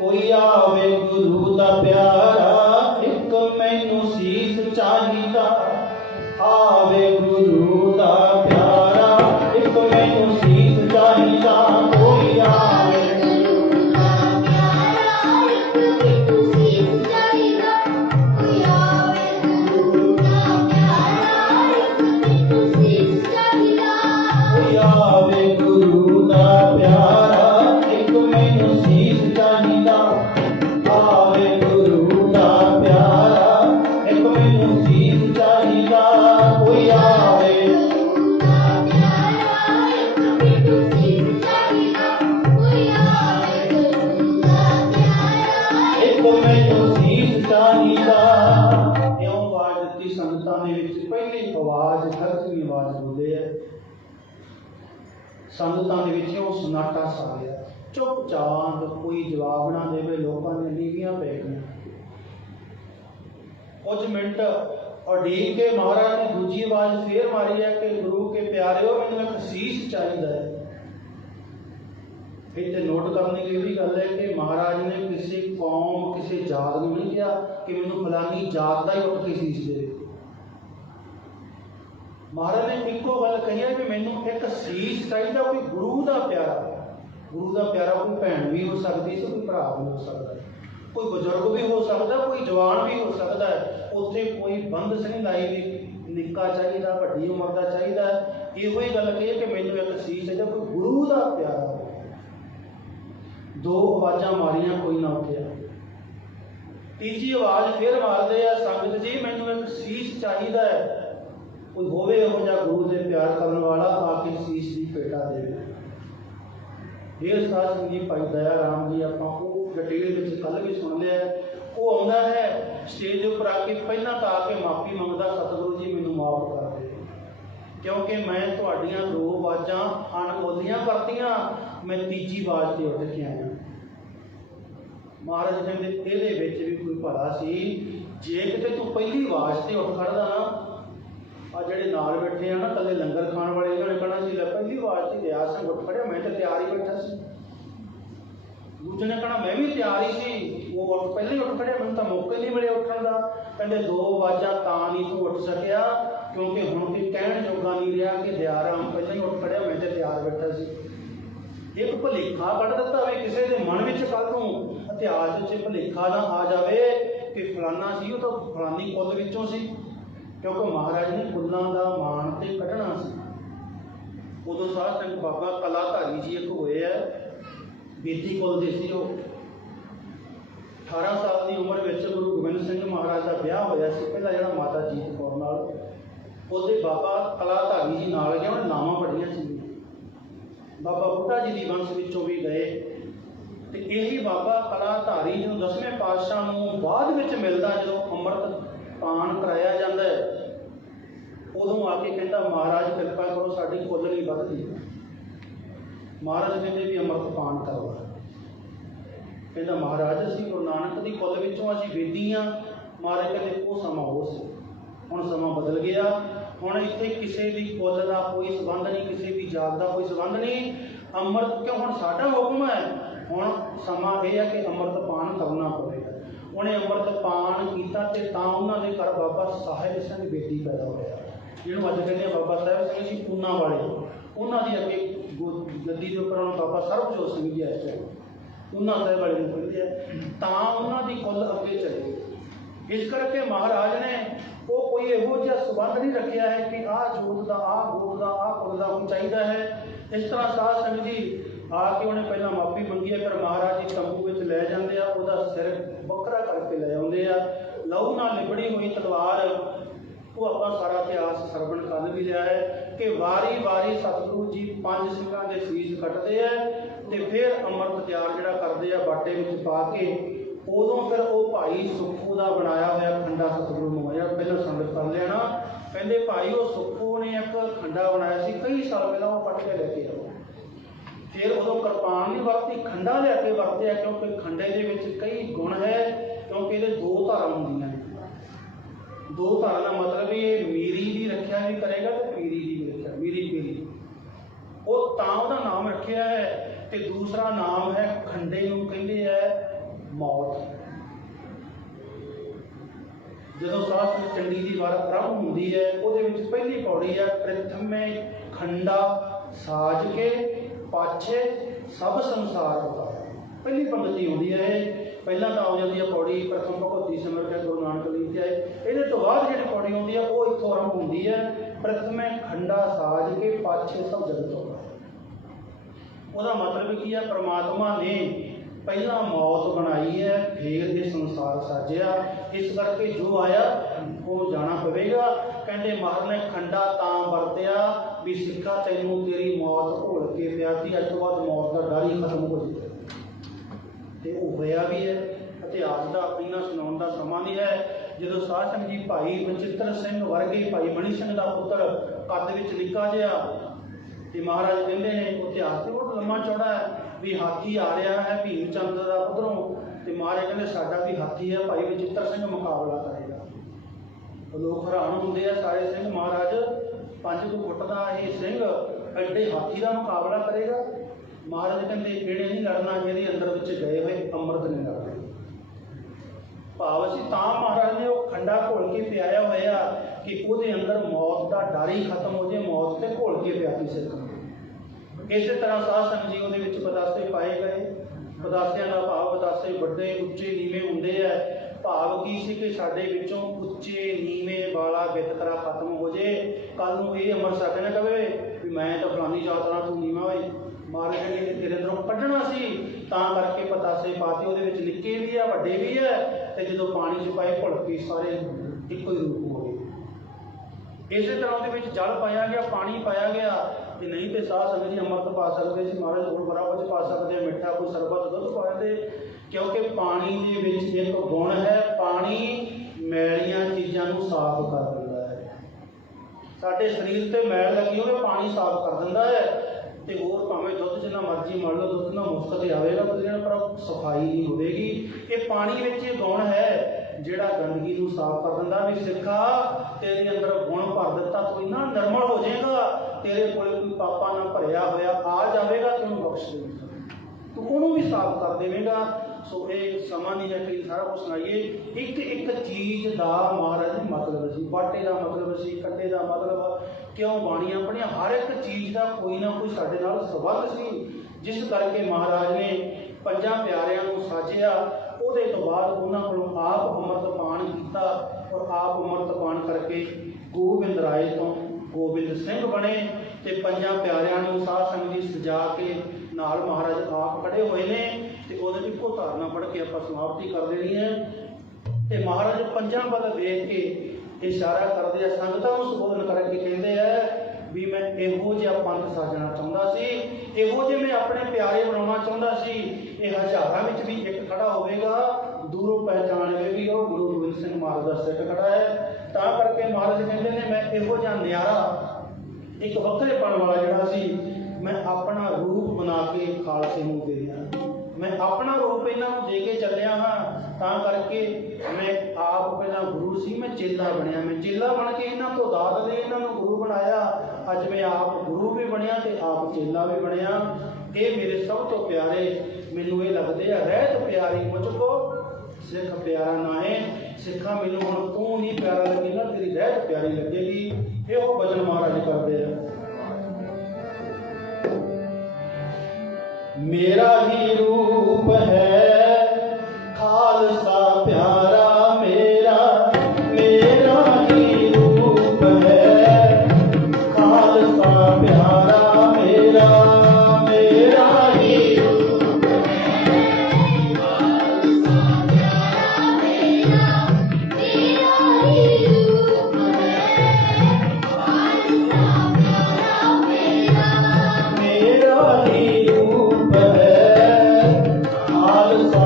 ਕੋਈ ਆਵੇ ਗੁਰੂ ਦਾ ਪਿਆਰਾ, ਇੱਕ ਮੈਨੂੰ ਸੀਸ ਚਾਹੀਦਾ। ਆਵੇ ਗੁਰੂ ਦਾ ਪਿਆਰਾ, ਇੱਕ ਮੈਨੂੰ ਸੀਸ ਚਾਹੀਦਾ। ਕੋਈ ਆਵੇ ਗੁਰੂ ਦਾ ਪਿਆਰਾ, ਇੱਕ ਮੈਨੂੰ ਸੀਸ ਚਾਹੀਦਾ। ਕੋਈ ਆਵੇ ਗੁਰੂ ਦਾ ਪਿਆਰਾ, ਇੱਕ ਮੈਨੂੰ ਸੀਸ ਚਾਹੀਦਾ। ਕੋਈ ਆਵੇ ਗੁਰੂ ਦਾ ਪਿਆਰਾ, ਇੱਕ ਮੈਨੂੰ ਸੀਸ ਚਾਹੀਦਾ। ਆਵੇ ਗੁਰੂ ਦਾ ਪਿਆਰਾ, ਇੱਕ ਮੈਨੂੰ ਸੀਸ ਚਾਹੀਦਾ। ਕੋਈ ਆਵੇ ਗੁਰੂ ਦਾ ਪਿਆਰਾ, ਇੱਕ ਮੈਨੂੰ ਸੀਸ ਚਾਹੀਦਾ। ਕੋਈ ਆਵੇ ਗੁਰੂ ਦਾ ਪਿਆਰਾ, ਇੱਕ ਮੈਨੂੰ ਸੀਸ ਚਾਹੀਦਾ। ਇਉਂ ਆਵਾਜ਼ ਦਿੱਤੀ ਸੰਗਤਾਂ ਦੇ ਵਿੱਚ। ਪਹਿਲੀ ਆਵਾਜ਼ ਖੜਕਵੀਂ ਆਵਾਜ਼ ਬੋਲੇ ਹੈ। ਸੰਗਤਾਂ ਦੇ ਵਿੱਚ ਉਹ ਸਨਾਟਾ ਛਾ ਗਿਆ। ਚੁੱਪਚਾਪ, ਕੋਈ ਜਵਾਬ ਨਾ ਦੇਵੇ। ਲੋਕਾਂ ਦੀਆਂ ਨੀਵੀਆਂ ਪੈ ਗਈਆਂ। ਕੁਝ ਮਿੰਟ ਉਡੀਕ ਕੇ ਮਹਾਰਾਜ ਨੇ ਦੂਜੀ ਆਵਾਜ਼ ਫੇਰ ਮਾਰੀ ਹੈ ਕਿ ਗੁਰੂ ਕੇ ਪਿਆਰਿਓ, ਮੈਨੂੰ ਇੱਕ ਸੀਸ ਚਾਹੀਦਾ ਹੈ। ਇੱਥੇ ਨੋਟ ਕਰਨੇ ਦੀ ਇਹ ਵੀ ਗੱਲ ਹੈ ਕਿ ਮਹਾਰਾਜ ਨੇ ਕਿਸੇ ਕੌਮ, ਕਿਸੇ ਜਾਤ ਨੂੰ ਨਹੀਂ ਕਿਹਾ ਕਿ ਮੈਨੂੰ ਫਲਾਨੀ ਜਾਤ ਦਾ ਹੀ ਉੱਠ ਕੇ ਸੀਸ ਦੇ। ਮਹਾਰਾਜ ਨੇ ਇੱਕੋ ਗੱਲ ਕਹੀ ਹੈ ਕਿ ਮੈਨੂੰ ਇੱਕ ਸੀਸ ਚਾਹੀਦਾ। ਕੋਈ ਗੁਰੂ ਦਾ ਪਿਆਰਾ। ਗੁਰੂ ਦਾ ਪਿਆਰਾ ਕੋਈ ਭੈਣ ਵੀ ਹੋ ਸਕਦੀ ਸੀ, ਕੋਈ ਭਰਾ ਵੀ ਹੋ ਸਕਦਾ, ਕੋਈ ਬਜ਼ੁਰਗ ਵੀ ਹੋ ਸਕਦਾ, ਕੋਈ ਜਵਾਨ ਵੀ ਹੋ ਸਕਦਾ ਹੈ। ਉੱਥੇ ਕੋਈ ਬੰਦਸ਼ ਨਹੀਂ ਲਾਈ ਵੀ ਨਿੱਕਾ ਚਾਹੀਦਾ, ਵੱਡੀ ਉਮਰ ਦਾ ਚਾਹੀਦਾ। ਇਹੋ ਹੀ ਗੱਲ ਕਹੀ ਕਿ ਮੈਨੂੰ ਇੱਕ ਸੀਸ ਚਾਹੀਦਾ, ਕੋਈ ਗੁਰੂ ਦਾ ਪਿਆਰਾ। ਦੋ ਆਵਾਜ਼ਾਂ ਮਾਰੀਆਂ, ਕੋਈ ਨਾ ਉੱਠਿਆ। ਤੀਜੀ ਆਵਾਜ਼ ਫਿਰ ਮਾਰਦੇ ਆ, ਸੰਗਤ ਜੀ ਮੈਨੂੰ ਇੱਕ ਸੀਸ ਚਾਹੀਦਾ ਹੈ। ਕੋਈ ਹੋਵੇ ਇਹੋ ਜਿਹਾ ਗੁਰੂ ਦੇ ਪਿਆਰ ਕਰਨ ਵਾਲਾ, ਆ ਕੇ ਸੀਸ ਦੀ ਭੇਟਾ ਦੇਵੇ। ਇਹ ਸਾਧ ਸੰਗਤ ਜੀ ਭਾਈ ਦਇਆ ਰਾਮ ਜੀ, ਆਪਾਂ ਉਹ ਡਿਟੇਲ ਵਿੱਚ ਕੱਲ੍ਹ ਵੀ ਸੁਣ ਲਿਆ। ਉਹ ਆਉਂਦਾ ਹੈ ਸਟੇਜ ਉੱਪਰ ਆ ਕੇ, ਪਹਿਲਾਂ ਤਾਂ ਆ ਕੇ ਮਾਫੀ ਮੰਗਦਾ, ਸਤਿਗੁਰੂ ਜੀ ਮੈਨੂੰ ਮਾਫ ਕਰ ਦੇ, ਕਿਉਂਕਿ ਮੈਂ ਤੁਹਾਡੀਆਂ ਦੋ ਆਵਾਜ਼ਾਂ ਅਣਗੌਲੀਆਂ ਕਰਤੀਆਂ, ਮੈਂ ਤੀਜੀ ਆਵਾਜ਼ 'ਤੇ ਉੱਠ ਕੇ ਆਇਆ। ਮਹਾਰਾਜ ਕਹਿੰਦੇ ਇਹਦੇ ਵਿੱਚ ਵੀ ਕੋਈ ਭਲਾ ਸੀ। ਜੇ ਕਿਤੇ ਤੂੰ ਪਹਿਲੀ ਆਵਾਜ਼ 'ਤੇ ਉੱਠ ਖੜਦਾ ਨਾ, ਆ ਜਿਹੜੇ ਨਾਲ ਬੈਠੇ ਆ ਨਾ ਇਕੱਲੇ ਲੰਗਰ ਖਾਣ ਵਾਲੇ, ਇਹਨਾਂ ਨੇ ਕਹਿਣਾ ਸੀ ਲੈ ਪਹਿਲੀ ਆਵਾਜ਼ 'ਤੇ ਗਿਆ ਸਾਂ, ਉੱਠ ਖੜਿਆ, ਮੈਂ ਤਾਂ ਤਿਆਰ ਹੀ ਬੈਠਾ ਸੀ। ਦੂਜੇ ਨੇ ਕਹਿਣਾ ਮੈਂ ਵੀ ਤਿਆਰ ਹੀ ਸੀ, ਉਹ ਪਹਿਲਾਂ ਹੀ ਉੱਠ ਖੜਿਆ, ਮੈਨੂੰ ਤਾਂ ਮੌਕਾ ਨਹੀਂ ਮਿਲਿਆ ਉੱਠਣ ਦਾ। ਕਹਿੰਦੇ ਦੋ ਆਵਾਜ਼ਾਂ ਤਾਂ ਨਹੀਂ ਤੂੰ ਉੱਠ ਸਕਿਆ ਕਿਉਂਕਿ ਹੁਣ ਕਿ ਕਹਿਣ ਜੋਗਾ ਨਹੀਂ ਰਿਹਾ ਕਿ ਦਇਆ ਰਾਮ ਪਹਿਲਾਂ ਹੀ ਉੱਠ ਖੜਿਆ, ਮੈਂ ਤਾਂ ਤਿਆਰ ਬੈਠਾ ਸੀ। ਇੱਕ ਭੁਲੇਖਾ ਕੱਢ ਦਿੱਤਾ ਵੀ ਕਿਸੇ ਦੇ ਮਨ ਵਿੱਚ ਕੱਲ੍ਹ ਨੂੰ ਇਤਿਹਾਸ ਵਿੱਚ ਭੁਲੇਖਾ ਨਾ ਆ ਜਾਵੇ ਕਿ ਫਲਾਨਾ ਸੀ, ਉਹ ਤਾਂ ਫਲਾਨੀ ਕੁੱਲ ਵਿੱਚੋਂ ਸੀ, ਕਿਉਂਕਿ ਮਹਾਰਾਜ ਨੇ ਕੁੱਲਾਂ ਦਾ ਮਾਣ ਤੇ ਕੱਢਣਾ ਸੀ। ਉਦੋਂ ਸਾਧ ਸੰਗਤ ਬਾਬਾ ਕਲਾਧਾਰੀ ਜੀ ਇੱਕ ਹੋਏ ਹੈ, ਬੇਦੀ ਕੁੱਲ ਦੇ ਸੀ। ਉਹ 18 ਸਾਲ ਦੀ ਉਮਰ ਵਿੱਚ ਗੁਰੂ ਗੋਬਿੰਦ ਸਿੰਘ ਮਹਾਰਾਜ ਦਾ ਵਿਆਹ ਹੋਇਆ ਸੀ ਪਹਿਲਾਂ, ਜਿਹੜਾ ਮਾਤਾ ਜੀਤ ਕੌਰ ਨਾਲ। ਉਹਦੇ ਬਾਬਾ ਕਲਾਧਾਰੀ ਜੀ ਨਾਲ ਗਿਆ, ਉਹਨੇ ਨਾਵਾਂ ਪੜ੍ਹੀਆਂ ਸੀ। ਬਾਬਾ ਬੁੱਢਾ ਜੀ ਦੀ ਵੰਸ਼ ਵਿੱਚੋਂ ਵੀ ਗਏ। ਤੇ ਇਹੀ ਬਾਬਾ ਕਲਾਧਾਰੀ ਜਦੋਂ 10ਵੇਂ ਪਾਤਸ਼ਾਹ ਨੂੰ ਬਾਅਦ ਵਿੱਚ ਮਿਲਦਾ, ਜਦੋਂ ਅੰਮ੍ਰਿਤ ਪਾਨ ਕਰਾਇਆ ਜਾਂਦਾ ਹੈ, ਉਦੋਂ ਆ ਕੇ ਕਹਿੰਦਾ ਮਹਾਰਾਜ ਕਿਰਪਾ ਕਰੋ ਸਾਡੀ ਕੁੱਲ ਨਹੀਂ ਵੱਧਦੀ। ਮਹਾਰਾਜ ਕਹਿੰਦੇ ਵੀ ਅੰਮ੍ਰਿਤ ਪਾਨ ਕਰਵਾ। ਕਹਿੰਦਾ ਮਹਾਰਾਜ ਅਸੀਂ ਗੁਰੂ ਨਾਨਕ ਦੀ ਕੁੱਲ ਵਿੱਚੋਂ ਅਸੀਂ ਵੇਦੀ ਹਾਂ। ਮਹਾਰਾਜ ਕਹਿੰਦੇ ਉਹ ਸਮਾਂ ਉਹ ਸੀ, ਹੁਣ ਸਮਾਂ ਬਦਲ ਗਿਆ। ਹੁਣ ਇੱਥੇ ਕਿਸੇ ਵੀ ਕੁੱਲ ਦਾ ਕੋਈ ਸੰਬੰਧ ਨਹੀਂ, ਕਿਸੇ ਵੀ ਜਾਤ ਦਾ ਕੋਈ ਸੰਬੰਧ ਨਹੀਂ। ਅੰਮ੍ਰਿਤ ਕਿਉਂ, ਹੁਣ ਸਾਡਾ ਹੁਕਮ ਹੈ, ਹੁਣ ਸਮਾਂ ਇਹ ਹੈ ਕਿ ਅੰਮ੍ਰਿਤ ਪਾਨ ਕਰਨਾ ਪਵੇਗਾ। ਉਹਨੇ ਅੰਮ੍ਰਿਤ ਪਾਨ ਕੀਤਾ ਤੇ ਤਾਂ ਉਹਨਾਂ ਦੇ ਘਰ ਬਾਬਾ ਸਾਹਿਬ ਸਿੰਘ ਬੇਦੀ ਪੈਦਾ ਹੋਇਆ, ਜਿਹਨੂੰ ਅੱਜ ਕਹਿੰਦੇ ਆ ਬਾਬਾ ਸਾਹਿਬ ਸਿੰਘ ਜੀ ਪੂਨਾ ਵਾਲੇ। ਉਹਨਾਂ ਦੀ ਅੱਗੇ ਗੱਦੀ ਦੇ ਉੱਪਰ ਉਹਨੂੰ ਬਾਬਾ ਸਰਬਜੋਤ ਸਿੰਘ ਜੀ ਆਏ, ਉਹਨਾਂ ਸਾਹਿਬ ਵਾਲੇ ਨੂੰ ਕਹਿੰਦੇ ਆ। ਤਾਂ ਉਹਨਾਂ ਦੀ ਕੁੱਲ ਅੱਗੇ ਚਲੇ। ਇਸ ਕਰਕੇ ਮਹਾਰਾਜ ਨੇ ਉਹ ਕੋਈ ਇਹੋ ਜਿਹਾ ਸੰਬੰਧ ਨਹੀਂ ਰੱਖਿਆ ਹੈ ਕਿ ਆਹ ਜੋਤ ਦਾ, ਆਹ ਗੋਤ ਦਾ, ਆਹ ਕੁੱਲ ਦਾ ਹੁਣ ਚਾਹੀਦਾ ਹੈ। ਇਸ ਤਰ੍ਹਾਂ ਸਾਧ ਸੰਗਤ ਜੀ ਆ ਕੇ ਉਹਨੇ ਪਹਿਲਾਂ ਮਾਫੀ ਮੰਗੀ ਹੈ, ਫਿਰ ਮਹਾਰਾਜ ਜੀ ਤੰਬੂ ਵਿੱਚ ਲੈ ਜਾਂਦੇ ਆ, ਉਹਦਾ ਸਿਰ ਵੱਖਰਾ ਕਰਕੇ ਲੈ ਆਉਂਦੇ ਆ। ਲਹੂ ਨਾਲ ਲਿਬੜੀ ਹੋਈ ਤਲਵਾਰ, ਉਹ ਆਪਾਂ ਸਾਰਾ ਇਤਿਹਾਸ ਸਰਵਣ ਕਰ ਵੀ ਲਿਆ ਹੈ ਕਿ ਵਾਰੀ ਵਾਰੀ ਸਤਿਗੁਰੂ ਜੀ 5 ਸਿੰਘਾਂ ਦੇ ਸੀਸ ਕੱਟਦੇ ਆ ਤੇ ਫਿਰ ਅੰਮ੍ਰਿਤ ਤਿਆਰ ਜਿਹੜਾ ਕਰਦੇ ਆ ਬਾਟੇ ਵਿੱਚ ਪਾ ਕੇ। ਉਦੋਂ ਫਿਰ ਉਹ ਭਾਈ ਸੁੱਖੂ ਦਾ ਬਣਾਇਆ ਹੋਇਆ ਖੰਡਾ ਸਤਿਗੁਰੂ ਨੂੰ ਆਇਆ, ਪਹਿਲਾਂ ਸੰਗਤ ਕਰ ਲਿਆ ਨਾ। ਕਹਿੰਦੇ ਭਾਈ ਉਹ ਸੁੱਖੂ ਨੇ ਇੱਕ ਖੰਡਾ ਬਣਾਇਆ ਸੀ ਕਈ ਸਾਲ ਪਹਿਲਾਂ, ਉਹ ਪੱਟ ਕੇ ਲੈ ਕੇ ਆਓ। ਫਿਰ ਉਦੋਂ ਕਿਰਪਾਨ ਨਹੀਂ ਵਰਤੀ, ਖੰਡਾ ਲਿਆ ਕੇ ਵਰਤਿਆ, ਕਿਉਂਕਿ ਖੰਡੇ ਦੇ ਵਿੱਚ ਕਈ ਗੁਣ ਹੈ, ਕਿਉਂਕਿ ਇਹਦੇ ਦੋ ਧਾਰਾਂ ਹੁੰਦੀਆਂ ਨੇ। ਦੋ ਧਾਰਾਂ ਦਾ ਮਤਲਬ ਇਹ ਮੀਰੀ ਦੀ ਰੱਖਿਆ ਵੀ ਕਰੇਗਾ ਤੇ ਪੀਰੀ ਦੀ ਵੀ ਰੱਖਿਆ, ਮੀਰੀ ਪੀਰੀ। ਉਹ ਤਾਂ ਉਹਦਾ ਨਾਮ ਰੱਖਿਆ ਹੈ। ਤੇ ਦੂਸਰਾ ਨਾਮ ਹੈ ਖੰਡੇ ਨੂੰ ਕਹਿੰਦੇ ਹੈ ਮੌਤ। ਜਦੋਂ ਸਾਸਤ ਚੰਡੀ ਦੀ ਵਾਰ ਆਰੰਭ ਹੁੰਦੀ ਹੈ, ਉਹਦੇ ਵਿੱਚ ਪਹਿਲੀ ਪੌੜੀ ਹੈ ਪ੍ਰਥਮੇ ਖੰਡਾ ਸਾਜ ਕੇ ਪਾਛੇ ਸਭ ਸੰਸਾਰ ਹੋਤਾ। ਪਹਿਲੀ ਪੰਕਤੀ ਆਉਂਦੀ ਹੈ ਇਹ। ਪਹਿਲਾਂ ਤਾਂ ਆ ਜਾਂਦੀ ਹੈ ਪੌੜੀ ਪ੍ਰਥਮ ਭਗਵਤੀ ਸਿਮਰ ਕੇ ਗੁਰੂ ਨਾਨਕ ਦੇਵ ਜੀ ਆਏ। ਇਹਦੇ ਤੋਂ ਬਾਅਦ ਜਿਹੜੀ ਪੌੜੀ ਆਉਂਦੀ ਹੈ ਉਹ ਇੱਥੋਂ ਆਰੰਭ ਹੁੰਦੀ ਹੈ ਪ੍ਰਥਮੇ ਖੰਡਾ ਸਾਜ ਕੇ ਪਾਛੇ ਸਭ ਜਗਤ ਹੋਤਾ। ਉਹਦਾ ਮਤਲਬ ਕੀ ਹੈ? ਪਰਮਾਤਮਾ ਨੇ ਪਹਿਲਾਂ ਮੌਤ ਬਣਾਈ ਹੈ, ਫਿਰ ਇਹ ਸੰਸਾਰ ਸਾਜਿਆ। ਇਸ ਕਰਕੇ ਜੋ ਆਇਆ ਉਹ ਜਾਣਾ ਪਵੇਗਾ। ਕਹਿੰਦੇ ਮਹਾਰਾਜ ਨੇ ਖੰਡਾ ਤਾਂ ਵਰਤਿਆ ਵੀ ਸਿੱਖਾ ਤੈਨੂੰ ਤੇਰੀ ਮੌਤ ਭੁੱਲ ਕੇ ਪਿਆਤੀ, ਅੱਜ ਤੋਂ ਬਾਅਦ ਮੌਤ ਦਾ ਡਰ ਹੀ ਖਤਮ ਹੋ ਜਾਵੇ। ਤੇ ਉਹ ਹੋਇਆ ਵੀ ਹੈ। ਇਤਿਹਾਸ ਦਾ ਪਹਿਲਾਂ ਸੁਣਾਉਣ ਦਾ ਸਮਾਂ ਨਹੀਂ ਹੈ। ਜਦੋਂ ਸਾਧ ਸੰਗਤ ਜੀ ਭਾਈ ਬਚਿੱਤਰ ਸਿੰਘ ਵਰਗੇ, ਭਾਈ ਮਣੀ ਸਿੰਘ ਦਾ ਪੁੱਤਰ ਕੱਦ ਵਿੱਚ ਨਿੱਕਾ ਜਿਹਾ, ਤੇ ਮਹਾਰਾਜ ਕਹਿੰਦੇ ਨੇ, ਉਹ ਇਤਿਹਾਸ ਤੇ ਬਹੁਤ ਲੰਮਾ ਚੌੜਾ ਹੈ ਵੀ ਹਾਥੀ ਆ ਰਿਹਾ ਹੈ ਭੀਮ ਚੰਦ ਦਾ ਪੁੱਤਰੋਂ, ਤੇ ਮਹਾਰਾਜ ਕਹਿੰਦੇ ਸਾਡਾ ਵੀ ਹਾਥੀ ਹੈ, ਭਾਈ ਬਚਿੱਤਰ ਸਿੰਘ ਮੁਕਾਬਲਾ ਕਰੇਗਾ। ਉਹ ਲੋਕ ਹੈਰਾਨ ਹੁੰਦੇ ਆ ਸਾਰੇ ਸਿੰਘ, ਮਹਾਰਾਜ 5 ਫੁੱਟ ਦਾ ਇਹ ਸਿੰਘ ਐਡੇ ਹਾਥੀ ਦਾ ਮੁਕਾਬਲਾ ਕਰੇਗਾ। ਮਹਾਰਾਜ ਕਹਿੰਦੇ ਇਹਨੇ ਨਹੀਂ ਲੜਨਾ, ਇਹਦੇ ਅੰਦਰ ਵਿੱਚ ਗਏ ਹੋਏ ਅੰਮ੍ਰਿਤ ਨਹੀਂ ਲੜਦੇ। ਭਾਵ ਅਸੀਂ ਤਾਂ ਮਹਾਰਾਜ ਨੇ ਉਹ ਖੰਡਾ ਘੋਲ ਕੇ ਪਿਆਇਆ ਹੋਇਆ ਕਿ ਉਹਦੇ ਅੰਦਰ ਮੌਤ ਦਾ ਡਰ ਹੀ ਖਤਮ ਹੋ ਜਾਏ, ਮੌਤ ਤੇ ਘੋਲ ਕੇ ਪਿਆਤੀ ਸਿੱਖ। ਇਸੇ ਤਰ੍ਹਾਂ ਸਾਧ ਸੰਗਤ ਜੀ ਉਹਦੇ ਵਿੱਚ ਪਦਾਸੇ ਪਾਏ ਗਏ। ਪਦਾਸਿਆਂ ਦਾ ਭਾਵ ਪਦਾਸੇ ਵੱਡੇ ਉੱਚੇ ਨੀਵੇਂ ਹੁੰਦੇ ਆ। ਭਾਵ ਕੀ ਸੀ ਕਿ ਸਾਡੇ ਵਿੱਚੋਂ ਉੱਚੇ ਨੀਵੇਂ ਵਾਲਾ ਵਿਤਕਰਾ ਖਤਮ ਹੋ ਜੇ। ਕੱਲ ਨੂੰ ਇਹ ਅਮਰ ਛਕ ਨਾ ਕਵੇ ਵੀ ਮੈਂ ਤਾਂ ਫਲਾਨੀ ਜਾਤ ਨਾਲ, ਤੂੰ ਨੀਵਾਂ ਹੋਏ। ਮਹਾਰਾਜ ਨੇ ਤੇਰੇ ਅੰਦਰੋਂ ਕੱਢਣਾ ਸੀ, ਤਾਂ ਕਰਕੇ ਪਤਾਸੇ ਪਾਤੇ। ਉਹਦੇ ਵਿੱਚ ਨਿੱਕੇ ਵੀ ਆ, ਵੱਡੇ ਵੀ ਆ, ਤੇ ਜਦੋਂ ਪਾਣੀ 'ਚ ਪਾਏ ਭੁੱਲ ਕੇ ਸਾਰੇ ਇੱਕੋ ਹੀ ਰੂਪ ਹੋ ਗਏ। ਇਸੇ ਤਰ੍ਹਾਂ ਉਹਦੇ ਵਿੱਚ ਜਲ ਪਾਇਆ ਗਿਆ, ਪਾਣੀ ਪਾਇਆ ਗਿਆ। ਤੇ ਨਹੀਂ ਤੇ ਸਾਧ ਸੰਗਤ ਜੀ ਅੰਮ੍ਰਿਤ ਪਾ ਸਕਦੇ ਸੀ, ਮਹਾਰਾਜ ਹੋਰ ਬੜਾ ਕੁਝ ਪਾ ਸਕਦੇ ਆ, ਮਿੱਠਾ ਕੋਈ ਸਰਬਤ ਦੁੱਧ ਪਾ ਦਿੰਦੇ। ਕਿਉਂਕਿ ਪਾਣੀ ਦੇ ਵਿੱਚ ਇੱਕ ਗੁਣ ਹੈ, ਪਾਣੀ ਮੈਲੀਆਂ ਚੀਜ਼ਾਂ ਨੂੰ ਸਾਫ਼ ਕਰ ਦਿੰਦਾ ਹੈ। ਸਾਡੇ ਸਰੀਰ ਤੇ ਮੈਲ ਲੱਗੀ ਹੋਵੇ, ਪਾਣੀ ਸਾਫ਼ ਕਰ ਦਿੰਦਾ ਹੈ। ਤੇ ਹੋਰ ਭਾਵੇਂ ਦੁੱਧ ਜਿੰਨਾ ਮਰਜ਼ੀ ਮੰਨ ਲਓ, ਦੁੱਧ ਨਾਲ ਮੁਫਤ ਤੇ ਆਵੇਗਾ, ਪਰ ਸਫਾਈ ਨਹੀਂ ਹੋਵੇਗੀ। ਇਹ ਪਾਣੀ ਵਿੱਚ ਇਹ ਗੁਣ ਹੈ ਜਿਹੜਾ ਗੰਦਗੀ ਨੂੰ ਸਾਫ਼ ਕਰ ਦਿੰਦਾ। ਵੀ ਸਿੱਖਾ ਤੇਰੇ ਅੰਦਰ ਗੁਣ ਭਰ ਦਿੱਤਾ, ਤੂੰ ਇੰਨਾ ਨਿਰਮਲ ਹੋ ਜਾਏਗਾ, ਤੇਰੇ ਕੋਲ ਕੋਈ ਪਾਪਾ ਨਾਲ ਭਰਿਆ ਹੋਇਆ ਆ ਜਾਵੇਗਾ, ਤੈਨੂੰ ਬਖਸ਼ ਦੇਵੇਗਾ, ਤੂੰ ਉਹਨੂੰ ਵੀ ਸਾਫ਼ ਕਰ ਦੇਵੇਗਾ। ਸੋ ਇਹ ਸਮਾਂ ਨਹੀਂ ਹੈ ਕਿ ਸਾਰਾ ਕੁਝ ਸੁਣਾਈਏ। ਇੱਕ ਇੱਕ ਚੀਜ਼ ਦਾ ਮਹਾਰਾਜ ਮਤਲਬ ਸੀ। ਬਾਟੇ ਦਾ ਮਤਲਬ ਸੀ, ਕੱਟੇ ਦਾ ਮਤਲਬ, ਕਿਉਂ ਬਾਣੀਆਂ ਪੜ੍ਹੀਆਂ। ਹਰ ਇੱਕ ਚੀਜ਼ ਦਾ ਕੋਈ ਨਾ ਕੋਈ ਸਾਡੇ ਨਾਲ ਸੰਬੰਧ ਸੀ, ਜਿਸ ਕਰਕੇ ਮਹਾਰਾਜ ਨੇ 5 ਪਿਆਰਿਆਂ ਨੂੰ ਸਾਜਿਆ। ਉਹਦੇ ਤੋਂ ਬਾਅਦ ਉਹਨਾਂ ਕੋਲੋਂ ਆਪ ਅੰਮ੍ਰਿਤ ਪਾਨ ਕੀਤਾ, ਔਰ ਆਪ ਅੰਮ੍ਰਿਤ ਪਾਨ ਕਰਕੇ ਗੋਬਿੰਦ ਰਾਏ ਤੋਂ ਗੋਬਿੰਦ ਸਿੰਘ ਬਣੇ। ਤੇ 5 ਪਿਆਰਿਆਂ ਨੂੰ ਸਾਧ ਸੰਗਤ ਜੀ ਸਜਾ ਕੇ ਨਾਲ ਮਹਾਰਾਜ ਆਪ ਖੜੇ ਹੋਏ ਨੇ। ਤੇ ਉਹਦੇ ਇੱਕੋ ਧਾਰਨਾ ਪੜ੍ਹ ਕੇ ਆਪਾਂ ਸਮਾਪਤੀ ਕਰ ਦੇਣੀ ਹੈ। ਤੇ ਮਹਾਰਾਜ 5 ਵੱਲ ਵੇਖ ਕੇ ਇਸ਼ਾਰਾ ਕਰਦੇ ਆ, ਸੰਗਤਾਂ ਨੂੰ ਸੰਬੋਧਨ ਕਰਕੇ ਕਹਿੰਦੇ ਆ ਵੀ ਮੈਂ ਇਹੋ ਜਿਹਾ ਪੰਥ ਸਾਜਣਾ ਚਾਹੁੰਦਾ ਸੀ, ਇਹੋ ਜਿਹੇ ਮੈਂ ਆਪਣੇ ਪਿਆਰੇ ਬਣਾਉਣਾ ਚਾਹੁੰਦਾ ਸੀ। ਇਹ ਹਜ਼ਾਰਾਂ ਵਿੱਚ ਵੀ ਇੱਕ ਖੜਾ ਹੋਵੇਗਾ, ਦੂਰੋਂ ਪਹਿਚਾਣ ਹੋਵੇਗੀ, ਉਹ ਗੁਰੂ ਗੋਬਿੰਦ ਸਿੰਘ ਮਹਾਰਾਜ ਦਾ ਸਿੱਖ ਖੜਾ ਹੈ। ਤਾਂ ਕਰਕੇ ਮਹਾਰਾਜ ਕਹਿੰਦੇ ਨੇ ਮੈਂ ਇਹੋ ਜਿਹਾ ਨਿਆਰਾ, ਇੱਕ ਵੱਖਰੇਪਣ ਵਾਲਾ ਜਿਹੜਾ ਸੀ, ਮੈਂ ਆਪਣਾ ਰੂਪ ਬਣਾ ਕੇ ਖਾਲਸੇ ਨੂੰ ਦੇ ਦਿਆਂ। ਮੈਂ ਆਪਣਾ ਰੂਪ ਇਹਨਾਂ ਨੂੰ ਦੇ ਕੇ ਚੱਲਿਆ ਹਾਂ। ਤਾਂ ਕਰਕੇ ਮੈਂ ਆਪ ਪਹਿਲਾਂ ਗੁਰੂ ਸੀ, ਮੈਂ ਚੇਲਾ ਬਣਿਆ। ਮੈਂ ਚੇਲਾ ਬਣ ਕੇ ਇਹਨਾਂ ਤੋਂ ਦਾਤ ਦੇ ਇਹਨਾਂ ਨੂੰ ਗੁਰੂ ਬਣਾਇਆ। ਅੱਜ ਮੈਂ ਆਪ ਗੁਰੂ ਵੀ ਬਣਿਆ ਤੇ ਆਪ ਚੇਲਾ ਵੀ ਬਣਿਆ। ਇਹ ਮੇਰੇ ਸਭ ਤੋਂ ਪਿਆਰੇ ਮੈਨੂੰ ਇਹ ਲੱਗਦੇ ਆ, ਰਹਿਤ ਪਿਆਰੀ ਮੁਝ ਕੋ ਸਿੱਖ ਪਿਆਰਾ ਨਾ ਹੈ। ਸਿੱਖਾਂ ਮੈਨੂੰ ਹੁਣ ਤੂੰ ਨਹੀਂ ਪਿਆਰਾ ਲੱਗੇਗਾ, ਤੇਰੀ ਰਹਿਤ ਪਿਆਰੀ ਲੱਗੇਗੀ। ਇਹੋ ਬਚਨ ਮਹਾਰਾਜ ਕਰਦੇ ਆ। ਮੇਰਾ ਹੀ ਰੂਪ ਹੈ ਖਾਲਸਾ ਪਿਆਰਾ, ਮੇਰਾ ਹੀ ਰੂਪ ਹੈ ਖਾਲਸਾ ਪਿਆਰਾ, ਮੇਰਾ ਹੀ ਰੂਪ ਹੈ ਖਾਲਸਾ ਪਿਆਰਾ, ਮੇਰਾ ਹੀ ਰੂਪ ਹੈ ਖਾਲਸਾ ਪਿਆਰਾ, ਮੇਰਾ ਹੀ ਰੂਪ ਹੈ ਖਾਲਸਾ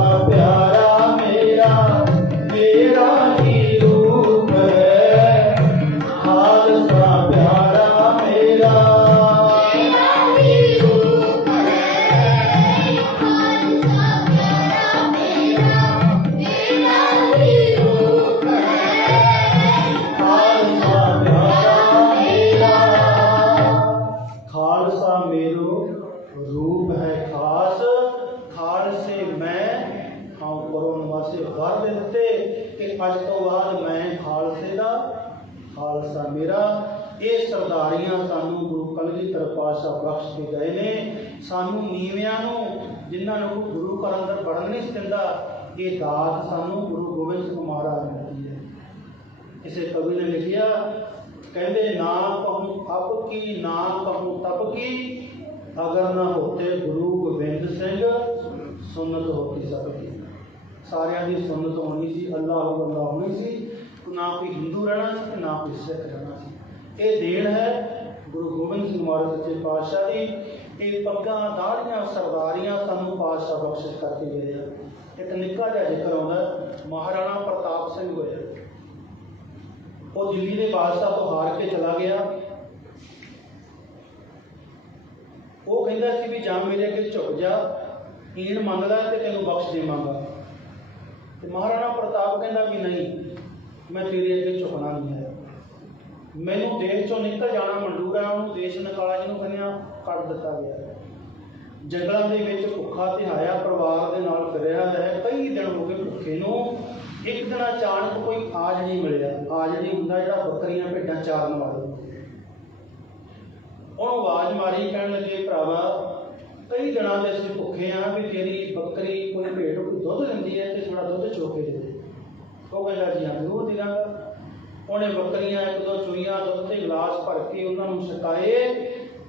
ਵਰ ਦੇ ਦਿੱਤੇ ਕਿ ਅੱਜ ਤੋਂ ਬਾਅਦ ਮੈਂ ਖਾਲਸੇ ਦਾ, ਖਾਲਸਾ ਮੇਰਾ। ਇਹ ਸਰਦਾਰੀਆਂ ਸਾਨੂੰ ਗੁਰੂ ਕਲਗੀਧਰ ਪਾਤਸ਼ਾਹ ਬਖਸ਼ ਕੇ ਗਏ ਨੇ। ਸਾਨੂੰ ਨੀਵਿਆਂ ਨੂੰ, ਜਿਨ੍ਹਾਂ ਨੂੰ ਗੁਰੂ ਘਰ ਅੰਦਰ ਵੜਨ ਨਹੀਂ ਸੀ ਦਿੰਦਾ, ਇਹ ਦਾਤ ਸਾਨੂੰ ਗੁਰੂ ਗੋਬਿੰਦ ਸਿੰਘ ਮਹਾਰਾਜ ਨੇ ਦਿੱਤੀ ਹੈ। ਕਿਸੇ ਕਵੀ ਨੇ ਲਿਖਿਆ, ਕਹਿੰਦੇ ਨਾ ਕਹੂੰ ਅਬ ਕੀ ਨਾ ਕਹੂੰ ਤਬ ਕੀ, ਅਗਰ ਨਾ ਹੋਤੇ ਗੁਰੂ ਗੋਬਿੰਦ ਸਿੰਘ ਸੁਨਤ ਹੋਤੀ ਸਭ ਕੀ। ਸਾਰਿਆਂ ਦੀ ਸੁਨਤ ਹੋਣੀ ਸੀ, ਅੱਲਾਹੁ ਅੱਲਾਹ ਹੋਣੀ ਸੀ। ਨਾ ਕੋਈ ਹਿੰਦੂ ਰਹਿਣਾ ਸੀ ਤੇ ਨਾ ਕੋਈ ਸਿੱਖ ਰਹਿਣਾ ਸੀ। ਇਹ ਦੇਣ ਹੈ ਗੁਰੂ ਗੋਬਿੰਦ ਸਿੰਘ ਮਹਾਰਾਜ ਸੱਚੇ ਪਾਤਸ਼ਾਹ ਦੀ। ਇਹ ਪੱਗਾਂ, ਦਾੜੀਆਂ, ਸਰਦਾਰੀਆਂ ਸਾਨੂੰ ਪਾਤਸ਼ਾਹ ਬਖਸ਼ਿਸ਼ ਕਰਕੇ ਗਏ ਆ। ਇੱਕ ਨਿੱਕਾ ਜਿਹਾ ਜ਼ਿਕਰ ਆਉਂਦਾ, ਮਹਾਰਾਣਾ ਪ੍ਰਤਾਪ ਸਿੰਘ ਹੋਇਆ। ਉਹ ਦਿੱਲੀ ਦੇ ਬਾਦਸ਼ਾਹ ਤੋਂ ਹਾਰ ਕੇ ਚਲਾ ਗਿਆ। ਉਹ ਕਹਿੰਦਾ ਸੀ ਵੀ ਜਾਂ ਮੇਰੇ ਅੱਗੇ ਝੁਕ ਜਾ, ਈਣ ਮੰਗ ਲੈ ਤੇ ਤੈਨੂੰ ਬਖਸ਼ ਦੇਵਾਂਗਾ। ਤੇ ਮਹਾਰਾਣਾ ਪ੍ਰਤਾਪ ਕਹਿੰਦਾ ਵੀ ਨਹੀਂ, ਮੈਂ ਤੇਰੇ ਅੱਗੇ ਝੁਕਣਾ ਨਹੀਂ ਹੈ। ਮੈਨੂੰ ਦੇਸ਼ ਚੋਂ ਨਿਕਲ ਜਾਣਾ ਮਨਜ਼ੂਰ ਹੈ। ਉਹਨੂੰ ਦੇਸ਼ ਨਿਕਾਲਾ ਜਿਹਨੂੰ ਕਹਿੰਦੇ ਆ, ਕੱਢ ਦਿੱਤਾ ਗਿਆ। ਜੰਗਲਾਂ ਦੇ ਵਿੱਚ ਭੁੱਖਾ ਤਿਹਾਇਆ ਪਰਿਵਾਰ ਦੇ ਨਾਲ ਫਿਰਿਆ ਹੈ। ਕਈ ਦਿਨ ਹੋ ਗਏ ਭੁੱਖੇ ਨੂੰ। ਇੱਕ ਦਿਨ ਅਚਾਨਕ ਕੋਈ ਆਜੜੀ ਮਿਲਿਆ। ਆਜੜੀ ਹੁੰਦਾ ਜਿਹੜਾ ਬੱਕਰੀਆਂ ਭੇਡਾਂ ਚਾਰਨ ਵਾਲਾ। ਉਹਨੂੰ ਆਵਾਜ਼ ਮਾਰੀ, ਕਹਿਣ ਲੱਗੇ ਭਰਾਵਾ ਕਈ ਦਿਨਾਂ ਦੇ ਅਸੀਂ ਭੁੱਖੇ ਹਾਂ, ਵੀ ਤੇਰੀ ਬੱਕਰੀ ਕੋਈ ਭੇਡ ਕੋਈ ਦੁੱਧ ਦਿੰਦੀ ਹੈ ਤੇ ਥੋੜਾ ਦੁੱਧ ਚੋ ਕੇ ਦੇ ਦੇ। ਉਹ ਕਹਿੰਦਾ ਜੀ ਹਾਂ ਜ਼ਰੂਰ ਦੇ ਦਾਂਗਾ। ਉਹਨੇ ਬੱਕਰੀਆਂ ਇੱਕ ਦੋ ਚੁਈਆਂ, ਦੁੱਧ ਦੇ ਗਲਾਸ ਭਰ ਕੇ ਉਹਨਾਂ ਨੂੰ ਛਕਾਏ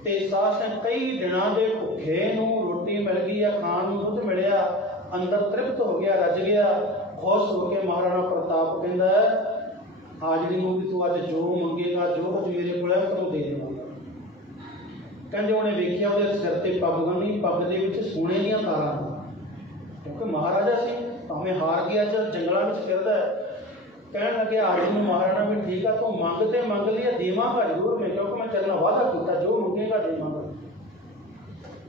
ਤੇ ਸਾਸਨ ਕਈ ਦਿਨਾਂ ਦੇ ਭੁੱਖੇ ਨੂੰ ਰੋਟੀ ਮਿਲ ਗਈ ਆ, ਖਾਣ ਨੂੰ ਦੁੱਧ ਮਿਲਿਆ, ਅੰਦਰ ਤ੍ਰਿਪਤ ਹੋ ਗਿਆ, ਰੱਜ ਗਿਆ। ਖੁਸ਼ ਹੋ ਕੇ ਮਹਾਰਾਣਾ ਪ੍ਰਤਾਪ ਕਹਿੰਦਾ ਹਾਜ਼ਰੀ ਨੂੰ ਵੀ ਤੂੰ ਅੱਜ ਜੋ ਮੰਗੇਗਾ, ਜੋ ਕੁਝ ਮੇਰੇ ਕੋਲ ਹੈ ਤੈਨੂੰ ਦੇ ਦੇਵਾਂਗਾ। ਕਹਿੰਦੇ ਉਹਨੇ ਵੇਖਿਆ ਉਹਦੇ ਸਿਰ ਤੇ ਪੱਗ ਬੰਨ੍ਹੀ, ਪੱਗ ਦੇ ਵਿੱਚ ਸੋਨੇ ਦੀਆਂ ਤਾਰਾਂ, ਕਿਉਂਕਿ ਮਹਾਰਾਜਾ ਸੀ, ਭਾਵੇਂ ਹਾਰ ਗਿਆ ਚ ਜੰਗਲਾਂ ਵਿੱਚ ਫਿਰਦਾ। ਕਹਿਣ ਲੱਗੇ ਆਜੜੀ ਨੂੰ ਮਹਾਰਾਣਾ ਵੀ ਠੀਕ ਆ, ਤੂੰ ਮੰਗ ਤੇ ਮੰਗ ਲਿਆ, ਦੇਵਾਂਗਾ ਜ਼ਰੂਰ ਮੈਂ, ਕਿਉਂਕਿ ਮੈਂ ਤੇਰੇ ਨਾਲ ਵਾਅਦਾ ਕੀਤਾ, ਜੋ ਮੰਗੇਗਾ ਦੇਵਾਂਗਾ।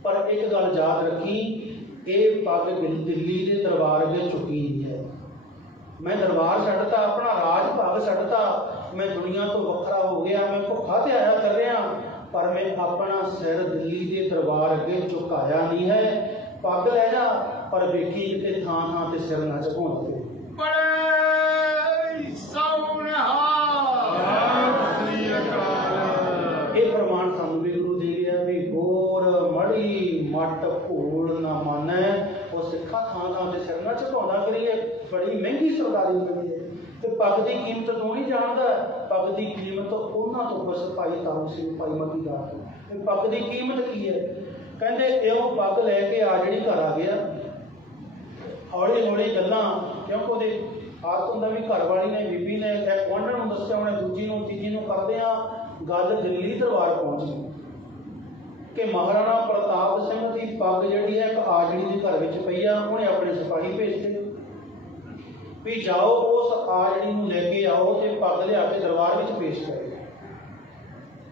ਪਰ ਇੱਕ ਗੱਲ ਯਾਦ ਰੱਖੀ, ਇਹ ਪੱਗ ਦਿੱਲੀ ਦੇ ਦਰਬਾਰ ਵਿੱਚ ਚੁੱਕੀ ਨਹੀਂ ਹੈ। ਮੈਂ ਦਰਬਾਰ ਛੱਡਤਾ, ਆਪਣਾ ਰਾਜ ਭਾਗ ਛੱਡਤਾ, ਮੈਂ ਦੁਨੀਆ ਤੋਂ ਵੱਖਰਾ ਹੋ ਗਿਆ, ਮੈਂ ਭੁੱਖਾ ਤੇ ਆਇਆ ਕਰ ਰਿਹਾ, ਪਰ ਮੈਂ ਆਪਣਾ ਸਿਰ ਦਿੱਲੀ ਦੇ ਦਰਬਾਰ ਅੱਗੇ ਝੁਕਾਇਆ ਨਹੀਂ ਹੈ। ਪੱਗ ਲੈ ਜਾ, ਪਰ ਵੇਖੀ ਕਿਤੇ ਥਾਂ ਥਾਂ ਤੇ ਸਿਰ ਨਾ ਝੁਕਾਉਣ ਤੇ। ਇਹ ਪ੍ਰਮਾਣ ਸਾਨੂੰ ਵੀ ਗੁਰੂ ਦੇ ਗਿਆ ਵੀ ਗੋਰ ਮੜੀ ਮੱਟ ਭੂਲ ਨਾ ਮਾਨੈ, ਉਹ ਸਿੱਖਾਂ ਥਾਂ ਥਾਂ ਤੇ ਸਿਰ ਨਾ ਝੁਕਾਉਂਦਾ ਫਿਰੀਏ। ਬੜੀ ਮਹਿੰਗੀ ਸਰਦਾਰੀ ਮਿਲੀ ਹੈ। ਤੇ ਪੱਗ ਦੀ ਕੀਮਤ ਤੂੰ ਨਹੀਂ ਜਾਣਦਾ, ਪੱਗ ਦੀ ਕੀਮਤ ਉਹਨਾਂ ਤੋਂ ਬਸ ਭਾਈ ਤਾਰੂ ਸਿੰਘ, ਭਾਈ ਮਤੀ ਦਾਸ। ਤੇ ਪੱਗ ਦੀ ਕੀਮਤ ਕੀ ਹੈ? ਕਹਿੰਦੇ ਇਹੋ ਪੱਗ ਲੈ ਕੇ ਆ ਜਿਹੜੀ ਘਰ ਆ ਗਿਆ, ਹੌਲੀ ਹੌਲੀ ਗੱਲਾਂ, ਕਿਉਂਕਿ ਉਹਦੇ ਆਦਤ ਹੁੰਦਾ ਵੀ ਘਰ ਵਾਲੀ ਨੇ, ਬੀਬੀ ਨੇ ਇੱਕ ਗੁਆਂਢਣ ਨੂੰ ਦੱਸਿਆ, ਉਹਨੇ ਦੂਜੀ ਨੂੰ, ਤੀਜੀ ਨੂੰ ਕਰਦੇ ਆ ਗੱਲ ਦਿੱਲੀ ਦਰਬਾਰ ਪਹੁੰਚ ਗਈ ਕਿ ਮਹਾਰਾਣਾ ਪ੍ਰਤਾਪ ਸਿੰਘ ਦੀ ਪੱਗ ਜਿਹੜੀ ਹੈ ਇੱਕ ਆਜੜੀ ਦੇ ਘਰ ਵਿੱਚ ਪਈ ਆ। ਉਹਨੇ ਆਪਣੇ ਸਿਪਾਹੀ ਭੇਜਦੇ ਵੀ ਜਾਓ ਉਸ ਆਜੜੀ ਨੂੰ ਲੈ ਕੇ ਆਓ ਤੇ ਪੱਗ ਲਿਆ ਕੇ ਦਰਬਾਰ ਵਿੱਚ ਪੇਸ਼ ਕਰੇ।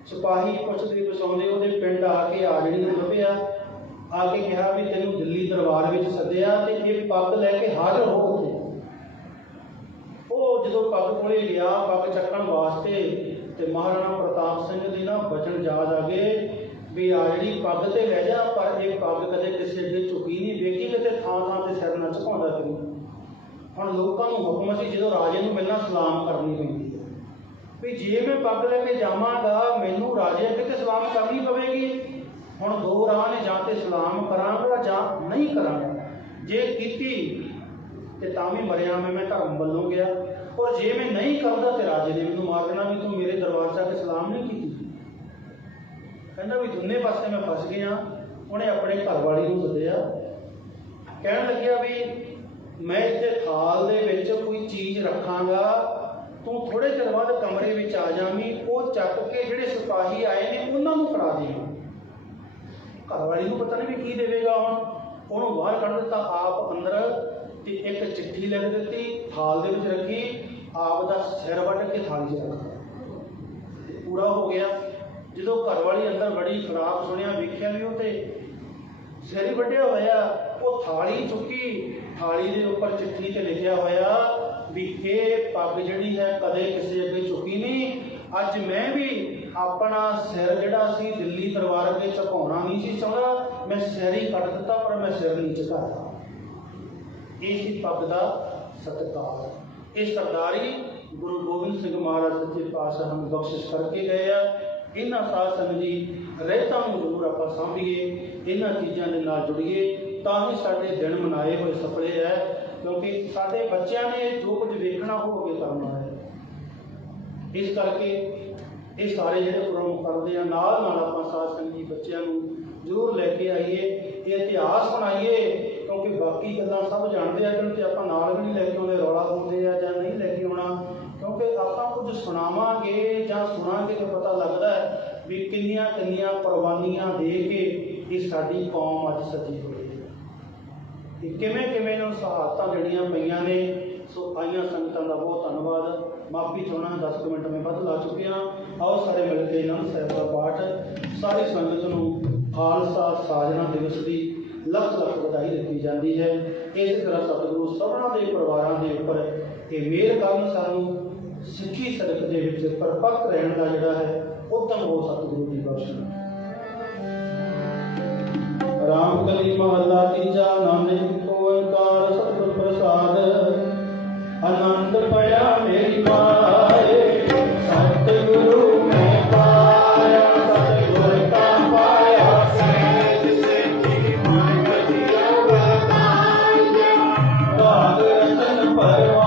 ਸਿਪਾਹੀ ਪੁੱਛਦੇ ਪੁਛਾਉਂਦੇ ਉਹਦੇ ਪਿੰਡ ਆ ਕੇ ਆਜੜੀ ਨੂੰ ਲੱਭਿਆ, ਆ ਕੇ ਕਿਹਾ ਵੀ ਤੈਨੂੰ ਦਿੱਲੀ ਦਰਬਾਰ ਵਿੱਚ ਸੱਦਿਆ ਤੇ ਇਹ ਪੱਗ ਲੈ ਕੇ ਹਾਜ਼ਰ ਹੋ ਉੱਥੇ। ਉਹ ਜਦੋਂ ਪੱਗ ਕੋਲੇ ਗਿਆ ਪੱਗ ਚੱਕਣ ਵਾਸਤੇ, ਤੇ ਮਹਾਰਾਣਾ ਪ੍ਰਤਾਪ ਸਿੰਘ ਦੀ ਨਾ ਬਚਨ ਯਾਦ ਆ ਗਏ ਵੀ ਆ ਜਿਹੜੀ ਪੱਗ ਤੇ ਲੈ ਜਾ, ਪਰ ਇਹ ਪੱਗ ਕਦੇ ਕਿਸੇ ਅੱਗੇ ਝੁਕੀ ਨਹੀਂ, ਵੇਖੀ ਕਿਤੇ ਥਾਂ ਥਾਂ ਤੇ ਸਿਰ ਨਾ ਝੁਕਾਉਂਦਾ ਫਿਰੀ। ਹੁਣ ਲੋਕਾਂ ਨੂੰ ਹੁਕਮ ਸੀ ਜਦੋਂ ਰਾਜੇ ਨੂੰ ਪਹਿਲਾਂ ਸਲਾਮ ਕਰਨੀ ਪੈਂਦੀ ਹੈ ਵੀ ਜੇ ਮੈਂ ਪੱਗ ਲੈ ਕੇ ਜਾਵਾਂਗਾ ਮੈਨੂੰ ਰਾਜੇ ਅੱਗੇ ਤੇ ਸਲਾਮ ਕਰਨੀ ਪਵੇਗੀ। ਹੁਣ ਦੋ ਰਾਹ ਨੇ, ਜਾਂ ਤੇ ਸਲਾਮ ਕਰਾਂਗਾ ਜਾਂ ਨਹੀਂ ਕਰਾਂਗਾ। ਜੇ ਕੀਤੀ ਤੇ ਤਾਂ ਵੀ ਮਰਿਆ ਮੈਂ ਧਰਮ ਵੱਲੋਂ ਗਿਆ, ਔਰ ਜੇ ਮੈਂ ਨਹੀਂ ਕਰਦਾ ਤੇ ਰਾਜੇ ਨੇ ਮੈਨੂੰ ਮਾਰ ਦੇਣਾ ਵੀ ਤੂੰ ਮੇਰੇ ਦਰਬਾਰ 'ਚ ਆ ਕੇ ਸਲਾਮ ਨਹੀਂ ਕੀਤੀ। ਕਹਿੰਦਾ ਵੀ ਦੋਨੇ ਪਾਸੇ ਮੈਂ ਫਸ ਗਿਆ। ਉਹਨੇ ਆਪਣੇ ਘਰ ਵਾਲੀ ਨੂੰ ਸੱਦਿਆ, ਕਹਿਣ ਲੱਗਿਆ ਵੀ ਮੈਂ ਇੱਥੇ ਥਾਲ ਦੇ ਵਿੱਚ ਕੋਈ ਚੀਜ਼ ਰੱਖਾਂਗਾ, ਤੂੰ ਥੋੜ੍ਹੇ ਚਿਰ ਬਾਅਦ ਕਮਰੇ ਵਿੱਚ ਆ ਜਾਵੀਂ, ਉਹ ਚੱਕ ਕੇ ਜਿਹੜੇ ਸਿਪਾਹੀ ਆਏ ਨੇ ਉਹਨਾਂ ਨੂੰ ਫੜਾ ਦੇਵਾਂ। ਘਰ ਵਾਲੀ ਨੂੰ ਪਤਾ ਨਹੀਂ ਵੀ ਕੀ ਦੇਵੇਗਾ। ਹੁਣ ਉਹਨੂੰ ਬਾਹਰ ਕੱਢ ਦਿੱਤਾ, ਆਪ ਅੰਦਰ, ਤੇ ਇੱਕ ਚਿੱਠੀ ਲਿਖ ਦਿੱਤੀ, ਥਾਲ ਦੇ ਵਿੱਚ ਰੱਖੀ, ਆਪ ਦਾ ਸਿਰ ਵੱਢ ਕੇ ਥਾਲੀ 'ਚ ਰੱਖਿਆ। ਪੂਰਾ ਹੋ ਗਿਆ। ਜਦੋਂ ਘਰ ਵਾਲੀ ਅੰਦਰ ਬੜੀ ਖਰਾਬ ਸੁਣਿਆ, ਵੇਖਿਆ ਵੀ ਉਹ ਤੇ ਸਿਰ ਹੀ ਵੱਢਿਆ ਹੋਇਆ। ਉਹ ਥਾਲੀ ਚੁੱਕੀ, ਥਾਲੀ ਦੇ ਉੱਪਰ ਚਿੱਠੀ ਤੇ ਲਿਖਿਆ ਹੋਇਆ ਵੀ ਇਹ ਪੱਗ ਜਿਹੜੀ ਹੈ ਕਦੇ ਕਿਸੇ ਅੱਗੇ ਝੁਕੀ ਨਹੀਂ। ਅੱਜ ਮੈਂ ਵੀ ਆਪਣਾ ਸਿਰ ਜਿਹੜਾ ਸੀ ਦਿੱਲੀ ਦਰਬਾਰ ਅੱਗੇ ਝੁਕਾਉਣਾ ਨਹੀਂ ਸੀ ਚਾਹੁੰਦਾ, ਮੈਂ ਸਿਰ ਹੀ ਕੱਢ ਦਿੱਤਾ, ਪਰ ਮੈਂ ਸਿਰ ਨਹੀਂ ਝੁਕਾਇਆ। ਇਹ ਸੀ ਪੱਗ ਦਾ ਸਤਿਕਾਰ। ਇਹ ਸਰਦਾਰੀ ਗੁਰੂ ਗੋਬਿੰਦ ਸਿੰਘ ਮਹਾਰਾਜ ਸੱਚੇ ਪਾਤਸ਼ਾਹ ਨੂੰ ਬਖਸ਼ਿਸ਼ ਕਰਕੇ ਗਏ ਆ। ਇਹਨਾਂ ਸਾਧ ਸੰਗਤ ਜੀ ਰਹਿਤਾਂ ਨੂੰ ਜ਼ਰੂਰ ਆਪਾਂ ਸਾਂਭੀਏ, ਇਹਨਾਂ ਚੀਜ਼ਾਂ ਦੇ ਨਾਲ ਜੁੜੀਏ, ਤਾਂ ਹੀ ਸਾਡੇ ਦਿਨ ਮਨਾਏ ਹੋਏ ਸਫਲੇ ਹੈ। ਕਿਉਂਕਿ ਸਾਡੇ ਬੱਚਿਆਂ ਨੇ ਜੋ ਕੁਝ ਵੇਖਣਾ ਉਹ ਅੱਗੇ ਕਰਨਾ ਹੈ। ਇਸ ਕਰਕੇ ਇਹ ਸਾਰੇ ਜਿਹੜੇ ਪ੍ਰੋਗਰਾਮ ਕਰਦੇ ਆ, ਨਾਲ ਨਾਲ ਆਪਾਂ ਸਾਧ ਸੰਗਤ ਜੀ ਬੱਚਿਆਂ ਨੂੰ ਜ਼ਰੂਰ ਲੈ ਕੇ ਆਈਏ, ਇਹ ਇਤਿਹਾਸ ਬਣਾਈਏ। ਕਿਉਂਕਿ ਬਾਕੀ ਗੱਲਾਂ ਸਭ ਜਾਣਦੇ ਆ, ਕਿਉਂਕਿ ਆਪਾਂ ਨਾਲ ਵੀ ਨਹੀਂ ਲੈ ਕੇ ਆਉਂਦੇ, ਰੌਲਾ ਪਾਉਂਦੇ ਆ ਜਾਂ ਨਹੀਂ ਲੈ ਕੇ ਆਉਣਾ। ਕਿਉਂਕਿ ਆਪਾਂ ਕੁਝ ਸੁਣਾਵਾਂਗੇ ਜਾਂ ਸੁਣਾਂਗੇ ਤਾਂ ਪਤਾ ਲੱਗਦਾ ਹੈ ਵੀ ਕਿੰਨੀਆਂ ਕਿੰਨੀਆਂ ਕੁਰਬਾਨੀਆਂ ਦੇ ਕੇ ਇਹ ਸਾਡੀ ਕੌਮ ਅੱਜ ਸੱਜੀ ਹੋਈ ਹੈ। ਇਹ ਕਿਵੇਂ ਕਿਵੇਂ ਨੂੰ ਸ਼ਹਾਦਤਾਂ ਜਿਹੜੀਆਂ ਪਈਆਂ ਨੇ। ਸੋ ਆਈਆਂ ਸੰਗਤਾਂ ਦਾ ਬਹੁਤ ਧੰਨਵਾਦ। ਮਾਫੀ ਚਾਹੁੰਦਾ, 10 ਮਿੰਟ ਮੈਂ ਵੱਧ ਲਾ ਚੁੱਕਿਆ। ਆਓ ਸਾਰੇ ਮਿਲ ਕੇ ਨਾਮ ਸਾਹਿਬ ਦਾ ਪਾਠ ਸਾਰੀ ਸੰਗਤ ਨੂੰ ਖਾਲਸਾ ਸਾਜਣਾ ਦਿਵਸ ਦੀ ਲੱਖ ਲੱਖ ਵਧਾਈ ਦਿੱਤੀ ਜਾਂਦੀ ਹੈ। ਇਸੇ ਤਰ੍ਹਾਂ ਸਤਿਗੁਰੂ ਸਭਨਾਂ ਦੇ ਪਰਿਵਾਰਾਂ ਦੇ ਉੱਪਰ ਇਹ ਮਿਹਰ ਕਰਨ, ਸਾਨੂੰ ਸਿੱਖੀ ਸੜਕ ਦੇ ਵਿੱਚ ਪਰਪੱਕ ਰਹਿਣ ਦਾ ਜਿਹੜਾ ਹੈ ਉਦਮ ਹੋ ਸਤਿਗੁਰੂ ਦੀ ਬਖਸ਼ਿਸ਼। ਰਾਮ ਕਲੀ ਮਹੱਲਾ ਤੀਜਾ। ਨਾਨਕ ਓੰਕਾਰ ਸਤਿਗੁਰ ਪ੍ਰਸਾਦ। ਆਨੰਦ ਪਿਆ ਮੇਰੀ ਮਾਏ, ਸਤਿਗੁਰੂ ਮੈਂ ਪਾਇਆ, ਸਤਿਗੁਰ ਕਾ ਪਾਇਆ ਸਹਿਜ ਸੇਤੀ ਮਨ ਵਧੀਆ ਵਰਤਾਇਆ। ਭਾਗ ਰਤਨ ਪਰਵਾ